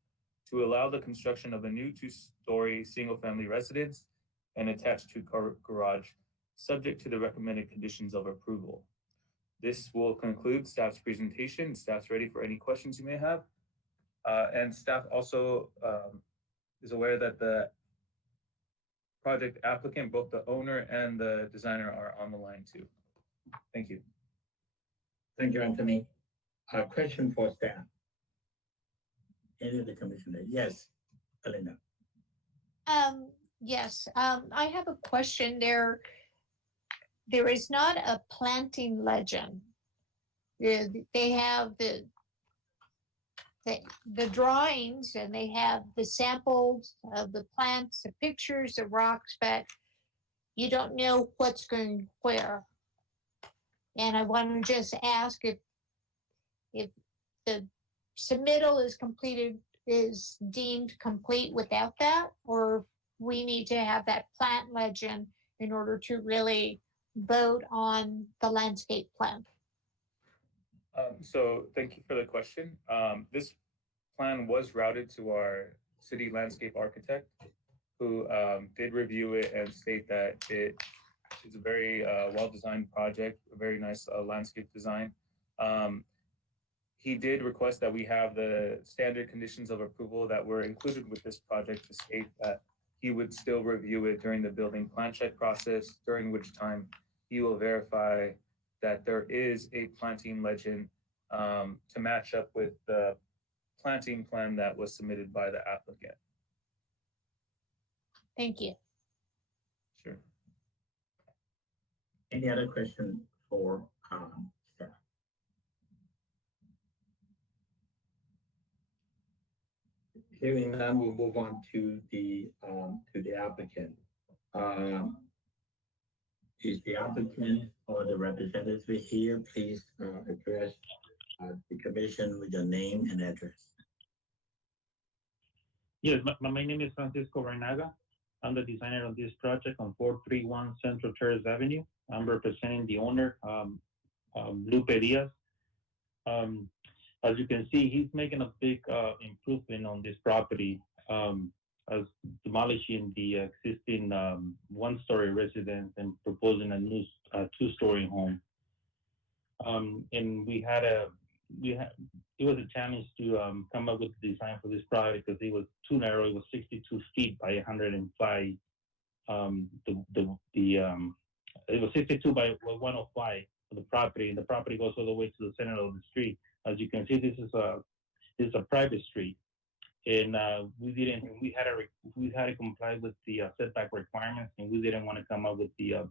to allow the construction of a new 2-story single-family residence and attached two-car garage, subject to the recommended conditions of approval. This will conclude staff's presentation. Staff's ready for any questions you may have. And staff also is aware that the project applicant, both the owner and the designer, are on the line too. Thank you. Thank you, Anthony. A question for staff. Any of the commissioners? Yes, Belinda. Yes, I have a question there. There is not a planting legend. They have the drawings and they have the samples of the plants, the pictures, the rocks, but you don't know what's going where. And I want to just ask if the submittal is completed, is deemed complete without that, or we need to have that plant legend in order to really vote on the landscape plan. So thank you for the question. This plan was routed to our city landscape architect, who did review it and state that it is a very well-designed project, a very nice landscape design. He did request that we have the standard conditions of approval that were included with this project to state that he would still review it during the building plan check process, during which time he will verify that there is a planting legend to match up with the planting plan that was submitted by the applicant. Thank you. Sure. Any other question for staff? Hearing none, we'll move on to the applicant. Is the applicant or the representative here? Please address the commission with your name and address. Yes, my name is Francisco Reinaga. I'm the designer of this project on 431 Central Terrace Avenue. I'm representing the owner, Lupe Diaz. As you can see, he's making a big improvement on this property, as demolishing the existing one-story residence and proposing a new two-story home. And it was a challenge to come up with the design for this project because it was too narrow. It was 62 feet by 105. It was 62 by 105 for the property, and the property goes all the way to the center of the street. As you can see, this is a private street, and we had to comply with the setback requirements, and we didn't want to come up with the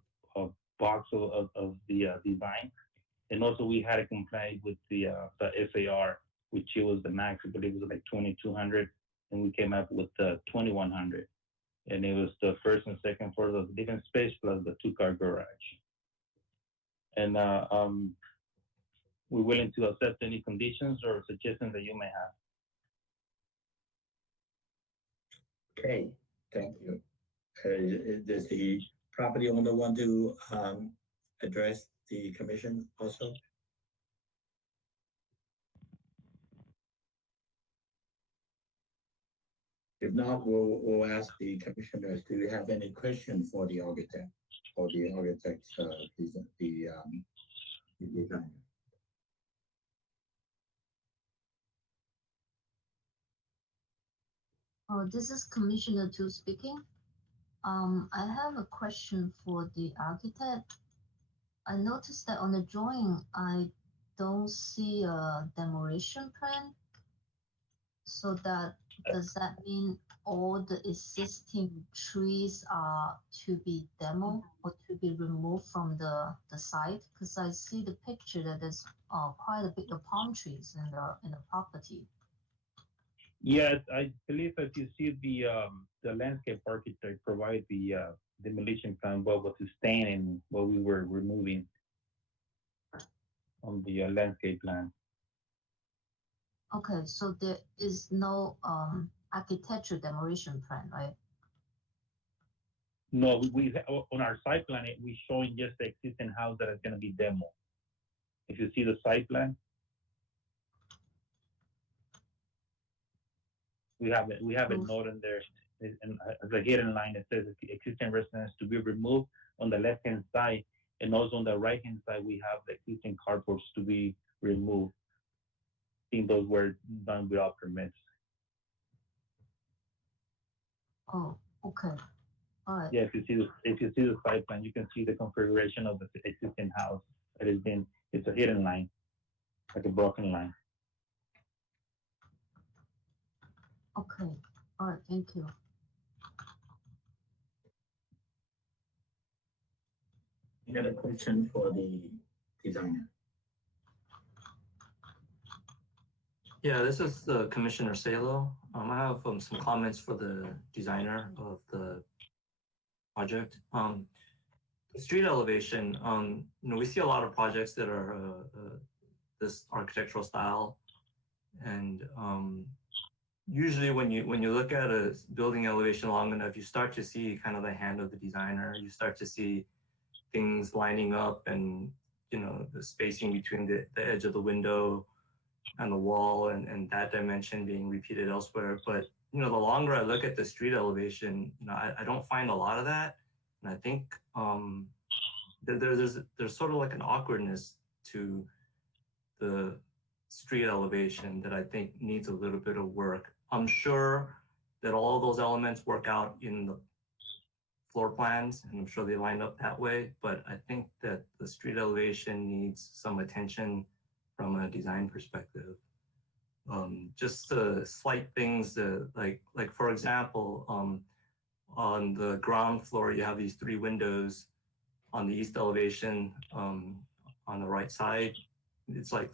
box of the design. And also we had to comply with the FAR, which it was the max, I believe it was like 2,200, and we came up with 2,100. And it was the first and second floor of the living space plus the two-car garage. And we're willing to accept any conditions or suggestions that you may have. Okay, thank you. Does the property owner want to address the commission also? If not, we'll ask the commissioners, do you have any questions for the architect or the architect's the designer? This is Commissioner Tu speaking. I have a question for the architect. I noticed that on the drawing, I don't see a demolition plan. So does that mean all the existing trees are to be demoed or to be removed from the site? Because I see the picture that there's quite a bit of palm trees in the property. Yes, I believe if you see the landscape architect provide the demolition plan, what was staying and what we were removing on the landscape plan. Okay, so there is no architecture demolition plan, right? No, we on our site plan we're showing just the existing house that is going to be demo. If you see the site plan, we have it noted there. and as a hidden line, it says the existing residence to be removed on the left-hand side, and also on the right-hand side, we have the existing carports to be removed. I think those were done without permits. Oh, okay. All right. Yeah, if you see the site plan, you can see the configuration of the existing house that has been. It's a hidden line, like a broken line. Okay. All right. Thank you. Any other question for the designer? Yeah, this is Commissioner Salo. I have some comments for the designer of the project. The street elevation, we see a lot of projects that are this architectural style, and usually when you look at a building elevation long enough, you start to see kind of the hand of the designer. You start to see things lining up, and the spacing between the edge of the window and the wall, and that dimension being repeated elsewhere. But the longer I look at the street elevation, I don't find a lot of that, and I think there's sort of like an awkwardness to the street elevation that I think needs a little bit of work. I'm sure that all of those elements work out in the floor plans, and I'm sure they line up that way, but I think that the street elevation needs some attention from a design perspective. Just the slight things that, like for example, on the ground floor, you have these 3 windows on the east elevation, on the right side. It's like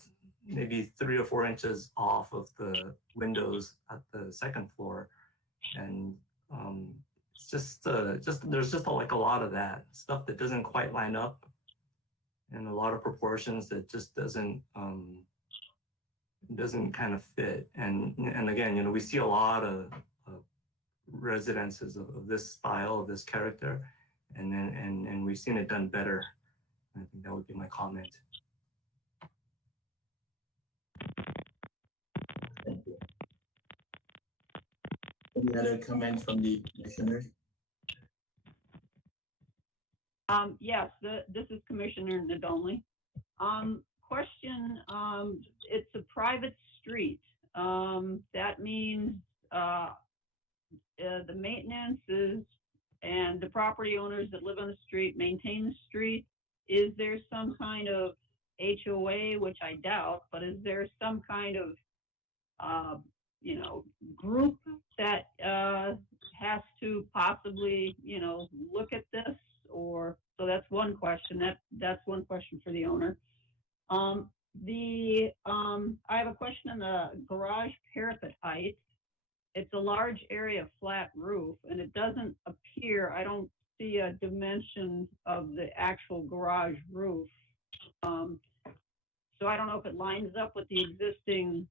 maybe 3 or 4 inches off of the windows at the second floor, and it's just there's just like a lot of that stuff that doesn't quite line up, and a lot of proportions that just doesn't kind of fit. And again, we see a lot of residences of this style, of this character, and we've seen it done better. I think that would be my comment. Thank you. Any other comments from the commissioners? Yes, this is Commissioner Nadolny. Question, it's a private street. That means the maintenance is, and the property owners that live on the street maintain the street. Is there some kind of HOA, which I doubt, but is there some kind of group that has to possibly look at this? Or so that's one question. That's one question for the owner. I have a question on the garage parapet height. It's a large area of flat roof, and it doesn't appear, I don't see a dimension of the actual garage roof. So I don't know if it lines up with the existing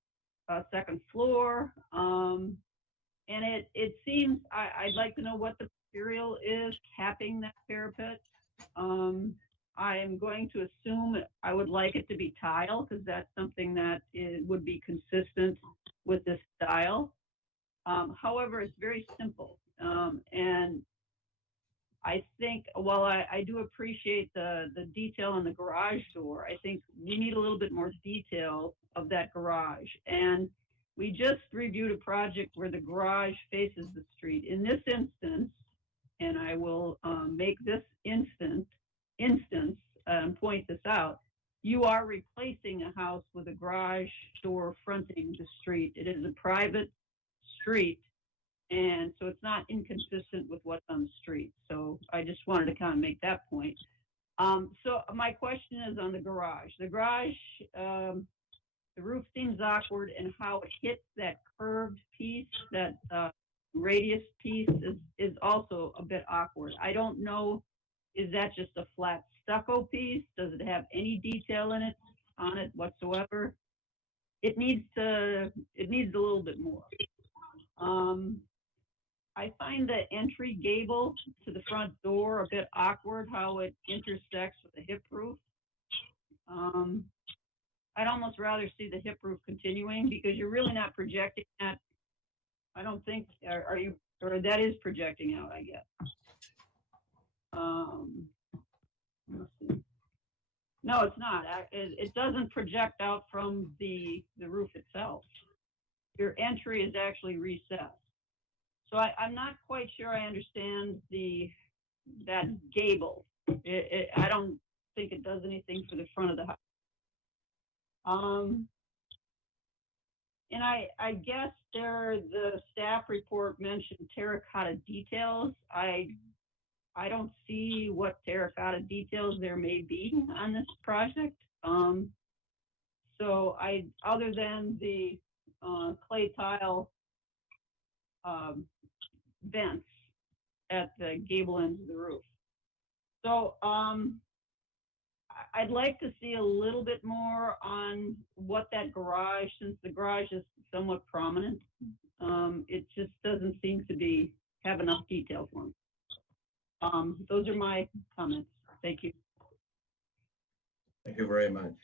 second floor. And it seems, I'd like to know what the material is capping that parapet. I am going to assume I would like it to be tile, because that's something that would be consistent with this style. However, it's very simple. And I think, while I do appreciate the detail on the garage door, I think we need a little bit more detail of that garage. And we just reviewed a project where the garage faces the street. In this instance, and I will make this instance and point this out, you are replacing a house with a garage door fronting the street. It is a private street, and so it's not inconsistent with what's on the street. So I just wanted to kind of make that point. So my question is on the garage. The garage, the roof seems awkward, and how it hits that curved piece, that radius piece is also a bit awkward. I don't know, is that just a flat stucco piece? Does it have any detail on it whatsoever? It needs a little bit more. I find the entry gable to the front door a bit awkward, how it intersects with the hip roof. I'd almost rather see the hip roof continuing, because you're really not projecting that. I don't think, are you or that is projecting out, I guess. Let's see. No, it's not. It doesn't project out from the roof itself. Your entry is actually recessed. So I'm not quite sure I understand that gable. I don't think it does anything for the front of the house. And I guess the staff report mentioned terracotta details. I don't see what terracotta details there may be on this project. So other than the clay tile vents at the gable ends of the roof. So I'd like to see a little bit more on what that garage, since the garage is somewhat prominent. It just doesn't seem to have enough detail for me. Those are my comments. Thank you. Thank you very much.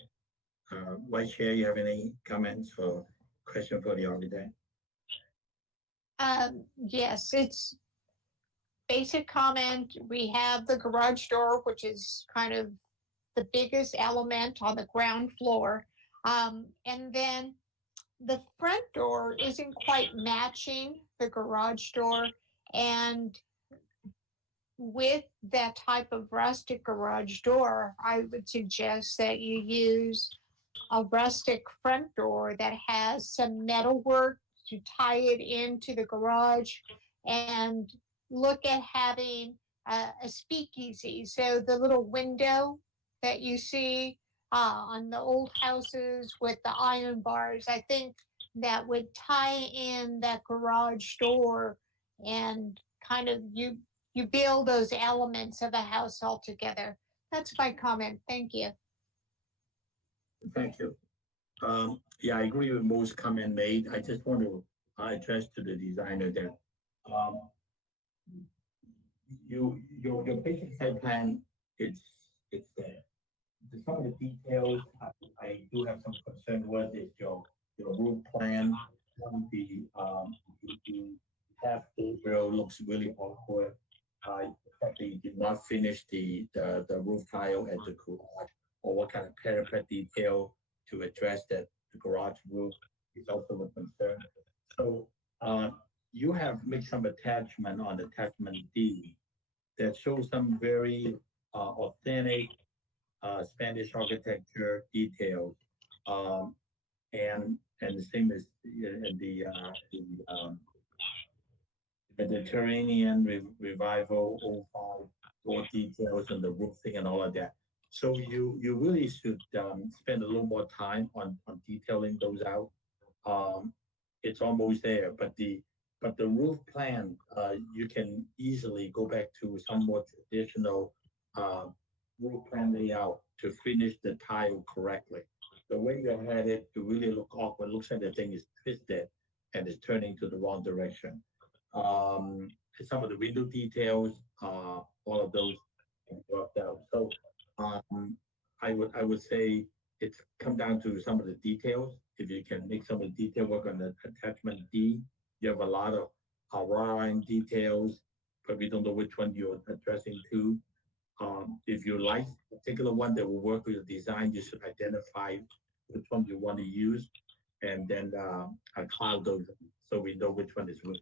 Vice Chair, you have any comments or question for the architect? Yes, it's basic comment. We have the garage door, which is kind of the biggest element on the ground floor. And then the front door isn't quite matching the garage door. And with that type of rustic garage door, I would suggest that you use a rustic front door that has some metal work to tie it into the garage, and look at having a speakeasy. So the little window that you see on the old houses with the iron bars, I think that would tie in that garage door, and kind of you build those elements of the house all together. That's my comment. Thank you. Thank you. Yeah, I agree with most comment made. I just want to address to the designer that your basic site plan, it's there. Some of the details I do have some concern with is your roof plan. The half overall looks really awkward. The fact that you did not finish the roof tile at the garage, or what kind of parapet detail to address that the garage roof is also a concern. So you have made some attachment on attachment D that shows some very authentic Spanish architecture details, and the same as the Mediterranean revival, 05, door details and the roofing and all of that. So you really should spend a little more time on detailing those out. It's almost there, but the roof plan, you can easily go back to some more traditional roof plan layout to finish the tile correctly. The way you had it, to really look awkward. Looks like the thing is twisted and is turning to the wrong direction. Some of the window details, all of those worked out. So I would say it's come down to some of the details. If you can make some of the detail work on the attachment D, you have a lot of raw line details, but we don't know which one you're addressing to. If you like a particular one that will work with your design, you should identify which one you want to use, and then cloud those so we know which one is which.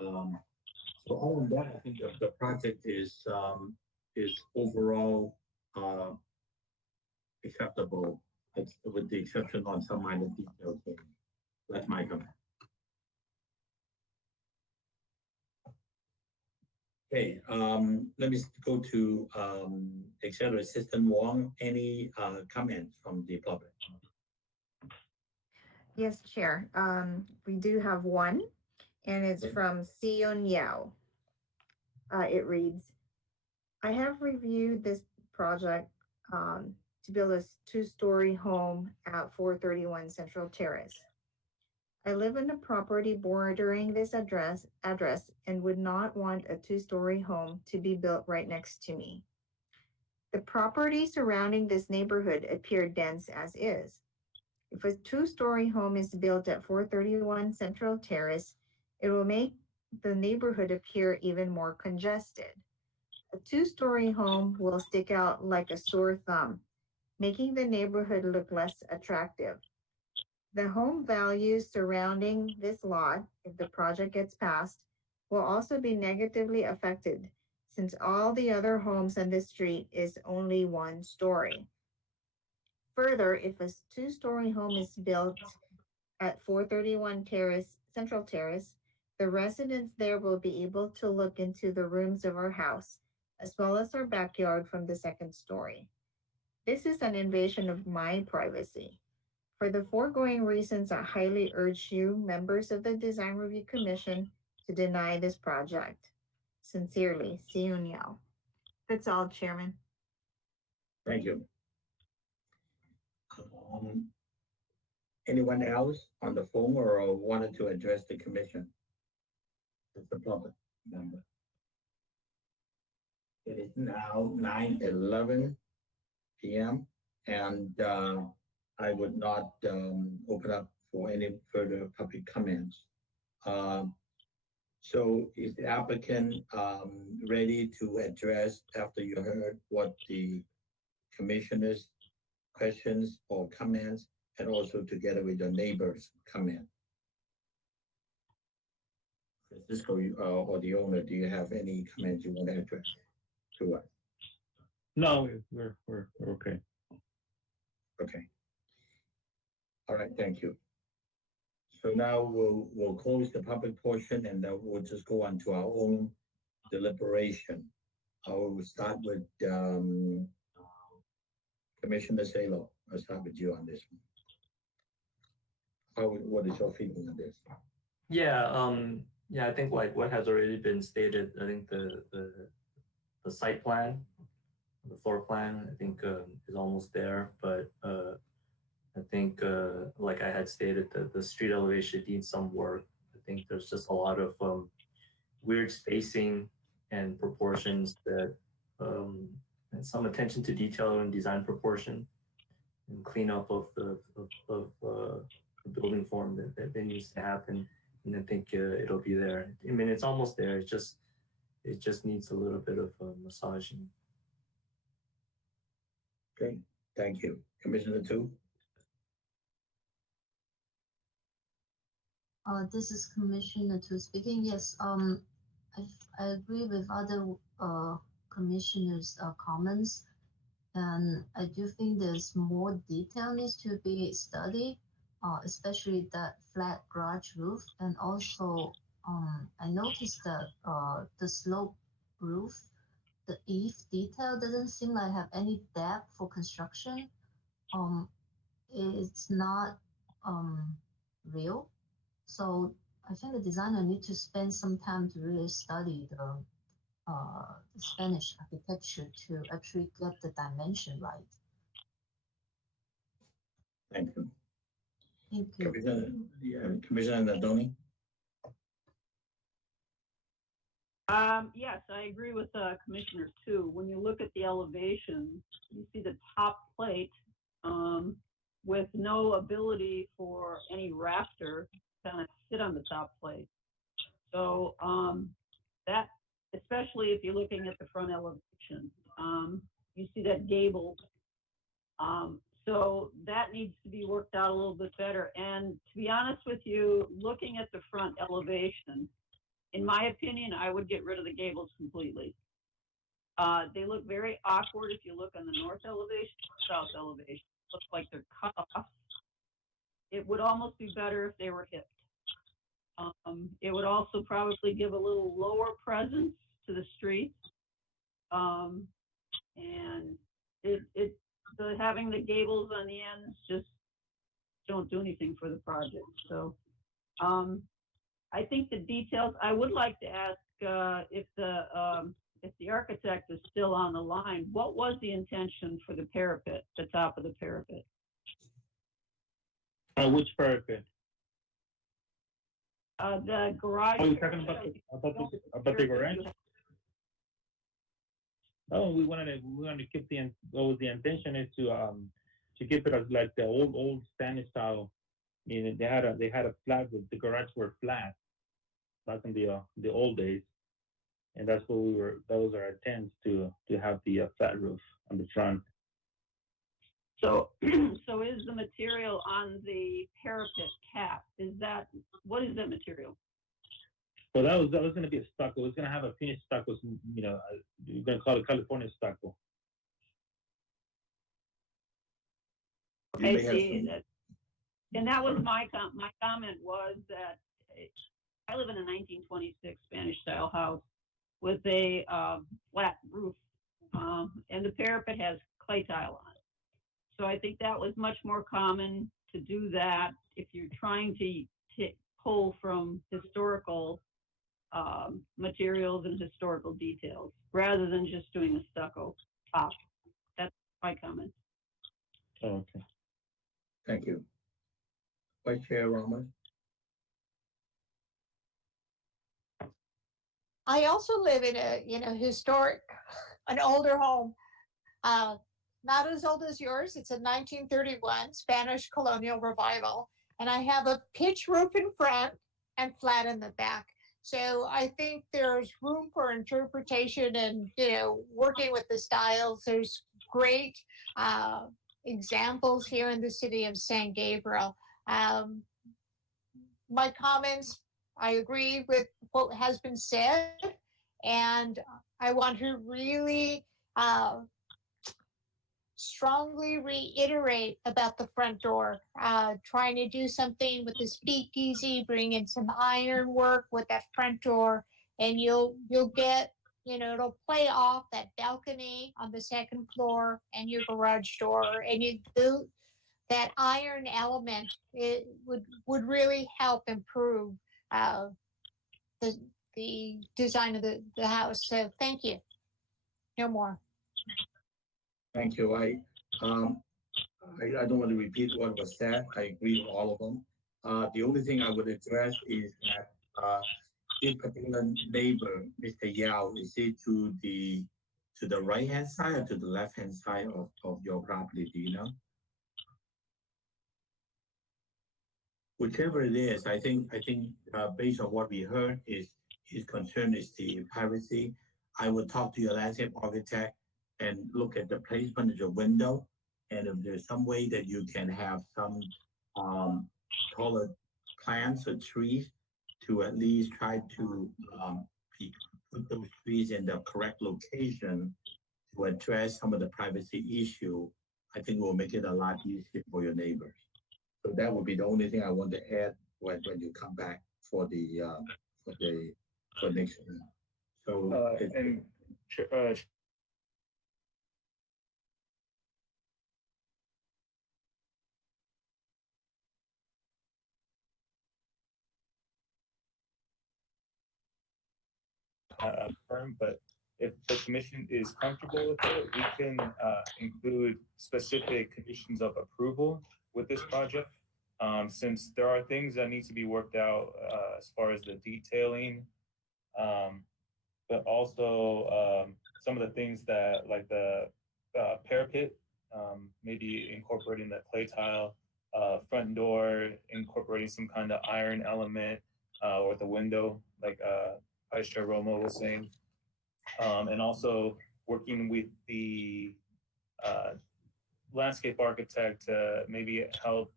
So all in that, I think the project is overall acceptable, with the exception on some minor details. That's my comment. Okay, let me go to Executive Assistant Wong. Any comments from the public? Yes, Chair. We do have one, and it's from Sion Yao. It reads, I have reviewed this project to build a two-story home at 431 Central Terrace. I live in a property bordering this address and would not want a two-story home to be built right next to me. The property surrounding this neighborhood appear dense as is. If a two-story home is built at 431 Central Terrace, it will make the neighborhood appear even more congested. A two-story home will stick out like a sore thumb, making the neighborhood look less attractive. The home values surrounding this lot, if the project gets passed, will also be negatively affected since all the other homes on the street is only one story. Further, if a two-story home is built at 431 Terrace, Central Terrace, the residents there will be able to look into the rooms of our house, as well as our backyard from the second story. This is an invasion of my privacy. For the foregoing reasons, I highly urge you, members of the Design Review Commission, to deny this project. Sincerely, Siuniao. That's all, Chairman. Thank you. Um, Anyone else on the phone or wanted to address the commission? It's the public member. It is now 9:11 p.m. and I would not open up for any further public comments. So is the applicant ready to address after you heard what the commissioners' questions or comments and also together with your neighbors' comment? Francisco, or the owner, do you have any comments you want to address to us? No, we're okay. Okay. All right, thank you. So now we'll close the public portion and then we'll just go on to our own deliberation. I will start with Commissioner Salo. I'll start with you on this one. What is your feeling on this? Yeah, I think like what has already been stated, I think the site plan, the floor plan, I think is almost there, but I think like I had stated that the street elevation needs some work. I think there's just a lot of weird spacing and proportions that and some attention to detail and design proportion and cleanup of the building form that needs to happen. And I think it'll be there. I mean, it's almost there. It just needs a little bit of massaging. Okay, thank you. Commissioner Tu? This is Commissioner Tu speaking. Yes, I agree with other commissioners' comments, and I do think there's more detail needs to be studied, especially that flat garage roof, and also I noticed that the slope roof, the eave detail doesn't seem like have any depth for construction. It's not real. So I think the designer need to spend some time to really study the Spanish architecture to actually get the dimension right. Thank you. Thank you. Commissioner Nadoni? Yes, I agree with Commissioner Tu. When you look at the elevation, you see the top plate with no ability for any rafter to kind of sit on the top plate. So that, especially if you're looking at the front elevation, you see that gable. So that needs to be worked out a little bit better. And to be honest with you, looking at the front elevation, in my opinion, I would get rid of the gables completely. They look very awkward if you look on the north elevation, south elevation. It looks like they're cut off. It would almost be better if they were hipped. It would also probably give a little lower presence to the street. And having the gables on the ends just don't do anything for the project. So I think the details, I would like to ask if the architect is still on the line, what was the intention for the parapet, the top of the parapet? Which parapet? The garage. Are you talking about the garage? No, we wanted to keep the intention is to keep it as like the old Spanish style. I mean, they had a flat, the garage were flat. back in the old days, and that's what we were. That was our intent to have the flat roof on the front. So, so is the material on the parapet cap, what is that material? So that was going to be a stucco. It was going to have a finished stucco. You know, you're going to call it California stucco. I see that. And that was my comment was that I live in a 1926 Spanish style house with a flat roof, and the parapet has clay tile on it. So I think that was much more common to do that if you're trying to pull from historical materials and historical details rather than just doing a stucco top. That's my comment. Oh, okay. Thank you. Vice Chair Ramos. I also live in a historic, an older home, not as old as yours. It's a 1931 Spanish colonial revival, and I have a pitch roof in front and flat in the back. So I think there's room for interpretation and working with the styles. There's great examples here in the city of San Gabriel. My comments, I agree with what has been said, and I want to really strongly reiterate about the front door, trying to do something with the speakeasy, bring in some iron work with that front door, and you'll get, it'll play off that balcony on the second floor and your garage door, and you do that iron element. It would really help improve the design of the house. So thank you. No more. Thank you. I don't want to repeat what was said. I agree with all of them. The only thing I would address is that this particular neighbor, Mr. Yao, is it to the right hand side or to the left hand side of your property? Do you know? Whichever it is, I think based on what we heard, his concern is the privacy. I would talk to your landscape architect and look at the placement of your window, and if there's some way that you can have some taller plants or trees to at least try to put those trees in the correct location to address some of the privacy issue, I think will make it a lot easier for your neighbors. So that would be the only thing I want to add when you come back for next year. So firm, but if the commission is comfortable with it, we can include specific conditions of approval with this project. Since there are things that need to be worked out as far as the detailing, but also some of the things that like the parapet, maybe incorporating the clay tile, front door, incorporating some kind of iron element, or the window, like Vice Chair Romo was saying, and also working with the landscape architect to maybe help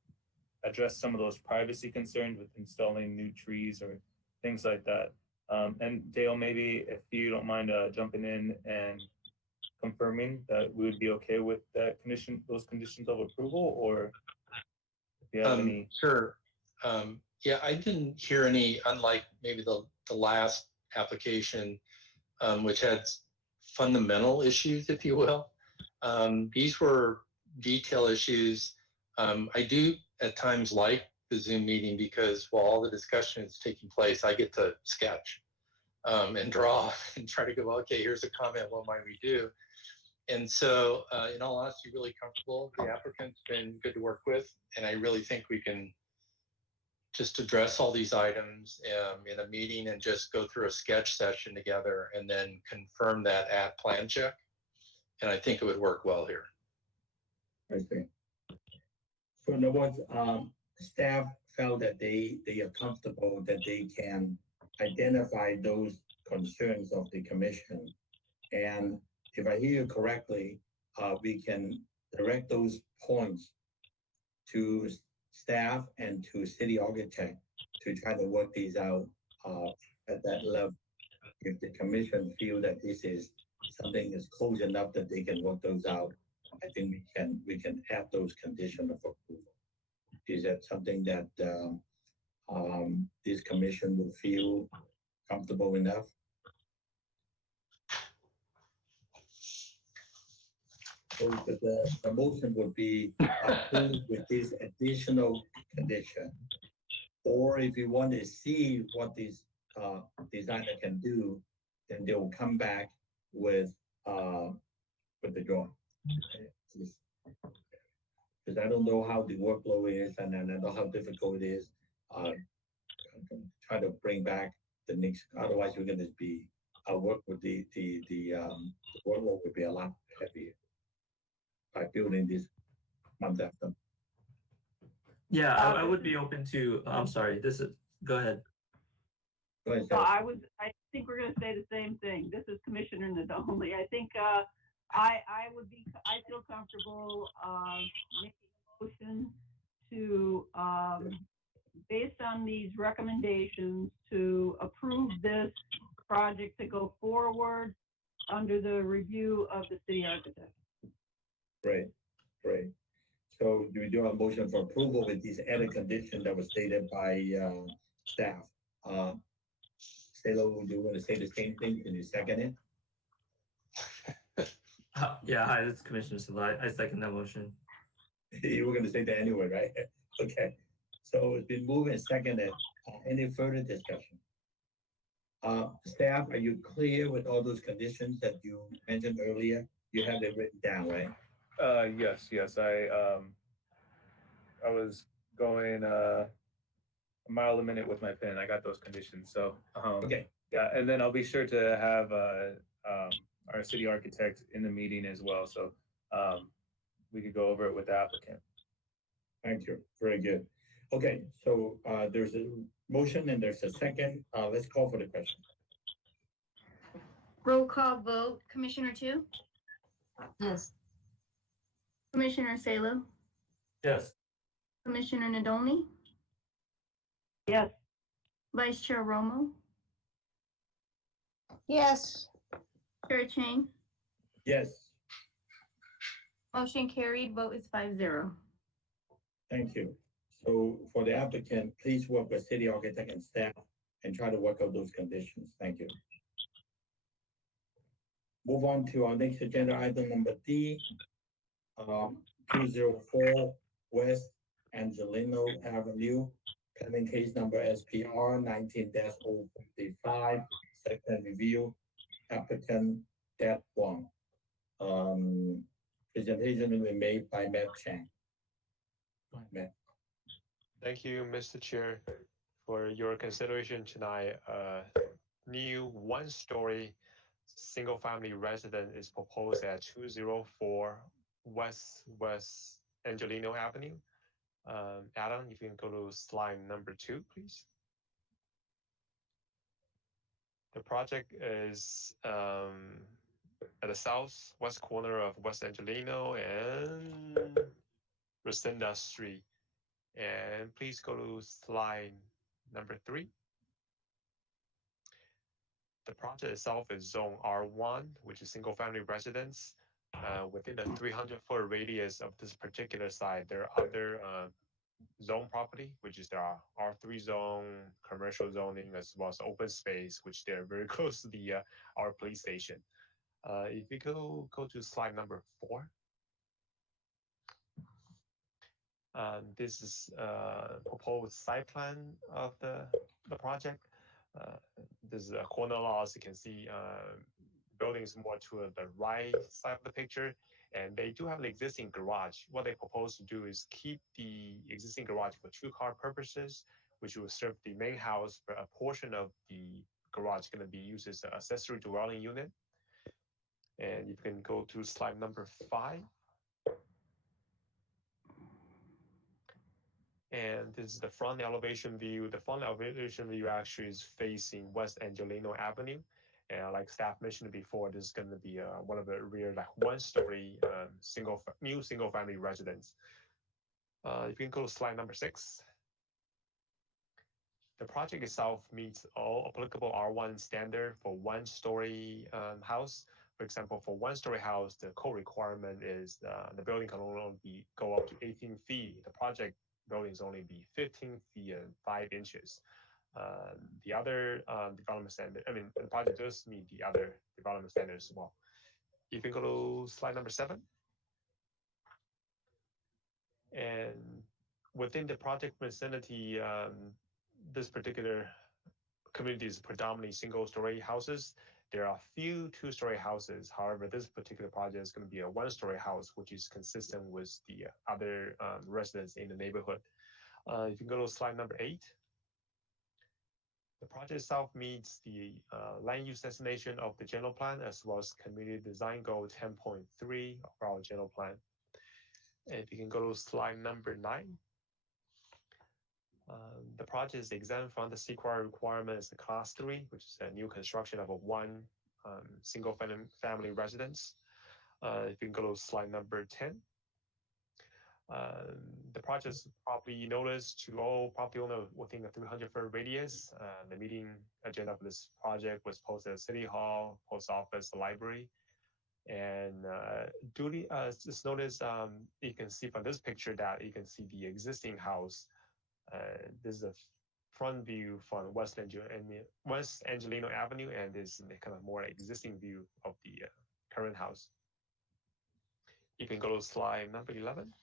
address some of those privacy concerns with installing new trees or things like that. And Dale, maybe if you don't mind jumping in and confirming that we would be okay with that condition, those conditions of approval, or if you have any. Sure. Yeah, I didn't hear any, unlike maybe the last application, which had fundamental issues, if you will. These were detail issues. I do at times like the Zoom meeting because while all the discussion is taking place, I get to sketch and draw and try to go, okay, here's a comment, what might we do? And so in all honesty, really comfortable. The applicant's been good to work with, and I really think we can just address all these items in a meeting and just go through a sketch session together and then confirm that at plan check. And I think it would work well here. I see. So in other words, staff felt that they are comfortable that they can identify those concerns of the commission. And if I hear you correctly, we can direct those points to staff and to city architect to try to work these out at that level. If the commission feel that this is something that's close enough that they can work those out, I think we can add those conditions of approval. Is that something that this commission will feel comfortable enough? So the motion would be approved with this additional condition. Or if you want to see what this designer can do, then they will come back with the drawing. Because I don't know how the workload is, and I know how difficult it is. Try to bring back the next. Otherwise, we're going to be work with the workload would be a lot heavier by building this month after. Yeah, I would be open to. I'm sorry. This is. Go ahead. Go ahead, So Sarah. I think we're gonna say the same thing. This is Commissioner Nadolny. I think, I feel comfortable, making a motion to, based on these recommendations, to approve this project to go forward under the review of the city architect. Great, great. So do we do a motion for approval with these added conditions that was stated by staff? Stalo, do you want to say the same thing? Can you second it? Yeah, hi, this is Commissioner Salai. I second that motion. You were going to say that anyway, right? Okay. So it's been moved and seconded. Any further discussion? Staff, are you clear with all those conditions that you mentioned earlier? You have it written down, right? Yes. I was going a mile a minute with my pen. I got those conditions. So Okay. yeah, and then I'll be sure to have our city architect in the meeting as well. So we could go over it with the applicant. Thank you. Very good. Okay, so there's a motion and there's a second. Let's call for the question. Roll call vote, Commissioner Two, Yes. Commissioner Salo, Yes. Commissioner Nadolny, Yes. Vice Chair Romo, Yes. Chair Chang. Yes, Motion carried, vote is 5-0. thank you. So for the applicant, please work with city architect and staff and try to work out those conditions. Thank you. Move on to our next agenda item number D, 204 West Angelino Avenue, pending case number SPR 19-055, site plan review, applicant Dat Wong. Presentation will be made by Matt Chang. Go ahead, Matt. Thank you, Mr. Chair, for your consideration tonight. New one-story single-family residence is proposed at 204 West Angelino Avenue. Adam, if you can go to slide number 2, please. The project is at the southwest corner of West Angelino and Resenda Street. And please go to slide number 3. The project itself is zone R1, which is single family residence. Within a 300-foot radius of this particular site, there are other zone property, which is there R3 zone, commercial zoning, as well as open space, which they're very close to the our police station. If you go to slide number 4. This is proposed site plan of the project. This is a corner lot, as you can see. Building is more to the right side of the picture, and they do have an existing garage. What they propose to do is keep the existing garage for 2-car purposes, which will serve the main house, but a portion of the garage is going to be used as an accessory dwelling unit. And you can go to slide number 5. And this is the front elevation view. The front elevation view actually is facing West Angelino Avenue. And like staff mentioned before, this is going to be one of the rear, like one-story new single-family residence. You can go to slide number 6. The project itself meets all applicable R1 standard for one-story house. For example, for one-story house, the code requirement is the building can only go up to 18 feet. The project buildings only be 15 feet and 5 inches. The other development standard, the project does meet the other development standards as well. You can go to slide number 7. And within the project vicinity, this particular community is predominantly single-story houses. There are few two-story houses. However, this particular project is going to be a one-story house, which is consistent with the other residents in the neighborhood. You can go to slide number 8. The project itself meets the land use destination of the general plan as well as community design goal 10.3 of our general plan. And if you can go to slide number 9. The project is exempt from the CEQA requirement is the class 3, which is a new construction of a one single family residence. If you can go to slide number 10. The project is properly noticed to all property owners within a 300-foot radius. The meeting agenda for this project was posted at City Hall, Post Office, the library. And just notice, you can see from this picture that you can see the existing house. This is a front view from West Angelino Avenue, and this is kind of more existing view of the current house. You can go to slide number 11.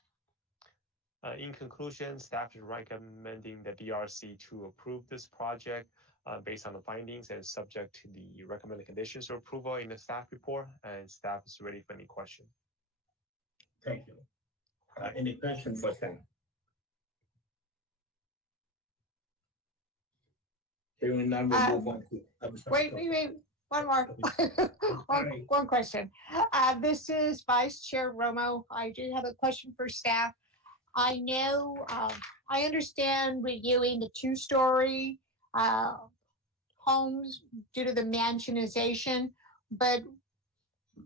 In conclusion, staff is recommending the DRC to approve this project based on the findings and subject to the recommended conditions of approval in the staff report, and staff is ready for any question. Thank you. Any questions for staff? Hearing none, we'll move on to. Wait, one more. one question. This is Vice Chair Romo. I do have a question for staff. I know, I understand reviewing the two-story homes due to the mansionization, but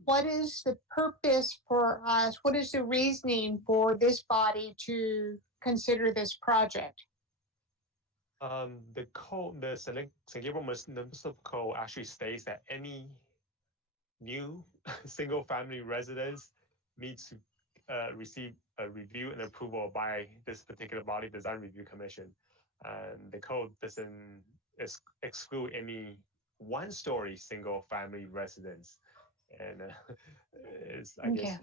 what is the purpose for us? What is the reasoning for this body to consider this project? The code, the San Gabriel Municipal Code actually states that any new single-family residence needs to receive a review and approval by this particular body, Design Review Commission. And the code doesn't exclude any one-story single-family residence. And I guess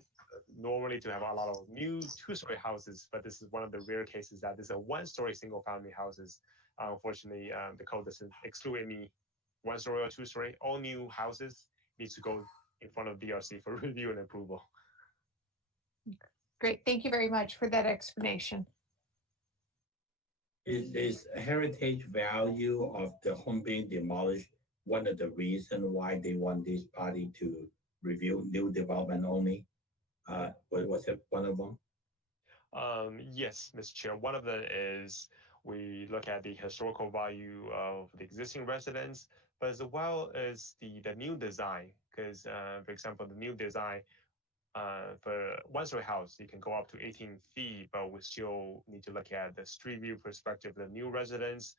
normally to have a lot of new two-story houses, but this is one of the rare cases that there's a one-story single-family houses. Unfortunately, the code doesn't exclude any one-story or two-story. All new houses needs to go in front of DRC for review and approval. Great, thank you very much for that explanation. Is heritage value of the home being demolished one of the reasons why they want this body to review new development only? Was it one of them? Yes, Mr. Chair. One of them is we look at the historical value of the existing residence, but as well as the new design. Because, for example, the new design for one-story house, you can go up to 18 feet, but we still need to look at the street view perspective of the new residence,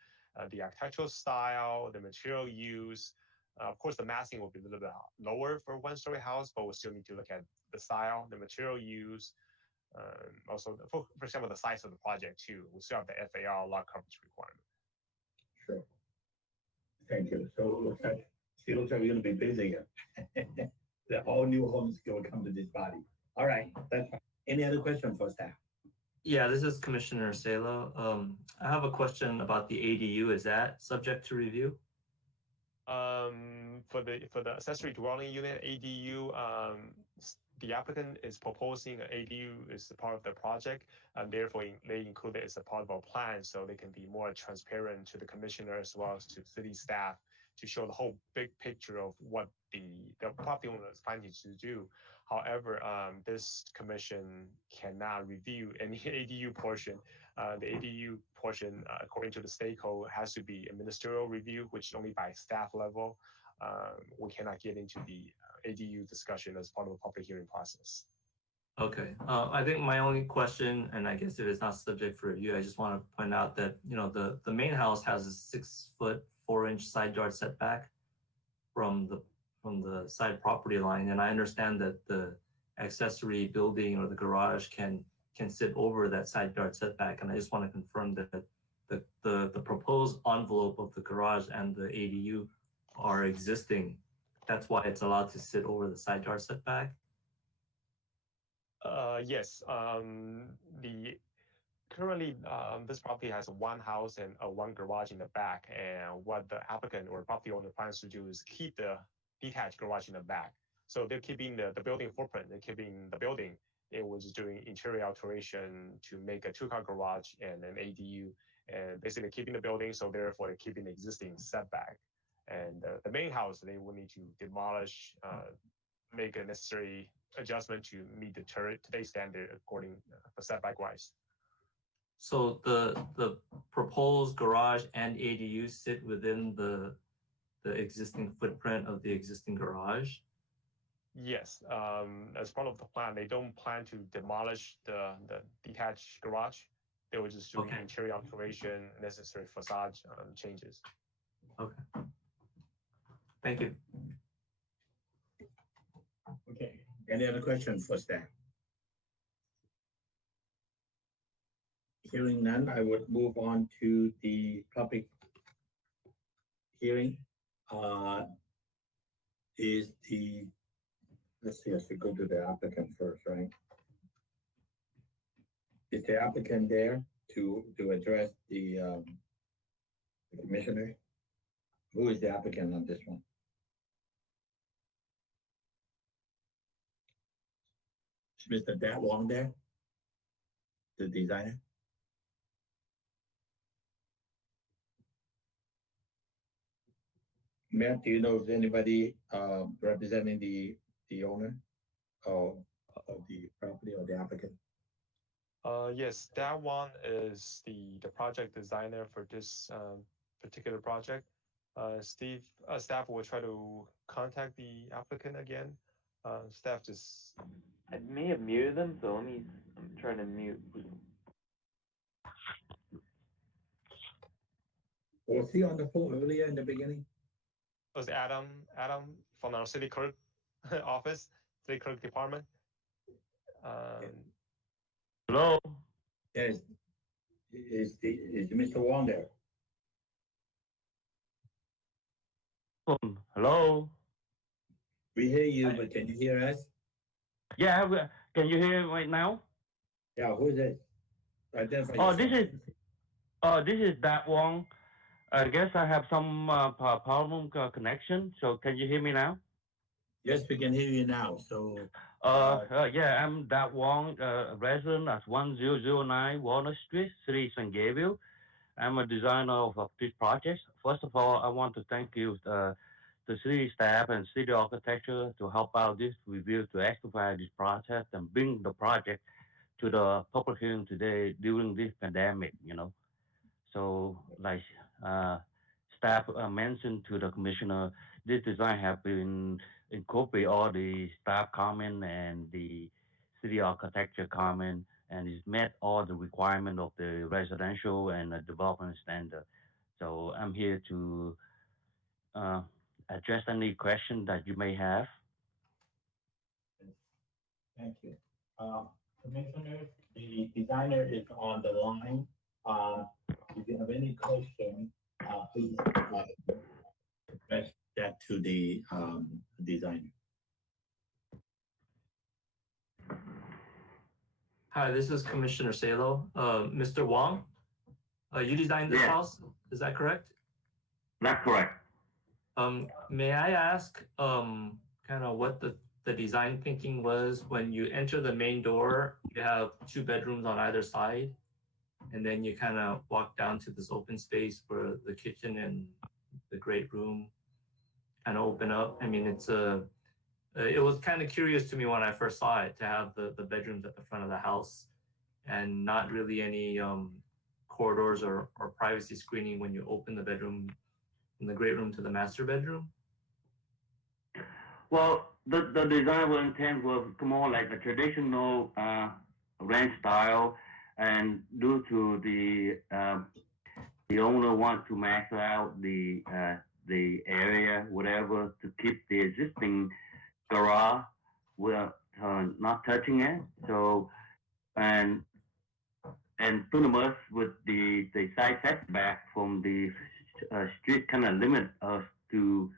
the architectural style, the material use. Of course, the massing will be a little bit lower for a one-story house, but we still need to look at the style, the material use, also, for example, the size of the project too. We still have the FAR lot coverage requirement. Sure. Thank you. So it looks like we're going to be busy here. The all new homes will come to this body. All right, that's fine. Any other questions for staff? Yeah, this is Commissioner Salo. I have a question about the ADU. Is that subject to review? For the accessory dwelling unit ADU, the applicant is proposing an ADU as a part of the project, and therefore they include it as a part of our plan, so they can be more transparent to the commissioner as well as to city staff to show the whole big picture of what the property owner is planning to do. However, this commission cannot review any ADU portion. The ADU portion, according to the state code, has to be a ministerial review, which is only by staff level. We cannot get into the ADU discussion as part of the public hearing process. Okay, I think my only question, and I guess if it's not subject for review, I just want to point out that, you know, the main house has a 6-foot 4-inch side yard setback from the side property line, and I understand that the accessory building or the garage can sit over that side yard setback, and I just want to confirm that the proposed envelope of the garage and the ADU are existing. That's why it's allowed to sit over the side yard setback. Yes. Currently, this property has one house and one garage in the back. And what the applicant or property owner plans to do is keep the detached garage in the back. So they're keeping the building footprint. They're keeping the building. It was doing interior alteration to make a 2-car garage and an ADU, and basically keeping the building. So therefore, they're keeping the existing setback. And the main house, they will need to demolish, make a necessary adjustment to meet the today's standard according for setback wise. So the proposed garage and ADU sit within the existing footprint of the existing garage? Yes, as part of the plan, they don't plan to demolish the detached garage. They were just doing interior alteration, necessary facade changes. Okay. Thank you. Okay, any other questions for staff? Hearing none, I would move on to the public hearing. Let's see, I should go to the applicant first, right? Is the applicant there to address the commissioner? Who is the applicant on this one? Is Mr. Dat Wong there? The designer? Matt, do you know if anybody representing the owner of the property or the applicant? Yes, that one is the project designer for this particular project. Staff will try to contact the applicant again. Staff just. I may have muted them, so I'm trying to mute. Was he on the phone earlier in the beginning? It was Adam from our city clerk office, city clerk department. Hello. Yes. Is Mr. Wong there? Hello. We hear you, but can you hear us? Yeah, can you hear right now? Yeah, who is it? This is Dat Wong. I guess I have some problem connection. So can you hear me now? Yes, we can hear you now. So. Yeah, I'm Dat Wong, resident at 1009 Walnut Street, City San Gabriel. I'm a designer of this project. First of all, I want to thank you, the city staff and city architecture, to help out this review to expedite this process and bring the project to the public hearing today during this pandemic, you know. So like staff mentioned to the commissioner, this design have been incorporate all the staff comment and the city architecture comment, and it's met all the requirement of the residential and the development standard. So I'm here to address any question that you may have. Thank you. Commissioners, the designer is on the line. If you have any question, please address that to the designer. Hi, this is Commissioner Salo. Mr. Wong, you designed this house, is that correct? That's correct. May I ask kind of what the design thinking was when you enter the main door? You have 2 bedrooms on either side, and then you kind of walk down to this open space where the kitchen and the great room kind of open up. I mean, it's a it was kind of curious to me when I first saw it to have the bedrooms at the front of the house and not really any corridors or privacy screening when you open the bedroom from the great room to the master bedroom. Well, the design intent was more like a traditional ranch style, and due to the owner want to max out the area, whatever, to keep the existing garage with not touching it. So and pretty much with the side setback from the street kind of limit us to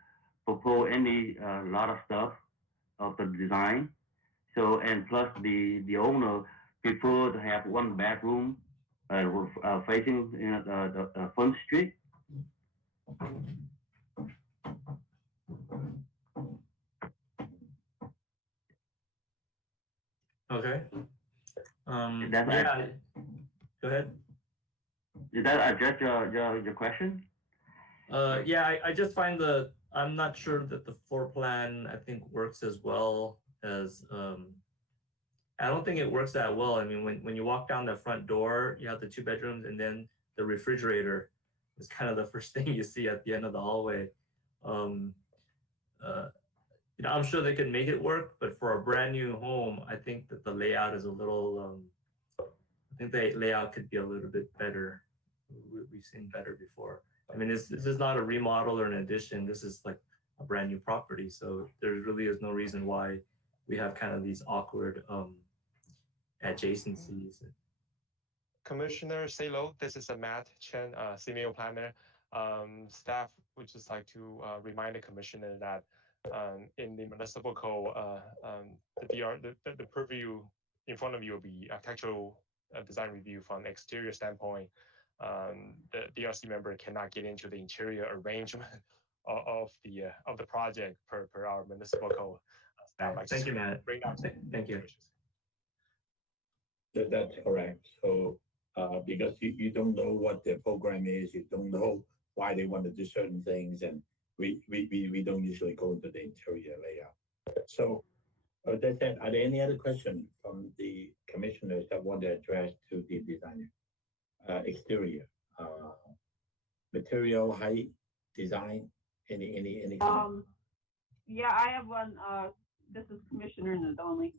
propose any lot of stuff of the design. So and plus the owner prefer to have one bedroom facing the front street. Okay. That's yeah. Go ahead. Did that address your question? Yeah, I just find I'm not sure that the floor plan I think works as well as I don't think it works that well. I mean, when you walk down the front door, you have the 2 bedrooms, and then the refrigerator is kind of the first thing you see at the end of the hallway. You know, I'm sure they can make it work, but for a brand new home, I think that the layout is a little. I think the layout could be a little bit better. We've seen better before. I mean, this is not a remodel or an addition. This is like a brand new property, so there really is no reason why we have kind of these awkward adjacencies. Commissioner Salo, this is Matt Chen, senior planner. Staff would just like to remind the commissioner that in the municipal code, the purview in front of you will be architectural design review from exterior standpoint. The DRC member cannot get into the interior arrangement of the project per our municipal code. Thank you, Matt. Thank you. That's correct. So because you don't know what their program is, you don't know why they want to do certain things, and we don't usually go into the interior layout. So that said, are there any other questions from the commissioners that want to address to the designer? Exterior, material, height, design, any comment? Yeah, I have one. This is Commissioner Nadolny.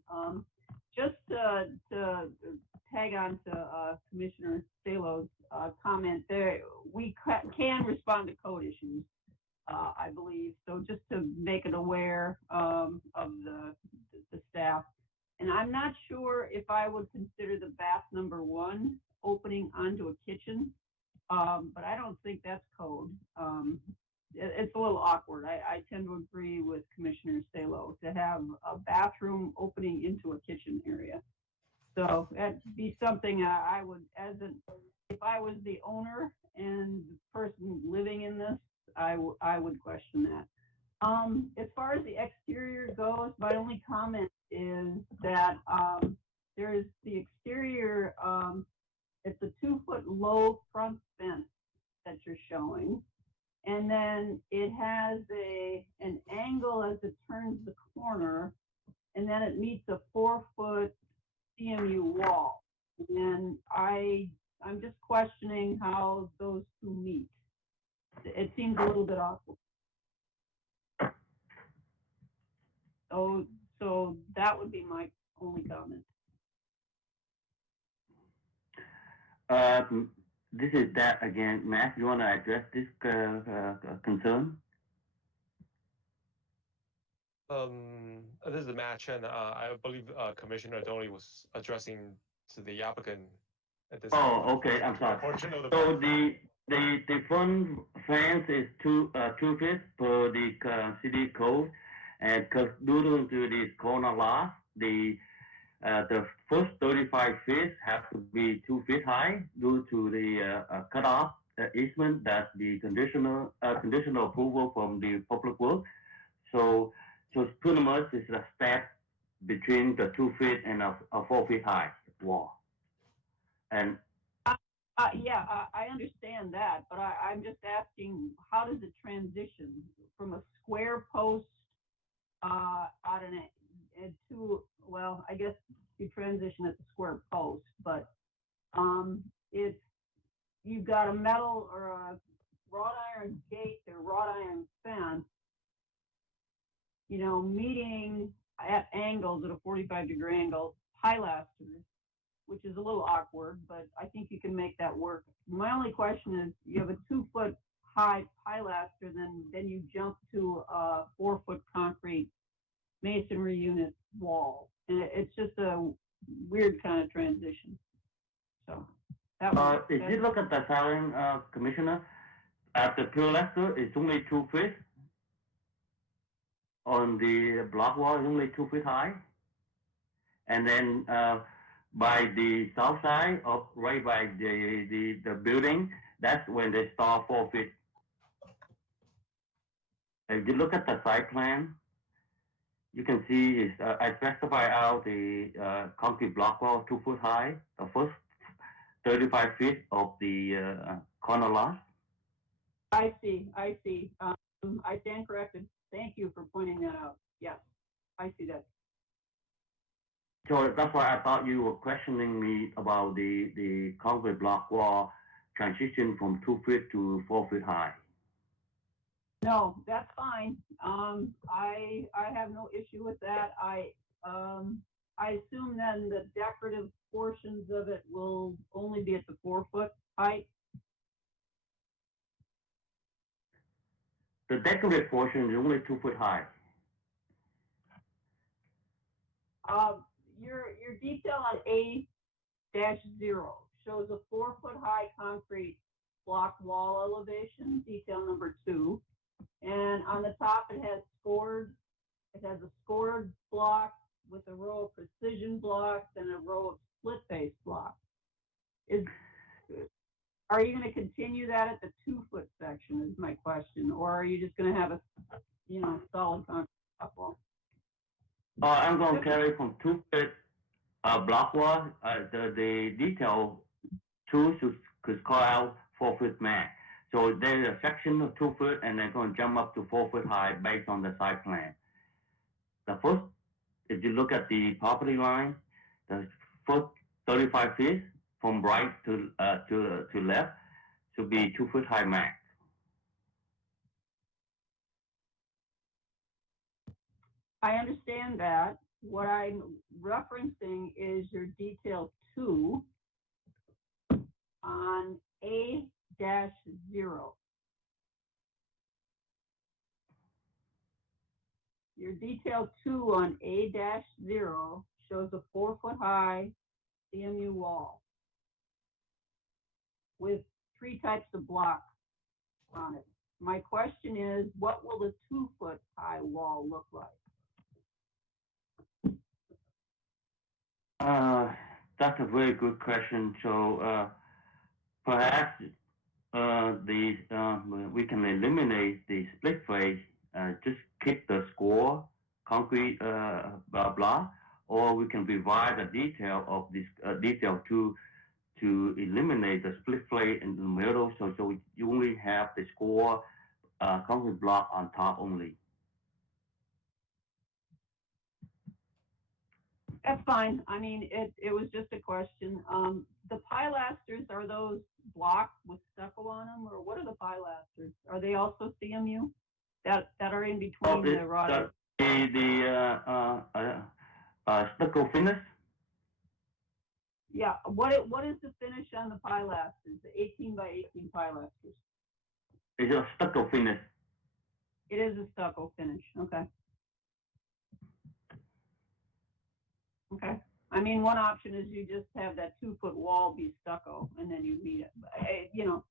Just to tag on to Commissioner Salo's comment there, we can respond to code issues, I believe. So just to make it aware of the staff. And I'm not sure if I would consider the bath number 1 opening onto a kitchen, but I don't think that's code. It's a little awkward. I tend to agree with Commissioner Salo to have a bathroom opening into a kitchen area. So that'd be something I would, if I was the owner and the person living in this, I would question that. As far as the exterior goes, my only comment is that there's the exterior, it's a 2-foot low front fence that you're showing. And then it has an angle as it turns the corner, and then it meets a 4-foot CMU wall. And I'm just questioning how those 2 meet. It seems a little bit awkward. So that would be my only comment. This is that again, Matt. You want to address this concern? This is Matt Chen. I believe Commissioner Donley was addressing to the applicant at this. Oh, okay. I'm sorry. So the front fence is 2 feet per the city code, and due to this corner lot, the first 35 feet have to be 2 feet high due to the cutoff easement that the conditional approval from the public works. So pretty much it's a step between the 2 feet and a 4 feet high wall. And yeah, I understand that, but I'm just asking, how does it transition from a square post out in it to, well, I guess you transition at the square post, but it's, you've got a metal or a wrought iron gate or wrought iron fence, you know, meeting at angles at a 45-degree angle, pilasters, which is a little awkward, but I think you can make that work. My only question is, you have a 2-foot high pilaster, then you jump to a 4-foot concrete masonry unit wall, and it's just a weird kind of transition. So that one. If you look at the filing, Commissioner, at the pilaster, it's only 2 feet. On the block wall, it's only 2 feet high. And then by the south side of right by the building, that's when they start 4 feet. If you look at the site plan, you can see is I specify out the concrete block wall 2 foot high, the first 35 feet of the corner lot. I see. I stand corrected. Thank you for pointing that out. Yes, I see that. So that's why I thought you were questioning me about the concrete block wall transition from 2 feet to 4 feet high. No, that's fine. I have no issue with that. I assume then the decorative portions of it will only be at the 4-foot height. The decorative portion is only 2 foot high. Your detail on A-0 shows a 4-foot high concrete block wall elevation, detail number 2. And on the top it has a scored block with a row of precision blocks and a row of split face blocks. Are you going to continue that at the 2-foot section is my question, or are you just going to have a, solid concrete block wall? I'm going to carry from 2 foot block wall. The detail 2 could call out 4 foot max. So there's a section of 2 foot, and they're going to jump up to 4 foot high based on the site plan. The first, if you look at the property line, the first 35 feet from right to left should be 2 foot high max. I understand that. What I'm referencing is your detail 2 on A-0. Your detail 2 on A-0 shows a 4-foot high CMU wall with 3 types of blocks on it. My question is, what will the 2-foot high wall look like? That's a very good question. So perhaps we can eliminate the split face, just keep the score concrete block, or we can provide the detail of this detail to eliminate the split plate in the middle, so you only have the score concrete block on top only. That's fine. I mean, it was just a question. The pilasters, are those blocks with stucco on them, or what are the pilasters? Are they also CMU that are in between the rod? The stucco finish. Yeah. What is the finish on the pilasters? The 18 by 18 pilasters. It's a stucco finish. It is a stucco finish. Okay. Okay. I mean, one option is you just have that 2-foot wall be stucco, and then you meet it.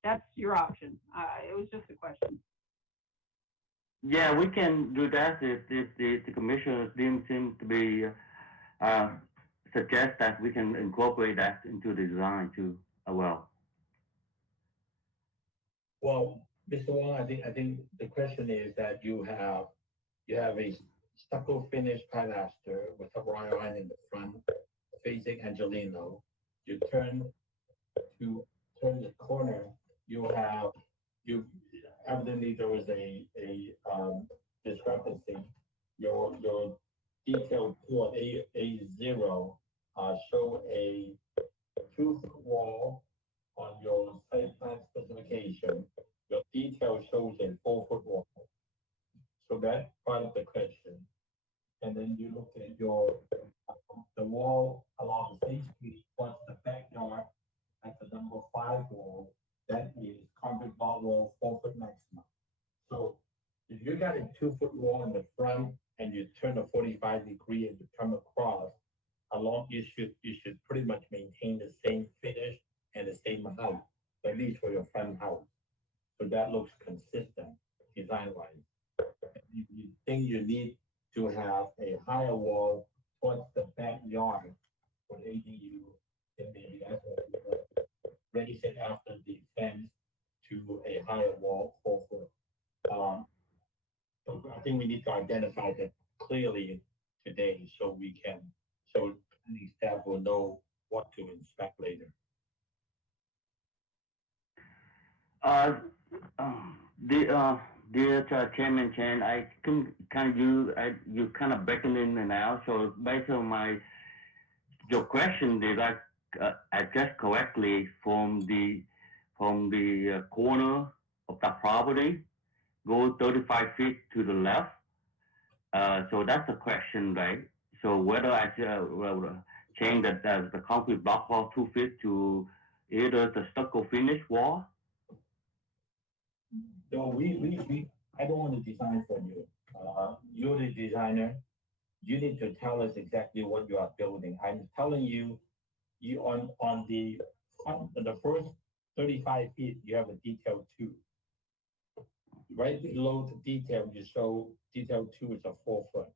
That's your option. It was just a question. Yeah, we can do that if the commissioner didn't seem to be suggest that we can incorporate that into the design too as well. Well, Mr. Wong, I think the question is that you have a stucco finished pilaster with a wrought iron in the front facing Angelino. You turn the corner, evidently there was a discrepancy your detail 2 A0 show a 2 foot wall on your site plan specification. Your detail shows a 4 foot wall. So that's part of the question. And then you look at your the wall along the same street, what's the backyard at the number 5 wall, that is concrete block wall 4 foot maximum. So if you got a 2 foot wall in the front and you turn a 45 degree and you come across along, you should pretty much maintain the same finish and the same height, at least for your front house. So that looks consistent design wise. If you think you need to have a higher wall towards the backyard for the ADU, then maybe that's what you raise it after the fence to a higher wall 4 foot. So I think we need to identify that clearly today so we can, so the staff will know what to inspect later. Dear Chairman Chen, I can you kind of breaking in and out. So based on your question, did I address correctly from the corner of the property, go 35 feet to the left? So that's the question, right? So whether I change the concrete block wall 2 feet to either the stucco finish wall? No, I don't want to design for you. You're the designer. You need to tell us exactly what you are building. I'm telling you, on the first 35 feet, you have a detail 2. Right below the detail, you show detail 2 is a 4 foot.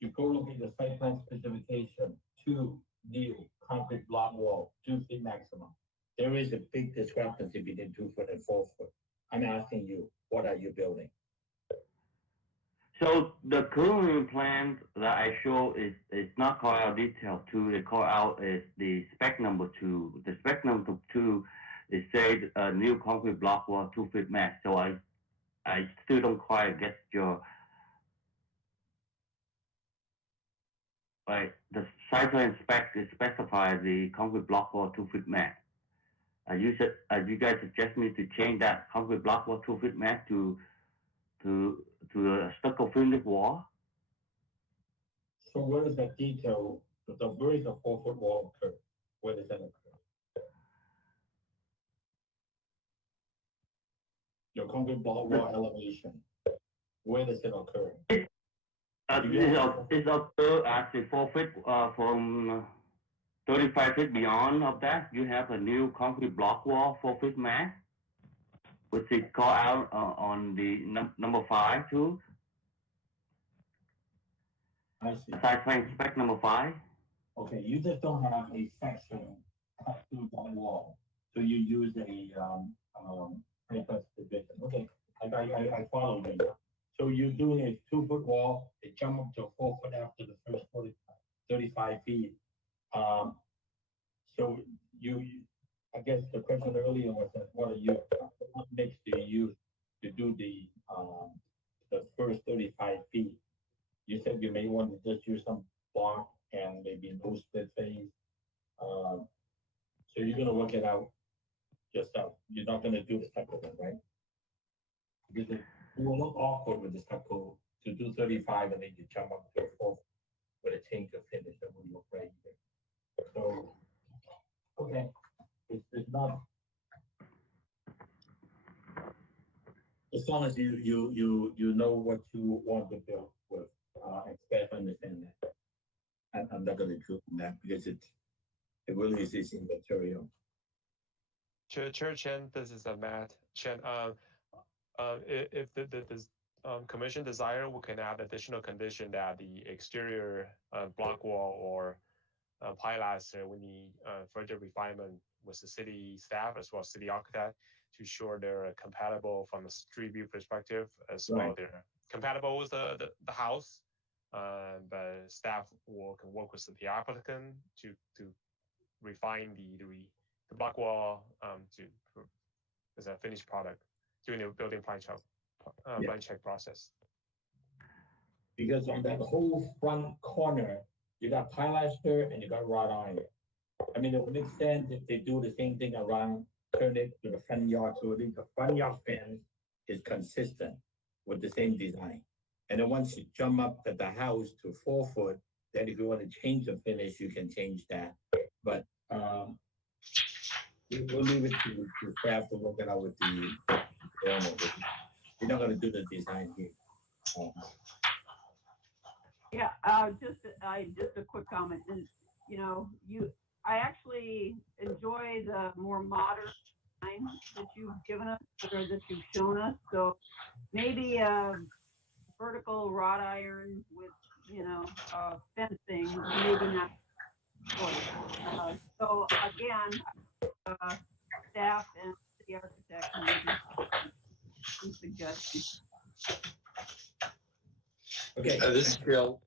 You go look at the site plan specification, 2 new concrete block wall, 2 feet maximum. There is a big discrepancy between 2 foot and 4 foot. I'm asking you, what are you building? So the current plan that I show is not called out detail 2. They call out is the spec number 2. The spec number 2 is said new concrete block wall 2 feet max. So I still don't quite get your right. The site plan spec specifies the concrete block wall 2 feet max. You guys suggest me to change that concrete block wall 2 feet max to a stucco finish wall? So where does that detail, where is the 4 foot wall occur? Where does that occur? Your concrete block wall elevation, where does it occur? It's occur at the 4 feet from 35 feet beyond of that. You have a new concrete block wall 4 feet max, which is called out on the number 5 too. I see. Site plan spec number 5. Okay, you just don't have a section cut through that wall, so you use a division. Okay, I follow you. So you're doing a 2 foot wall, it jump up to 4 foot after the first 35 feet. So I guess the question earlier was that what mix do you use to do the first 35 feet? You said you may want to just use some block and maybe no split phase. So you're gonna work it out yourself. You're not gonna do the stucco one, right? Because it will look awkward with the stucco to do 35 and then you jump up to a 4 with a change of finish that will look right here. So okay, it's not. As long as you know what you want to build with, expect understand that. I'm not going to do that because it really is immaterial. Chair Chen, this is Matt Chen. If the commission desire, we can add additional condition that the exterior block wall or pilaster we need further refinement with the city staff as well as city architect to ensure they're compatible from a street view perspective as well. They're compatible with the house, but staff can work with the applicant to refine the block wall as a finished product during the building plan check process. because on that whole front corner, you got pilaster and you got wrought iron. I mean, it would make sense if they do the same thing around, turn it to the front yard, so at least the front yard fence is consistent with the same design. And then once you jump up at the house to 4 foot, then if you want to change the finish, you can change that. But we'll leave it to staff to work it out with the owner. We're not gonna do the design here. Yeah, just a quick comment, and, you know, I actually enjoy the more modern design that you've given us, or that you've shown us, so maybe, vertical wrought iron with, fencing, maybe not choice. So again, staff and city architect, maybe some suggestions. Okay. This is Dale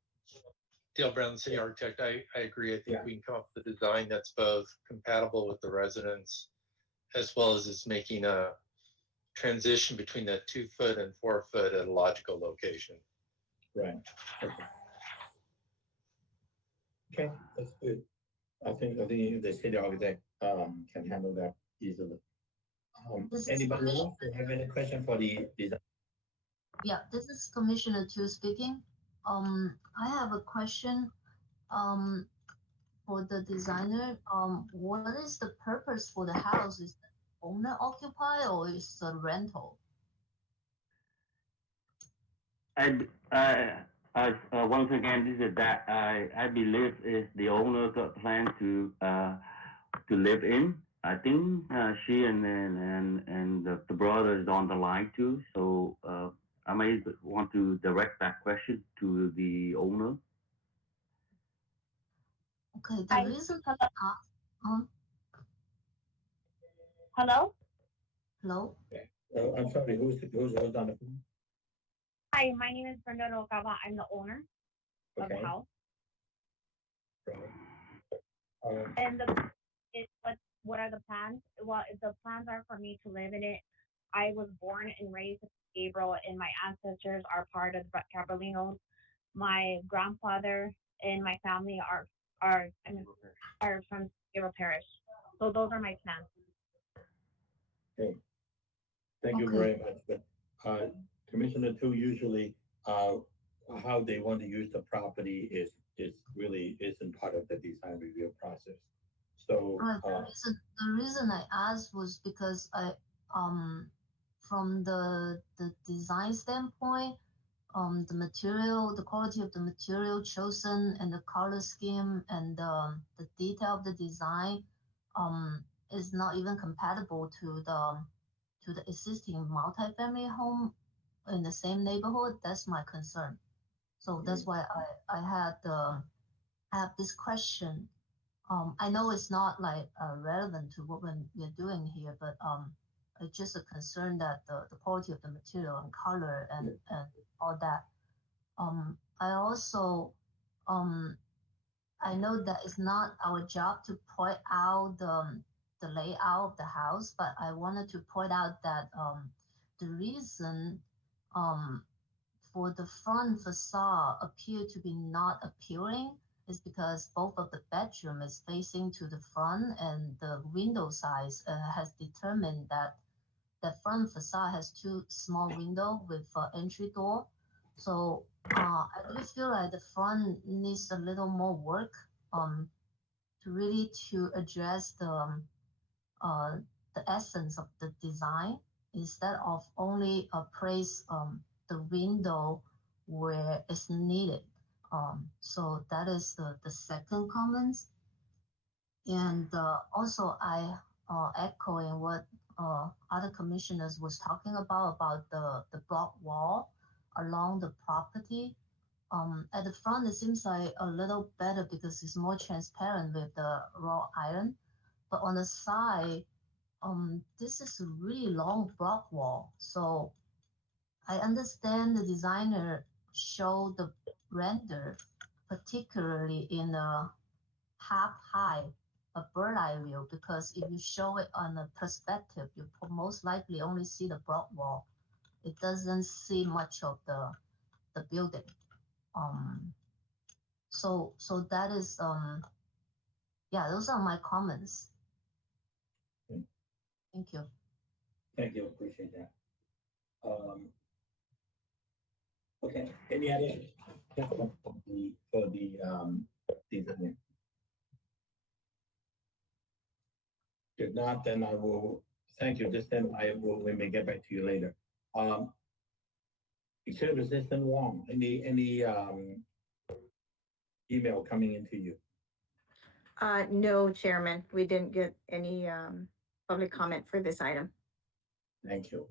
Brown, the city architect. I agree. I think we can come up with a design that's both compatible with the residents as well as is making a transition between the 2 foot and 4 foot at a logical location. Right. Okay, that's good. I think the city architect can handle that easily. Anybody else have any question for the design? Yeah, this is Commissioner Tu speaking. I have a question for the designer. What is the purpose for the house? Is it owner occupy or is it rental? Once again, this is that I believe is the owner got plan to live in. I think she and the brother is on the line too. So I may want to direct that question to the owner. Okay, the reason I asked, Hello? hello? I'm sorry, who's on the phone? Hi, my name is Brenda Rogava. I'm the owner of the house. And what are the plans? Well, if the plans are for me to live in it, I was born and raised in Gabriel, and my ancestors are part of the Gabrielinos. My grandfather and my family are from Gabriel Parish. So those are my plans. Okay. Thank you very much. But Commissioner Tu, usually how they want to use the property is really isn't part of the design review process. So the reason I asked was because from the design standpoint, the material, the quality of the material chosen, and the color scheme, and the detail of the design, is not even compatible to the existing multi-family home in the same neighborhood. That's my concern. So that's why I have this question. I know it's not like relevant to what we're doing here, but it's just a concern that the quality of the material and color and all that. I also I know that it's not our job to point out the layout of the house, but I wanted to point out that the reason for the front facade appear to be not appealing is because both of the bedroom is facing to the front, and the window size has determined that the front facade has 2 small windows with entry door. So I do feel like the front needs a little more work to really to address the essence of the design instead of only place the window where it's needed. So that is the second comment. And also I echoing what other commissioners was talking about the block wall along the property. At the front, it seems like a little better because it's more transparent with the raw iron. But on the side, this is a really long block wall. So I understand the designer showed the render, particularly in a half high, a bird eye view, because if you show it on a perspective, you most likely only see the block wall. It doesn't see much of the building. So that is yeah, those are my comments. Okay. Thank you. Thank you, appreciate that. Okay, any other questions for the design? If not, then I will, thank you, just then I will, we may get back to you later. Executive Assistant Wong, any email coming into you? No, Chairman, we didn't get any public comment for this item. Thank you.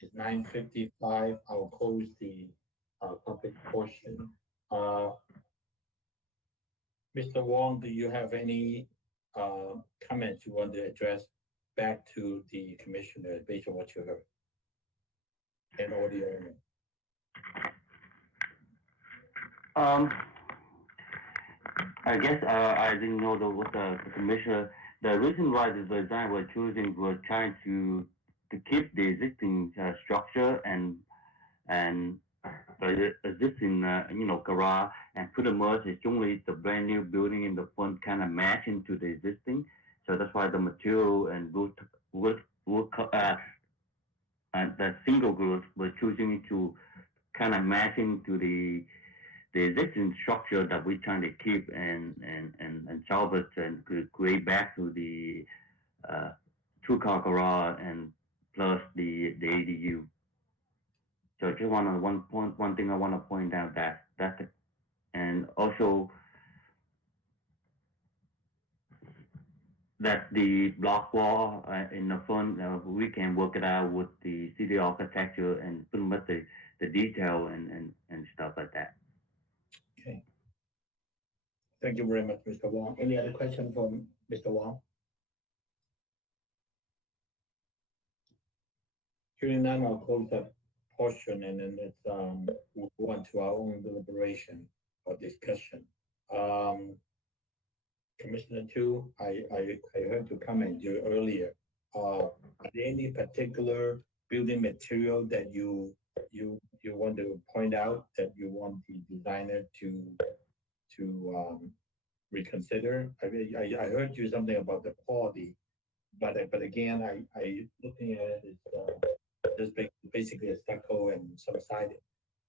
It's 9:55. I'll close the public portion. Mr. Wong, do you have any comments you want to address back to the commissioner based on what you heard? And audio. I guess I didn't know what the commissioner. The reason why the design we're choosing was trying to keep the existing structure and the existing garage, and pretty much it's only the brand new building in the front kind of match into the existing. So that's why the material and wood and the single group we're choosing to kind of match into the existing structure that we're trying to keep and salvage and create back to the two-car garage and plus the ADU. So just one thing I want to point out that's it. And also that the block wall in the front, we can work it out with the city architecture and pretty much the detail and stuff like that. Okay. Thank you very much, Mr. Wong. Any other question from Mr. Wong? Hearing none, I'll close that portion and then let's we'll go on to our own deliberation or discussion. Commissioner Tu, I heard you comment you earlier. Are there any particular building material that you want to point out that you want the designer to reconsider? I heard you something about the quality, but again, I looking at it as just basically a stucco and some siding.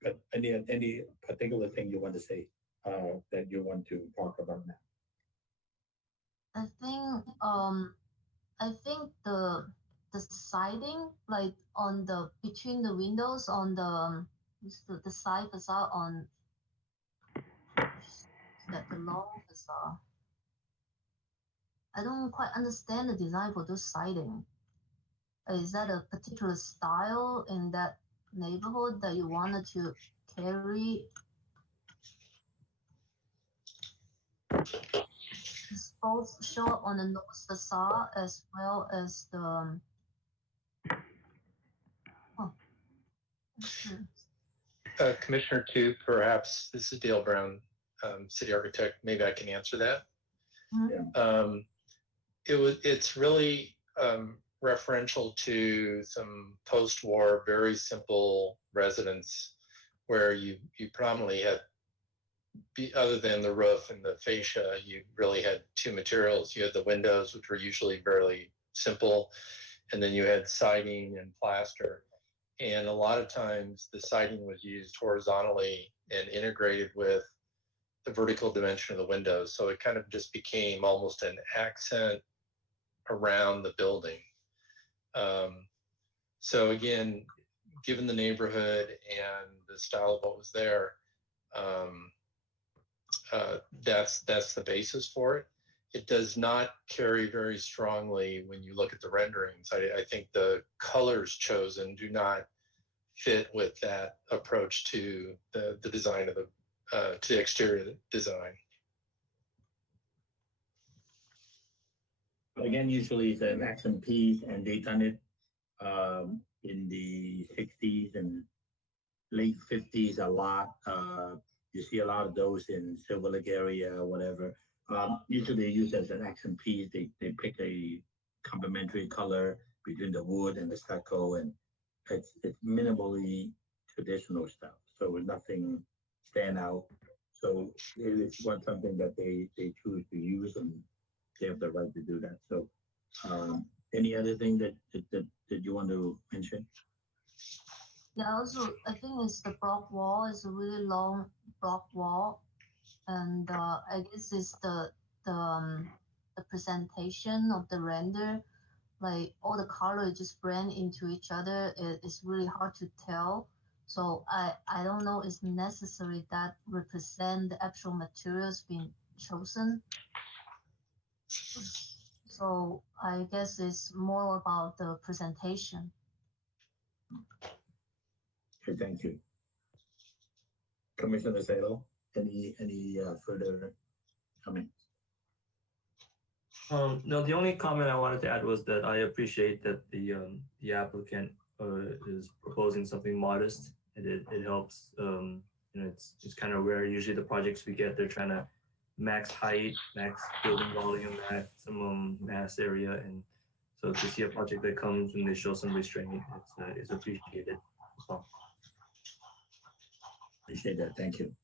But any particular thing you want to say that you want to talk about now? I think the siding, like on the between the windows on the side facade on the long facade. I don't quite understand the design for those siding. Is that a particular style in that neighborhood that you wanted to carry? It's both show up on the north facade as well as the. Commissioner Tu, perhaps this is Dale Brown, city architect. Maybe I can answer that. Mm-hmm. It's really referential to some post-war, very simple residence where you predominantly had, other than the roof and the fascia, you really had two materials. You had the windows, which were usually very simple, and then you had siding and plaster. And a lot of times the siding was used horizontally and integrated with the vertical dimension of the windows. So it kind of just became almost an accent around the building. So again, given the neighborhood and the style of what was there, that's the basis for it. It does not carry very strongly when you look at the renderings. I think the colors chosen do not fit with that approach to the design of to the exterior design. Again, usually it's an accent piece, and they done it in the 60s and late 50s a lot. You see a lot of those in Silver Lake area or whatever. Usually they use as an accent piece. They pick a complementary color between the wood and the stucco, and it's minimally traditional stuff. So nothing stand out. So it's not something that they choose to use, and they have the right to do that. So, any other thing that you want to mention? Yeah, also I think it's the block wall. It's a really long block wall, and I guess it's the presentation of the render. Like all the color just blend into each other. It's really hard to tell. So I don't know it's necessary that represent the actual materials being chosen. So I guess it's more about the presentation. Okay, thank you. Commissioner Salo, any further comments? No, the only comment I wanted to add was that I appreciate that the applicant is proposing something modest, and it helps. You know, it's kind of rare. Usually, the projects we get, they're trying to max height, max building volume, maximum mass area, and so to see a project that comes and they show some restraint, it's appreciated. So. Appreciate that. Thank you.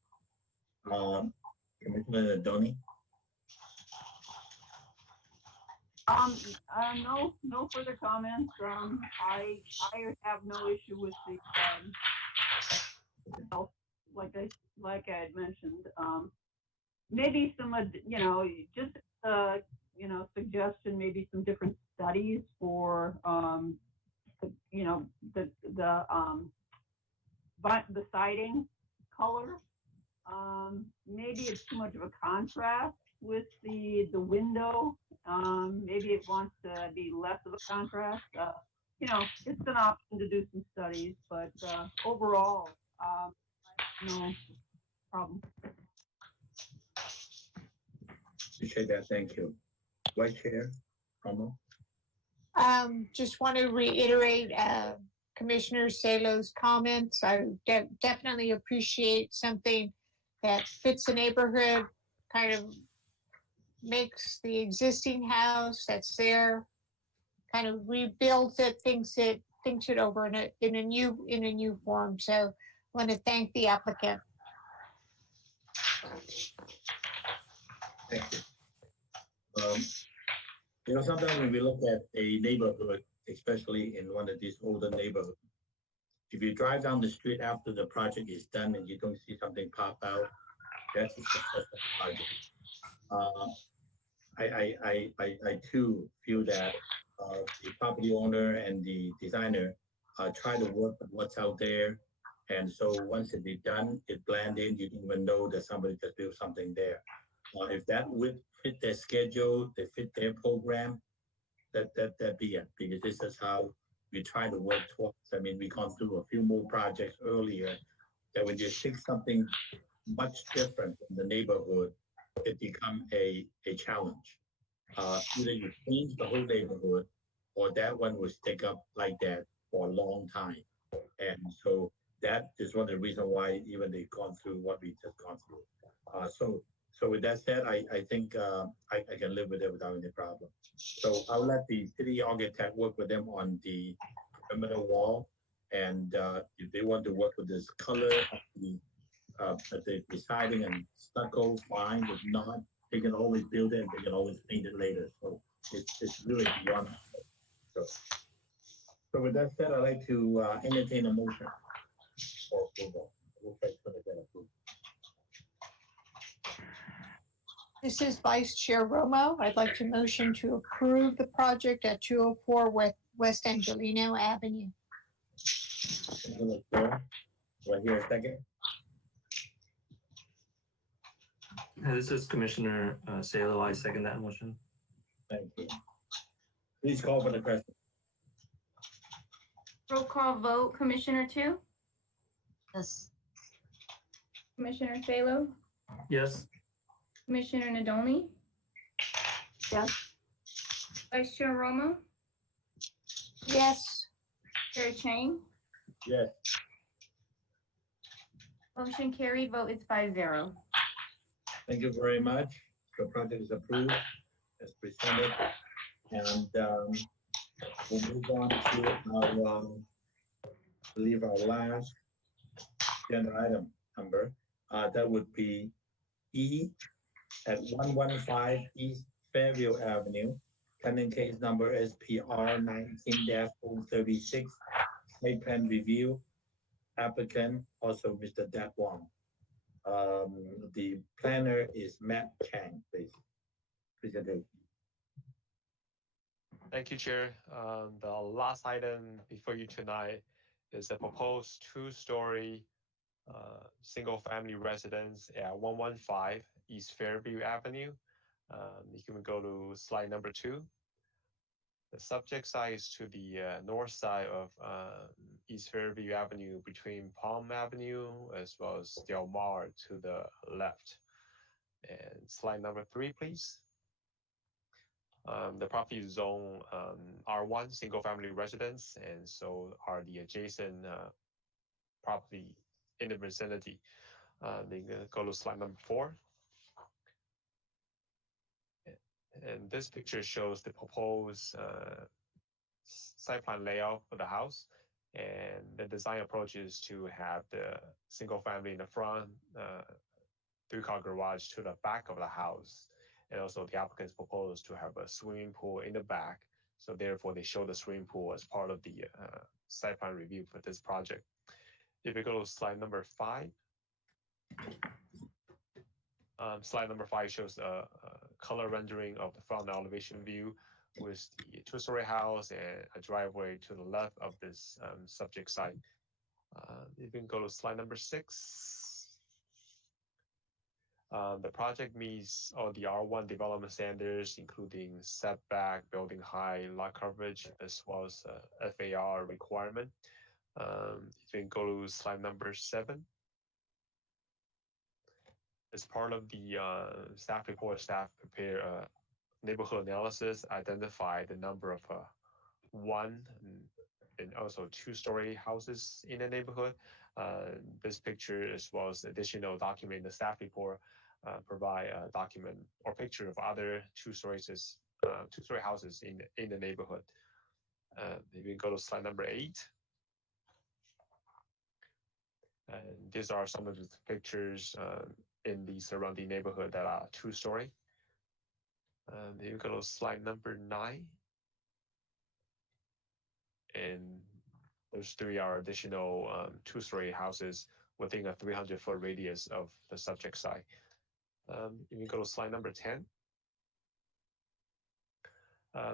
Commissioner Donny. No further comments. I have no issue with the, like I had mentioned, maybe some, just, suggestion, maybe some different studies for, the siding color. Maybe it's too much of a contrast with the window. Maybe it wants to be less of a contrast. It's an option to do some studies, but overall, no problem. Appreciate that. Thank you. Vice Chair Romo. Just want to reiterate Commissioner Salo's comments. I definitely appreciate something that fits the neighborhood, kind of makes the existing house that's there, kind of rebuilds it, thinks it over in a new form. So I want to thank the applicant. Thank you. Sometimes when we look at a neighborhood, especially in one of these older neighborhoods, if you drive down the street after the project is done and you don't see something pop out, that's a successful project. I too feel that the property owner and the designer try to work with what's out there. And so once it be done, it blend in, you don't even know that somebody just built something there. If that would fit their schedule, they fit their program, that be it, because this is how we try to work towards. I mean, we gone through a few more projects earlier that when you think something much different in the neighborhood, it become a challenge. Either you change the whole neighborhood or that one will stick up like that for a long time. And so that is one of the reasons why even they've gone through what we just gone through. So with that said, I think I can live with it without any problem. So I'll let the city architect work with them on the perimeter wall. And if they want to work with this color of the siding and stucco, fine. If not, they can always build it. They can always paint it later. So it's really beyond. So with that said, I'd like to entertain a motion for approval. This is Vice Chair Romo. I'd like to motion to approve the project at 204 West Angelino Avenue. Do I hear a second? This is Commissioner Salo. I second that motion. Thank you. Please call for the question. Roll call vote, Commissioner Tu? Yes. Commissioner Salo? Yes. Commissioner Nadolny? Yes. Vice Chair Romo? Yes. Chair Chang? Yes. Motion carried, vote is 5-0. Thank you very much. The project is approved as presented. And we'll move on to our, I believe our last agenda item number. that would be E at 115 East Fairview Avenue, tenant case number SPR 19-036, site plan review, applicant also Mr. Dat Wong. The planner is Matt Chang, please. Presentation. Thank you, Chair. The last item before you tonight is a proposed two-story single-family residence at 115 East Fairview Avenue. You can go to slide number 2. The subject site is to the north side of East Fairview Avenue between Palm Avenue as well as Del Mar to the left. And slide number 3, please. The property is zone R1, single family residence, and so are the adjacent property in the vicinity. Then go to slide number 4. And this picture shows the proposed site plan layout for the house. And the design approach is to have the single family in the front, 3-car garage to the back of the house. And also the applicants proposed to have a swimming pool in the back. So therefore they show the swimming pool as part of the site plan review for this project. If you go to slide number 5, slide number 5 shows a color rendering of the front elevation view with the 2-story house and a driveway to the left of this subject site. You can go to slide number 6. The project meets all the R1 development standards, including setback, building height, lot coverage, as well as FAR requirement. You can go to slide number 7. As part of the staff report, staff prepare a neighborhood analysis, identify the number of 1 and also 2-story houses in the neighborhood. This picture, as well as additional document in the staff report, provide a document or picture of other 2-story houses in the neighborhood. Maybe we go to slide number 8. And these are some of the pictures in the surrounding neighborhood that are 2-story. Maybe we go to slide number 9. And those 3 are additional 2-story houses within a 300-foot radius of the subject site. If you go to slide number 10.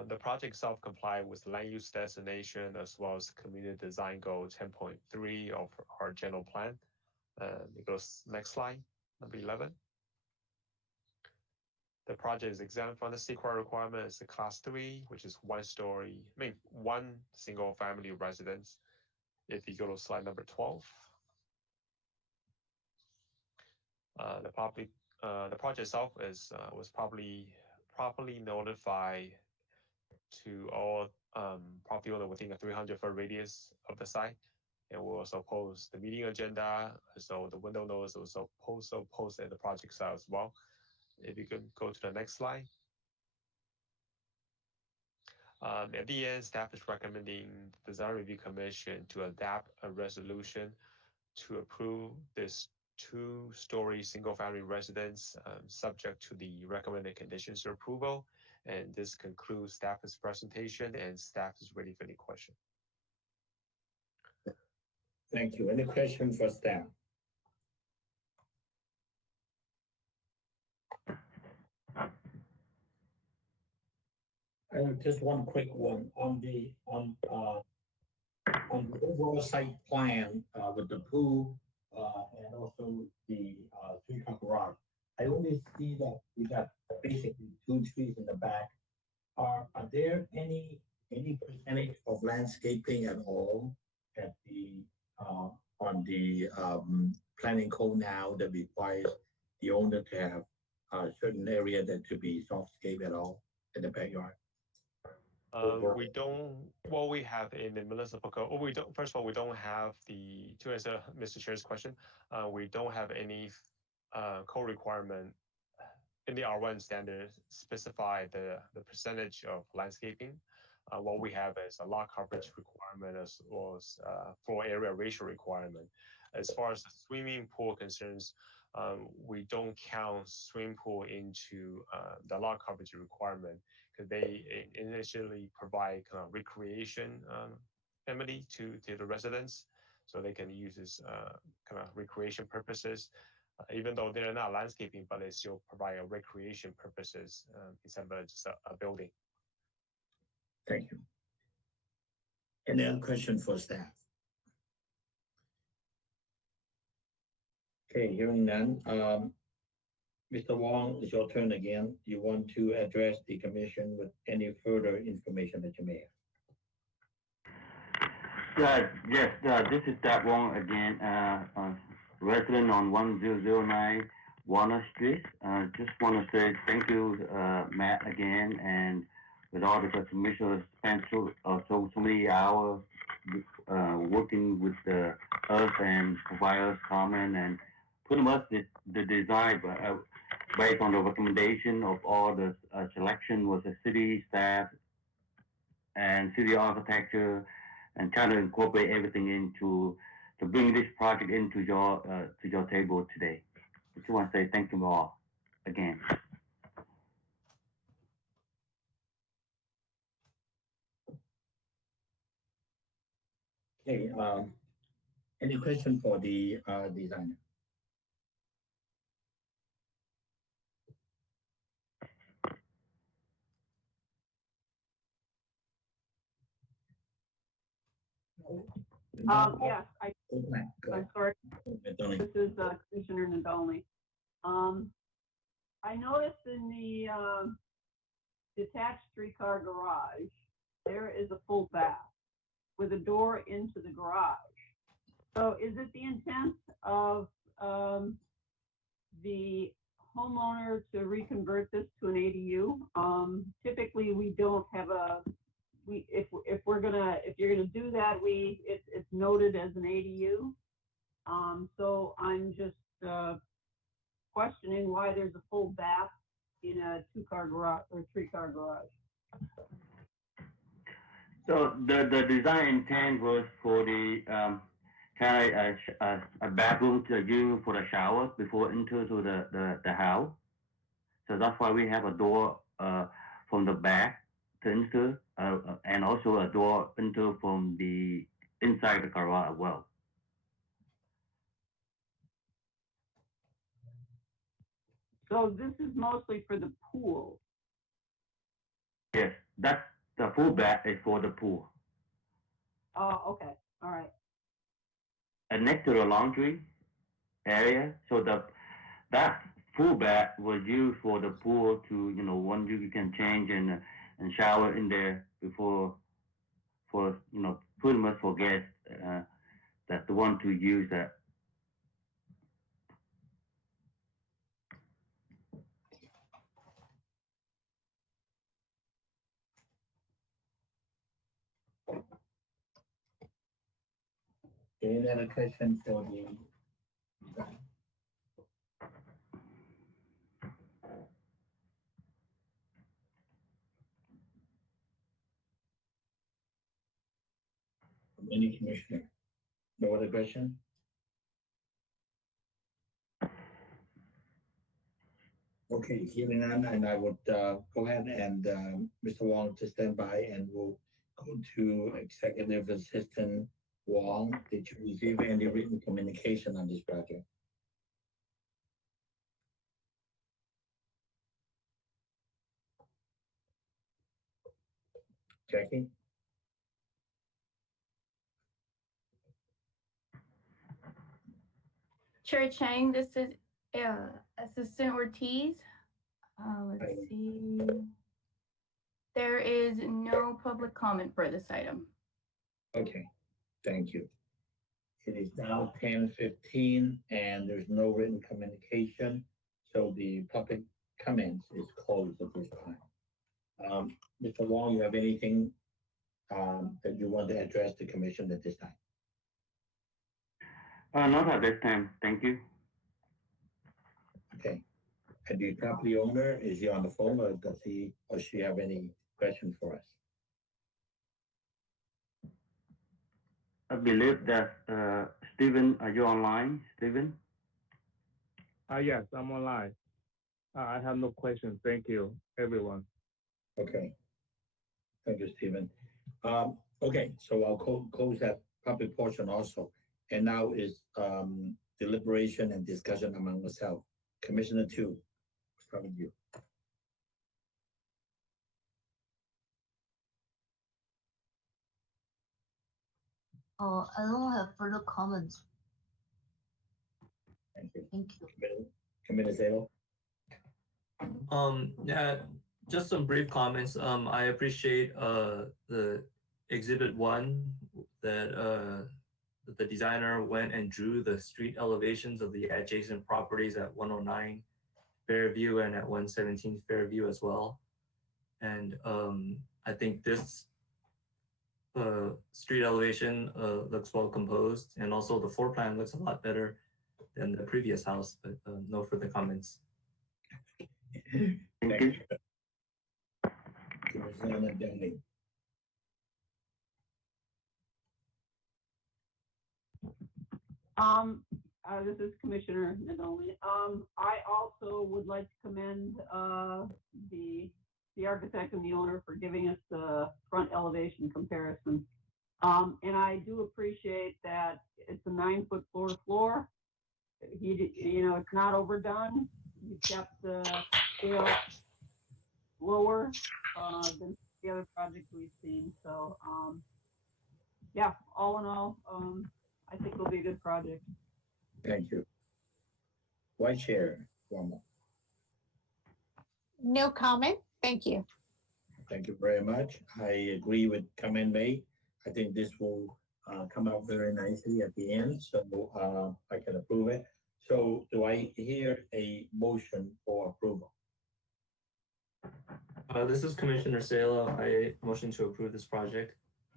The project itself complies with land use designation as well as community design goal 10.3 of our general plan. It goes next slide, number 11. The project is exempt from the CEQA requirement. It's a class 3, which is 1-story, one single family residence. If you go to slide number 12. The project itself was properly notified to all property owner within a 300-foot radius of the site, and we'll also post the meeting agenda. So the window notice was also posted at the project site as well. If you can go to the next slide. At the end, staff is recommending the Design Review Commission to adapt a resolution to approve this 2-story single-family residence subject to the recommended conditions of approval. And this concludes staff's presentation, and staff is ready for any question. Thank you. Any question for staff? Just one quick one on the overall site plan with the pool and also the 3-car garage. I only see that we got basically 2 trees in the back. Are there any percentage of landscaping at all at the on the planning code now that requires the owner to have a certain area that to be softscape at all in the backyard? We don't. What we have in the municipal code. We don't. First of all, we don't have the. To answer Mr. Chair's question, we don't have any code requirement in the R1 standard specify the percentage of landscaping. What we have is a lot coverage requirement as well as floor area ratio requirement. As far as the swimming pool concerns, we don't count swimming pool into the lot coverage requirement because they initially provide kind of recreation amenity to the residents, so they can use this kind of recreation purposes. Even though they're not landscaping, but they still provide a recreation purposes instead of just a building. Thank you. Any other question for staff? Okay, hearing none. Mr. Wong, it's your turn again. You want to address the commission with any further information that you may have? Yes, this is Doug Wong again, resident on 1009 Warner Street. Just want to say thank you, Matt, again, and with all the commissioners spent so many hours working with us and provide us comment, and pretty much the design based on the recommendation of all the selection was the city staff and city architecture, and trying to incorporate everything into to bring this project into your table today. I just want to say thank you all again. Okay, any question for the designer? Yes, I'm sorry. This is Commissioner Nadolny. I noticed in the detached three-car garage, there is a full bath with a door into the garage. So is it the intent of the homeowner to reconvert this to an ADU? Typically, we don't have if you're gonna do that, it's noted as an ADU. So I'm just questioning why there's a full bath in a two-car garage or three-car garage. So the design intent was for the kind of a bathroom to use for the shower before enter to the house. So that's why we have a door from the back to enter, and also a door enter from the inside the garage as well. So this is mostly for the pool. Yes, that's the full bath is for the pool. Oh, okay, all right. And next to the laundry area, so that full bath was used for the pool to, one you can change and shower in there before, for pretty much for guests that the one to use that. Any other question for the design? Any commissioner? No other question? Okay, hearing none, and I would go ahead and Mr. Wong to stand by, and we'll go to Executive Assistant Wong. Did you receive any written communication on this project? Jackie? Chair Chang, this is Assistant Ortiz. Let's see. There is no public comment for this item. Okay, thank you. It is now 10:15 and there's no written communication, so the public comments is closed at this time. Mr. Wong, you have anything that you want to address the commission at this time? Not at this time, thank you. Okay. And the property owner, is he on the phone, or does he or she have any questions for us? I believe that Stephen, are you online, Stephen? Yes, I'm online. I have no questions. Thank you, everyone. Okay. Thank you, Stephen. Okay, so I'll close that public portion also. And now is deliberation and discussion among ourselves. Commissioner Two, start with you. I don't have further comments. Thank you. Thank you. Commissioner Salo. Yeah, just some brief comments. I appreciate the exhibit 1 that the designer went and drew the street elevations of the adjacent properties at 109 Fairview and at 117 Fairview as well. And I think this street elevation looks well composed, and also the floor plan looks a lot better than the previous house, but no further comments. Thank you. Commissioner Denny. This is Commissioner Nadolny. I also would like to commend the architect and the owner for giving us the front elevation comparison. And I do appreciate that it's a 9-foot floor to floor. It's not overdone. You kept the scale lower than the other projects we've seen. So, yeah, all in all, I think it'll be a good project. Thank you. Vice Chair Wong. No comment. Thank you. Thank you very much. I agree with comment made. I think this will come out very nicely at the end, so I can approve it. So do I hear a motion for approval? This is Commissioner Salo. I motion to approve this project.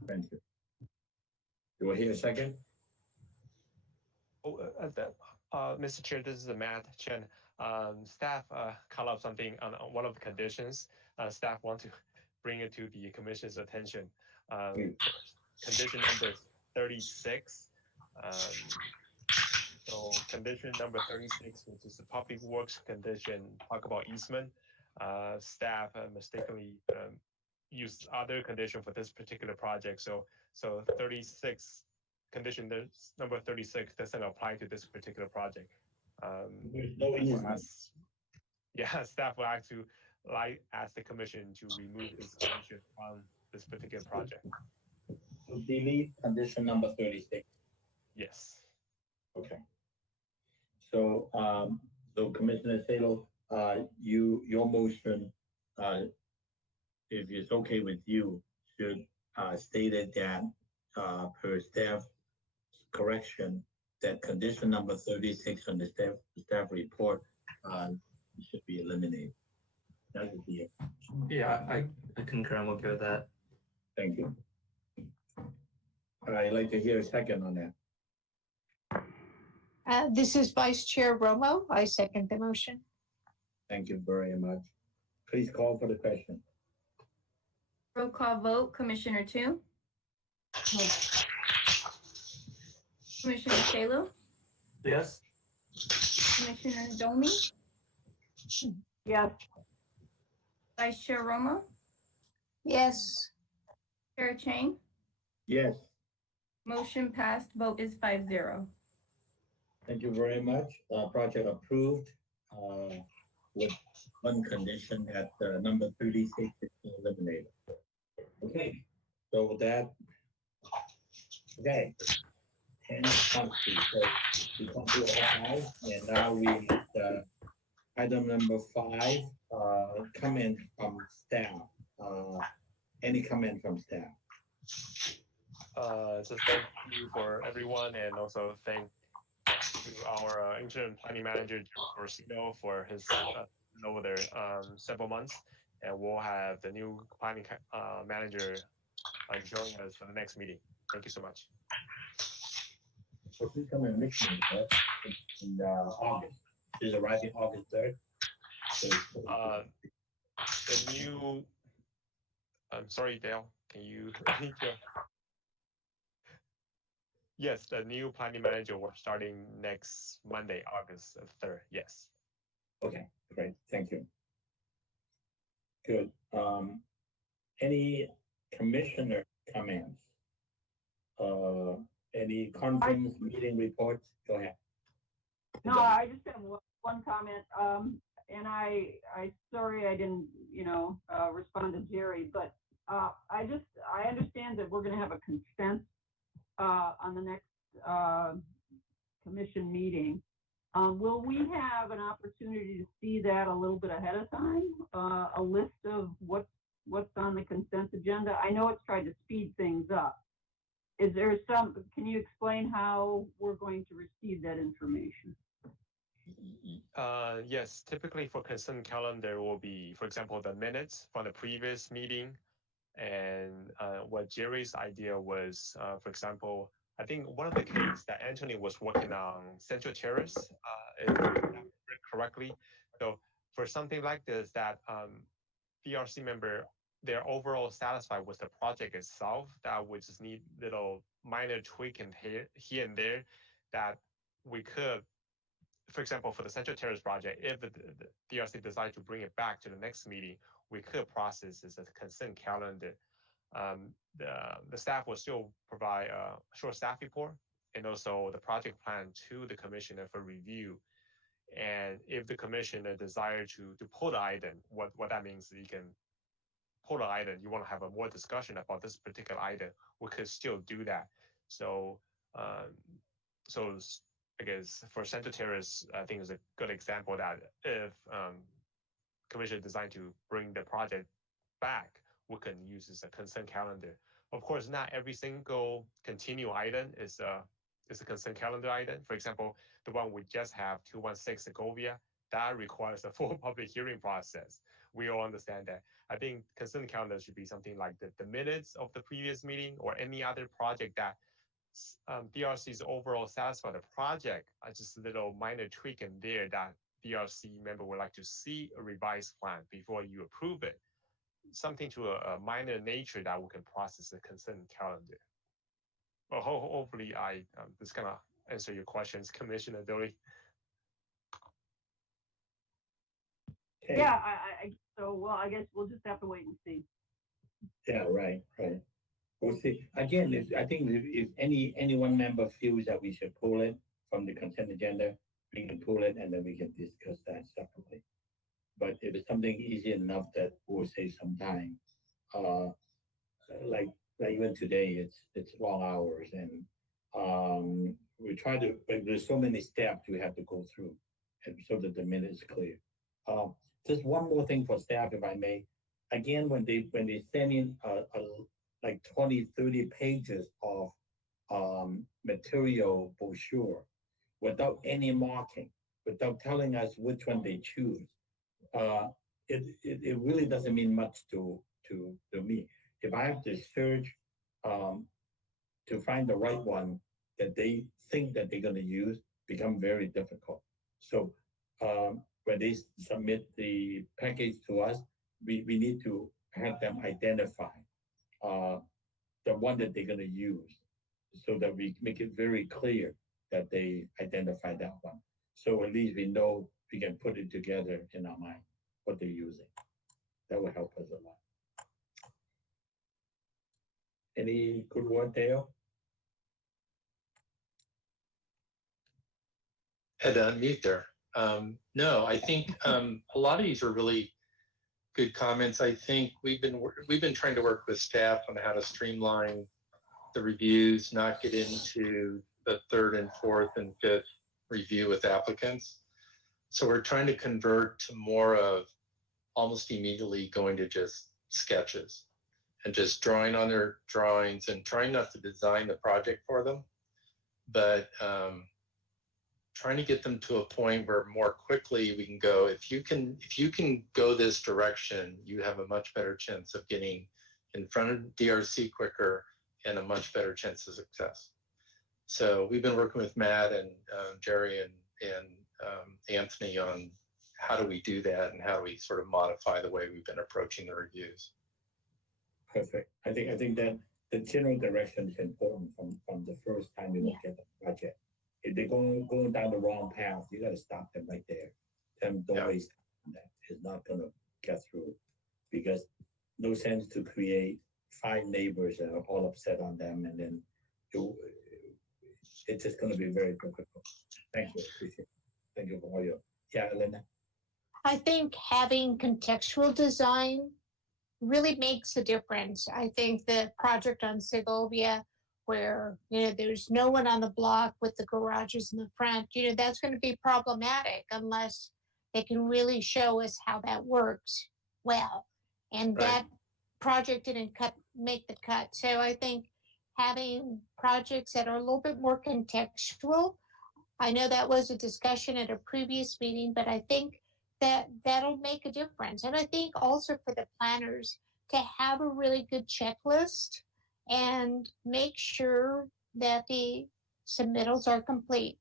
Thank you. Do I hear a second? Mr. Chair, this is Matt Chen. Staff call out something on one of the conditions. Staff want to bring it to the commission's attention. Condition number 36. So condition number 36, which is the public works condition, talk about easement. Staff mistakenly used other condition for this particular project. So 36. Condition number 36 doesn't apply to this particular project. There's no easement. Yeah, staff will actually ask the commission to remove this condition from this particular project. So delete condition number 36. Yes. Okay. So so Commissioner Salo, your motion, if it's okay with you, should stated that per staff correction, that condition number 36 on the staff report should be eliminated. That would be it. Yeah, I concur. I'm okay with that. Thank you. I'd like to hear a second on that. This is Vice Chair Romo. I second the motion. Thank you very much. Please call for the question. Roll call vote, Commissioner Two. Yes. Commissioner Salo. Yes. Commissioner Domi. Yes. Vice Chair Romo. Yes. Chair Chang. Yes. Motion passed. Vote is 5-0. Thank you very much. Project approved with one condition that number 36 is eliminated. Okay, so that, okay, 10 countries. So we come to all 5, and now we item number 5, comment from staff. Any comment from staff? Just thank you for everyone, and also thank to our interim planning manager Orsino for his over there several months, and we'll have the new planning manager join us for the next meeting. Thank you so much. So she's coming next meeting, right? In August. She's arriving August 3rd. The new. I'm sorry, Dale. Can you repeat your? Yes, the new planning manager will starting next Monday, August 3rd. Yes. Okay, great, thank you. Good. Any commissioner comments? Any conference meeting reports? Go ahead. No, I just have one comment. And sorry I didn't, respond to Jerry, but I understand that we're going to have a consent on the next commission meeting. Will we have an opportunity to see that a little bit ahead of time? A list of what's on the consent agenda? I know it's tried to speed things up. Can you explain how we're going to receive that information? Yes, typically for consent calendar will be, for example, the minutes from the previous meeting. And what Jerry's idea was, for example, I think one of the cases that Anthony was working on Central Terrace, if I remember correctly. So for something like this, that DRC member, they're overall satisfied with the project itself, that we just need little minor tweak and here and there that we could, for example, for the Central Terrace project, if the DRC decides to bring it back to the next meeting, we could process this as a consent calendar. The staff will still provide a short staff report and also the project plan to the commissioner for review. And if the commissioner desire to pull the item, what that means, you can pull the item, you want to have a more discussion about this particular item, we could still do that. So, I guess for Central Terrace, I think is a good example that if commission designed to bring the project back, we can use as a consent calendar. Of course, not every single continue item is a consent calendar item. For example, the one we just have, 216 Segovia, that requires a full public hearing process. We all understand that. I think consent calendar should be something like the minutes of the previous meeting or any other project that DRC is overall satisfied the project. Just a little minor tweak in there that DRC member would like to see a revised plan before you approve it. Something to a minor nature that we can process the consent calendar. Well, hopefully I just kind of answer your questions, Commissioner Dolly. Okay. Yeah, I guess we'll just have to wait and see. Yeah, right. We'll see. Again, I think if any one member feels that we should pull it from the consent agenda, we can pull it and then we can discuss that separately. But if it's something easy enough that will save some time, like even today, it's long hours and we try to. But there's so many steps we have to go through, and so that the minute is clear. Just one more thing for staff, if I may. Again, when they send in like 20, 30 pages of material brochure without any marking, without telling us which one they choose, it really doesn't mean much to me. If I have to search to find the right one that they think that they're going to use, become very difficult. So when they submit the package to us, we need to have them identify the one that they're going to use so that we make it very clear that they identify that one. So at least we know we can put it together in our mind what they're using. That will help us a lot. Any good word, Dale? Had to unmute there. No, I think a lot of these are really good comments. I think we've been trying to work with staff on how to streamline the reviews, not get into the third and fourth and fifth review with applicants. So we're trying to convert to more of almost immediately going to just sketches and just drawing on their drawings and trying not to design the project for them, but trying to get them to a point where more quickly we can go, if you can go this direction, you have a much better chance of getting in front of DRC quicker and a much better chance of success. So we've been working with Matt and Jerry and Anthony on how do we do that and how do we sort of modify the way we've been approaching the reviews. Perfect. I think the general direction is important from the first time you look at the project. If they're going down the wrong path, you got to stop them right there. Tell them don't waste time on that. It's not going to get through because no sense to create 5 neighbors that are all upset on them, and then it's just going to be very difficult. Thank you. Appreciate it. Thank you for all your. Yeah, Elena. I think having contextual design really makes a difference. I think the project on Segovia, where there's no one on the block with the garages in the front, that's going to be problematic unless they can really show us how that works well. And that project didn't make the cut. So I think having projects that are a little bit more contextual. I know that was a discussion at a previous meeting, but I think that'll make a difference. And I think also for the planners to have a really good checklist and make sure that the submittals are complete.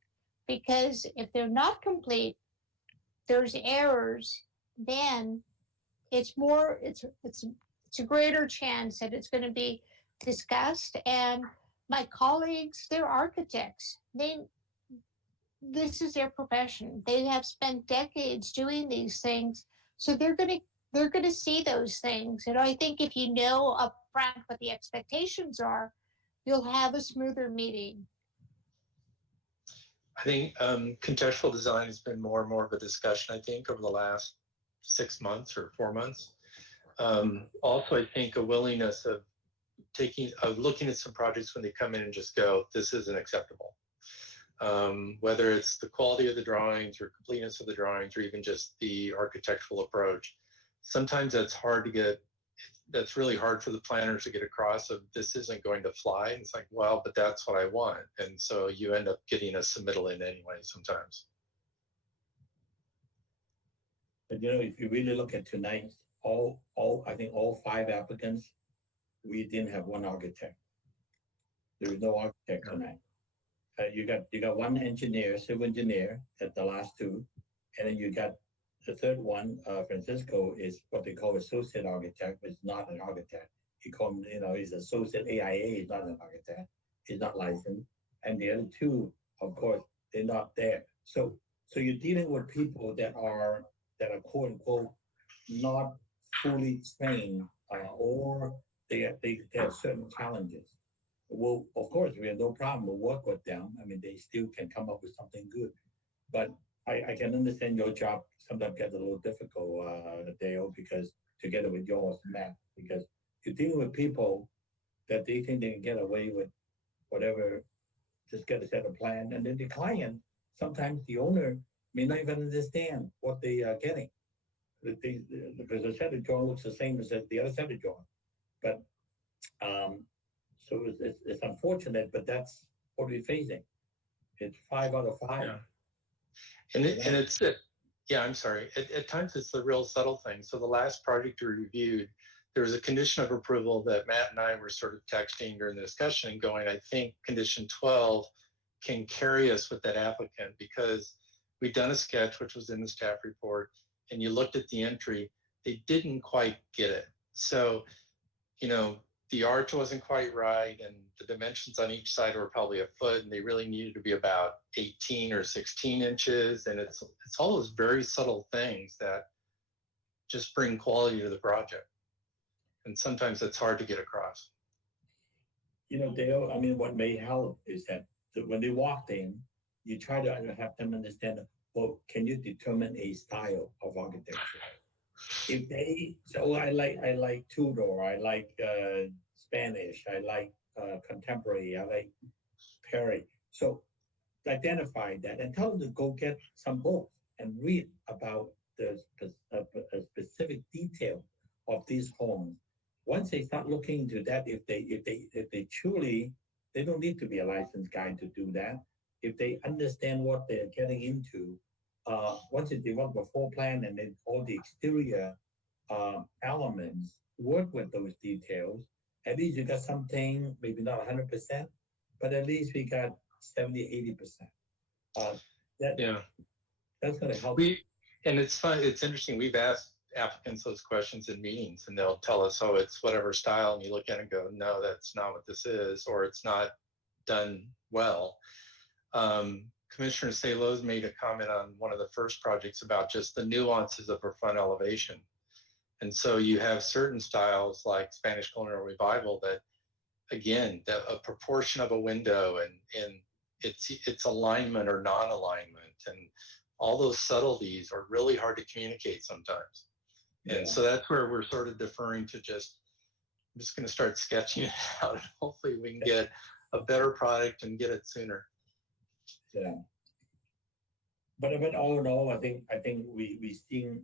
Because if they're not complete, there's errors, then it's a greater chance that it's going to be discussed. And my colleagues, they're architects. This is their profession. They have spent decades doing these things, so they're gonna see those things. And I think if you know upfront what the expectations are, you'll have a smoother meeting. I think contextual design has been more and more of a discussion, I think, over the last 6 months or 4 months. Also, I think a willingness of looking at some projects when they come in and just go, this isn't acceptable. Whether it's the quality of the drawings or completeness of the drawings or even just the architectural approach. Sometimes that's really hard for the planners to get across of this isn't going to fly. And it's like, well, but that's what I want. And so you end up getting a submittal in anyway sometimes. But if you really look at tonight, I think all 5 applicants, we didn't have one architect. There was no architect tonight. You got one engineer, civil engineer at the last 2, and then you got the third one. Francisco is what they call associate architect, but it's not an architect. He called he's associate AIA. He's not an architect. He's not licensed. And the other 2, of course, they're not there. So you're dealing with people that are quote unquote not fully trained, or they have certain challenges. Well, of course, we have no problem. We'll work with them. I mean, they still can come up with something good. But I can understand your job sometimes gets a little difficult, Dale, because together with yours, Matt, because you're dealing with people that they think they can get away with whatever, just get a set of plan. And then the client, sometimes the owner may not even understand what they are getting. Because the set of drawing looks the same as the other set of drawing. But so it's unfortunate, but that's what we're facing. It's 5 out of 5. Yeah. I'm sorry. At times it's the real subtle thing. So the last project we reviewed, there was a condition of approval that Matt and I were sort of texting during the discussion and going, I think condition 12 can carry us with that applicant because we'd done a sketch, which was in the staff report, and you looked at the entry, they didn't quite get it. So, the arch wasn't quite right, and the dimensions on each side were probably a foot, and they really needed to be about 18 or 16 inches. And it's all those very subtle things that just bring quality to the project. And sometimes it's hard to get across. Dale, I mean, what may help is that when they walked in, you try to have them understand, well, can you determine a style of architecture? I like Tudor, I like Spanish, I like contemporary, I like Perry. So identify that and tell them to go get some books and read about the specific detail of these homes. Once they start looking into that, if they truly, they don't need to be a licensed guy to do that. If they understand what they're getting into, once they develop a floor plan and then all the exterior elements, work with those details, at least you got something, maybe not 100%, but at least we got 70, 80%. That's going to help. And it's fun. It's interesting. We've asked applicants those questions in meetings, and they'll tell us, oh, it's whatever style, and you look at it and go, no, that's not what this is, or it's not done well. Commissioner Salos made a comment on one of the first projects about just the nuances of a front elevation. And so you have certain styles like Spanish Colonial Revival that, again, a proportion of a window and its alignment or non-alignment and all those subtleties are really hard to communicate sometimes. And so that's where we're sort of deferring to just, I'm just going to start sketching it out, and hopefully we can get a better product and get it sooner. Yeah. But all in all, I think we seeing,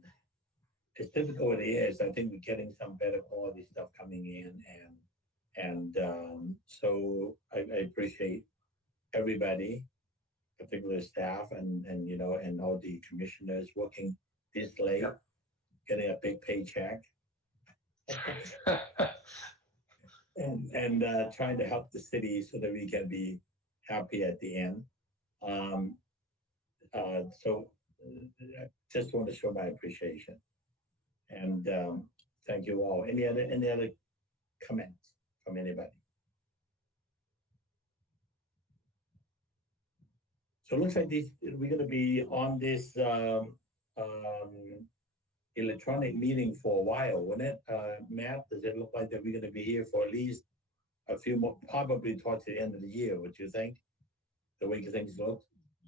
as difficult it is, I think we're getting some better quality stuff coming in, and so I appreciate everybody, particularly staff and and all the commissioners working this late, getting a big paycheck, and trying to help the city so that we can be happy at the end. So just want to show my appreciation, and thank you all. Any other comments from anybody? So it looks like we're going to be on this electronic meeting for a while, wouldn't it? Matt, does it look like that we're going to be here for at least a few more, probably towards the end of the year? What you think? The way things look?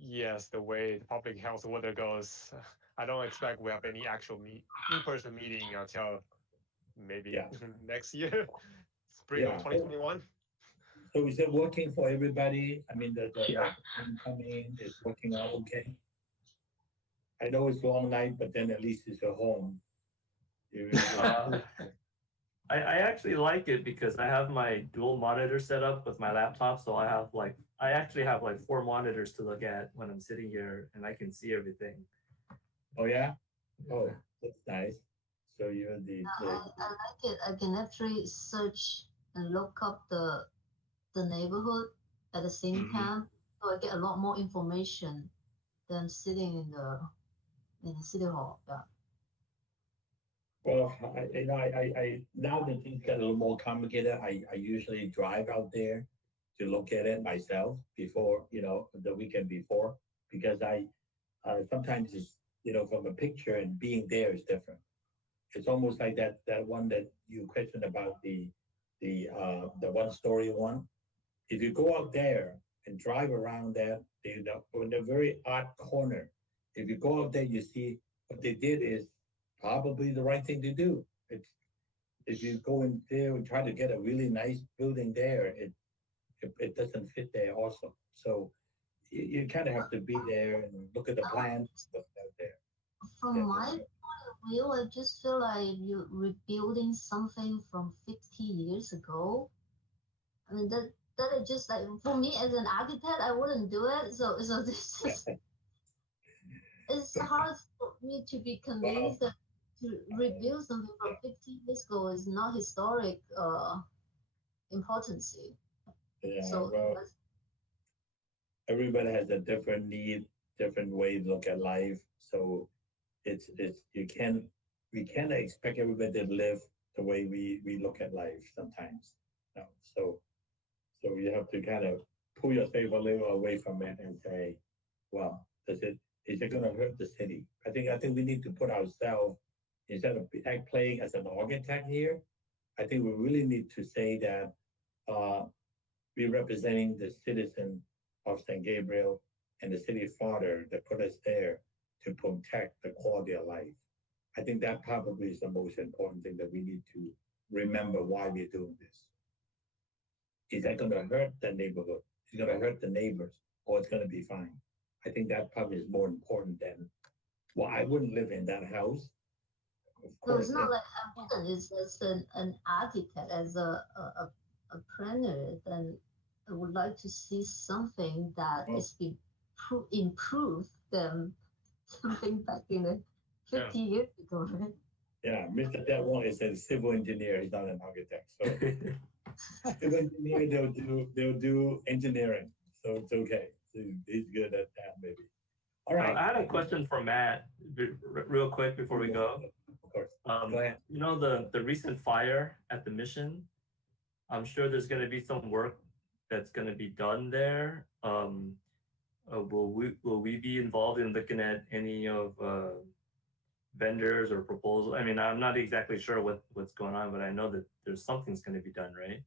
Yes, the way the public health order goes, I don't expect we have any actual in-person meeting until maybe next year, spring of 2021. So is it working for everybody? I mean, the incoming is working out okay? I know it's a long night, but then at least it's at home. I actually like it because I have my dual monitor set up with my laptop, so I actually have like 4 monitors to look at when I'm sitting here, and I can see everything. Oh yeah? Oh, that's nice. So you're I like it. I can actually search and look up the neighborhood at the same time, so I get a lot more information than sitting in the city hall. Yeah. Well, I now that things get a little more complicated, I usually drive out there to look at it myself before, the weekend before, because I sometimes it's, from a picture and being there is different. It's almost like that one that you questioned about the 1-story one. If you go out there and drive around that, in a very odd corner, if you go out there, you see what they did is probably the right thing to do. If you go in there and try to get a really nice building there, it doesn't fit there also. So you kind of have to be there and look at the plans what's out there. From my point of view, I just feel like you're rebuilding something from 50 years ago. I mean, that is just like, for me as an architect, I wouldn't do it. So this is, it's hard for me to be convinced that to rebuild something from 50 years ago is not historic importance. Yeah, so well, everybody has a different need, different way to look at life. So we can't expect everybody to live the way we look at life sometimes. So you have to kind of pull yourself a little away from it and say, well, is it going to hurt the city? I think we need to put ourselves, instead of playing as an architect here, I think we really need to say that we're representing the citizen of St. Gabriel and the city father that put us there to protect the quality of life. I think that probably is the most important thing that we need to remember why we're doing this. Is that going to hurt the neighborhood? Is it going to hurt the neighbors? Or it's going to be fine? I think that probably is more important than, well, I wouldn't live in that house. So it's not like I wouldn't, it's as an architect, as a planner, then I would like to see something that is been improved than something back in the 50 years ago, right? Yeah, Mr. Delwong is a civil engineer. He's not an architect. So civil engineer, they'll do engineering. So it's okay. So he's good at that, maybe. All right. I had a question for Matt, real quick before we go. Of course. Go ahead. You know, the recent fire at the mission, I'm sure there's going to be some work that's going to be done there. Will we be involved in looking at any of vendors or proposals? I mean, I'm not exactly sure what's going on, but I know that there's something's going to be done, right?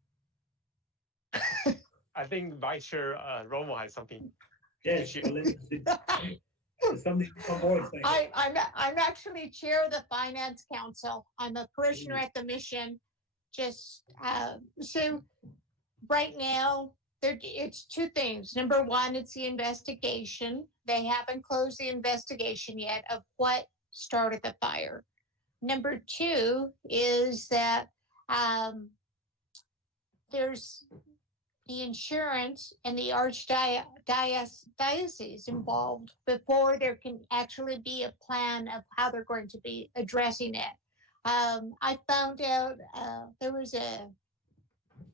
I think Vice Chair Romo has something. Yes, something more exciting. I'm actually chair of the finance council. I'm a parishioner at the mission. Just so right now, it's two things. Number one, it's the investigation. They haven't closed the investigation yet of what started the fire. Number two is that there's the insurance and the archdiocese involved before there can actually be a plan of how they're going to be addressing it. I found out there was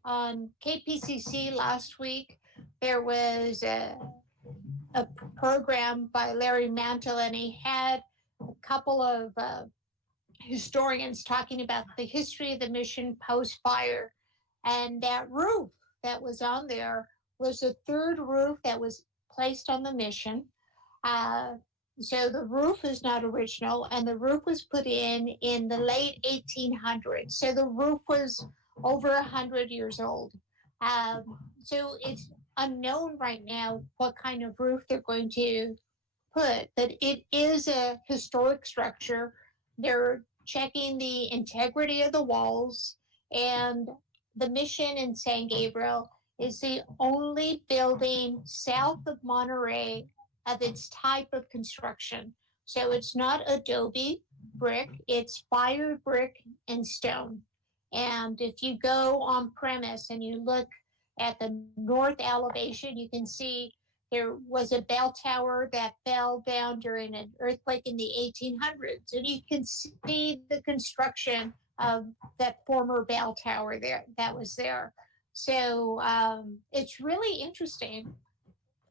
on KPCC last week, there was a program by Larry Mantle, and he had a couple of historians talking about the history of the mission post-fire. And that roof that was on there was the third roof that was placed on the mission. So the roof is not original, and the roof was put in the late 1800s. So the roof was over 100 years old. So it's unknown right now what kind of roof they're going to put, but it is a historic structure. They're checking the integrity of the walls, and the mission in San Gabriel is the only building south of Monterey of its type of construction. So it's not adobe brick, it's fired brick and stone. And if you go on premise and you look at the north elevation, you can see there was a bell tower that fell down during an earthquake in the 1800s. And you can see the construction of that former bell tower there that was there. So it's really interesting,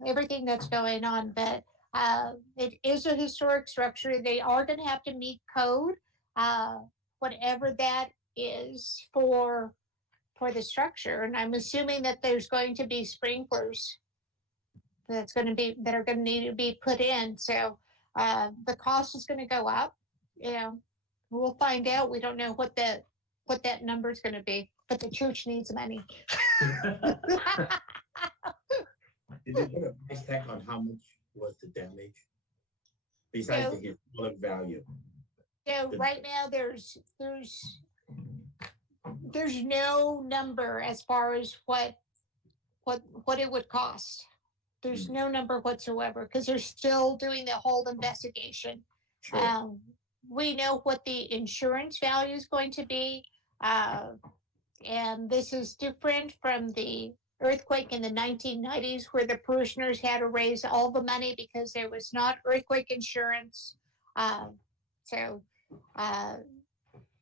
everything that's going on, but it is a historic structure. They are going to have to meet code, whatever that is for the structure. And I'm assuming that there's going to be sprinklers that are going to need to be put in. So the cost is going to go up. You know, we'll find out. We don't know what that number is going to be, but the church needs money. Did they put a price tag on how much was the damage besides the historic value? So right now there's no number as far as what it would cost. There's no number whatsoever because they're still doing the whole investigation. Sure. We know what the insurance value is going to be, and this is different from the earthquake in the 1990s where the parishioners had to raise all the money because there was not earthquake insurance. So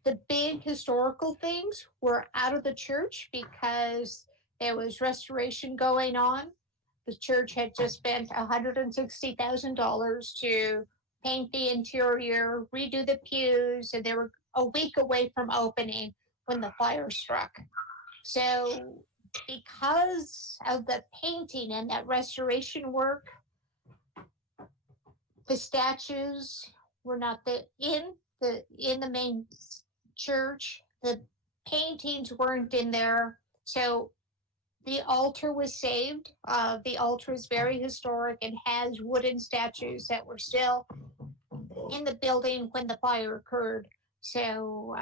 the big historical things were out of the church because there was restoration going on. The church had just spent $160,000 to paint the interior, redo the pews, and they were a week away from opening when the fire struck. So because of the painting and that restoration work, the statues were not in the main church. The paintings weren't in there. So the altar was saved. The altar is very historic and has wooden statues that were still in the building when the fire occurred. So,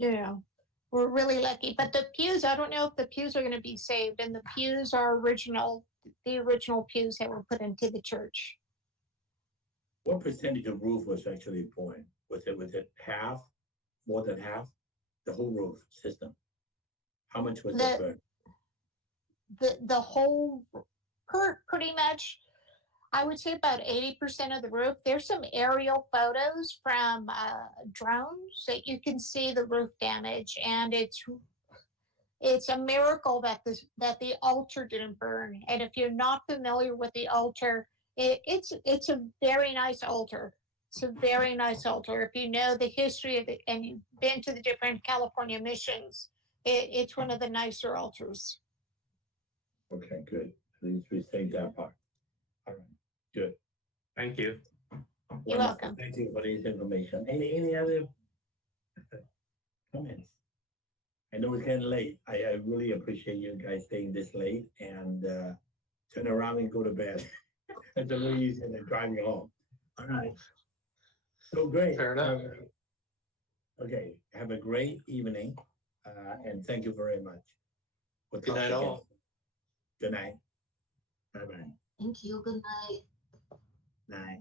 we're really lucky. But the pews, I don't know if the pews are going to be saved. And the pews are the original pews that were put into the church. What percentage of roof was actually poured? Was it half, more than half? The whole roof system? How much was it burned? The whole, pretty much, I would say about 80% of the roof. There's some aerial photos from drones that you can see the roof damage, and it's a miracle that the altar didn't burn. And if you're not familiar with the altar, it's a very nice altar. It's a very nice altar. If you know the history of it and you've been to the different California missions, it's one of the nicer altars. Okay, good. At least we saved that part. All right, good. Thank you. You're welcome. Thank you for this information. Any other comments? I know it's kind of late. I really appreciate you guys staying this late and turn around and go to bed. That's a little easier than driving home. All right. So great. Fair enough. Okay. Have a great evening. And thank you very much. We'll Good talk night, again. all. Good night. Bye-bye. Thank you. Good night. Night.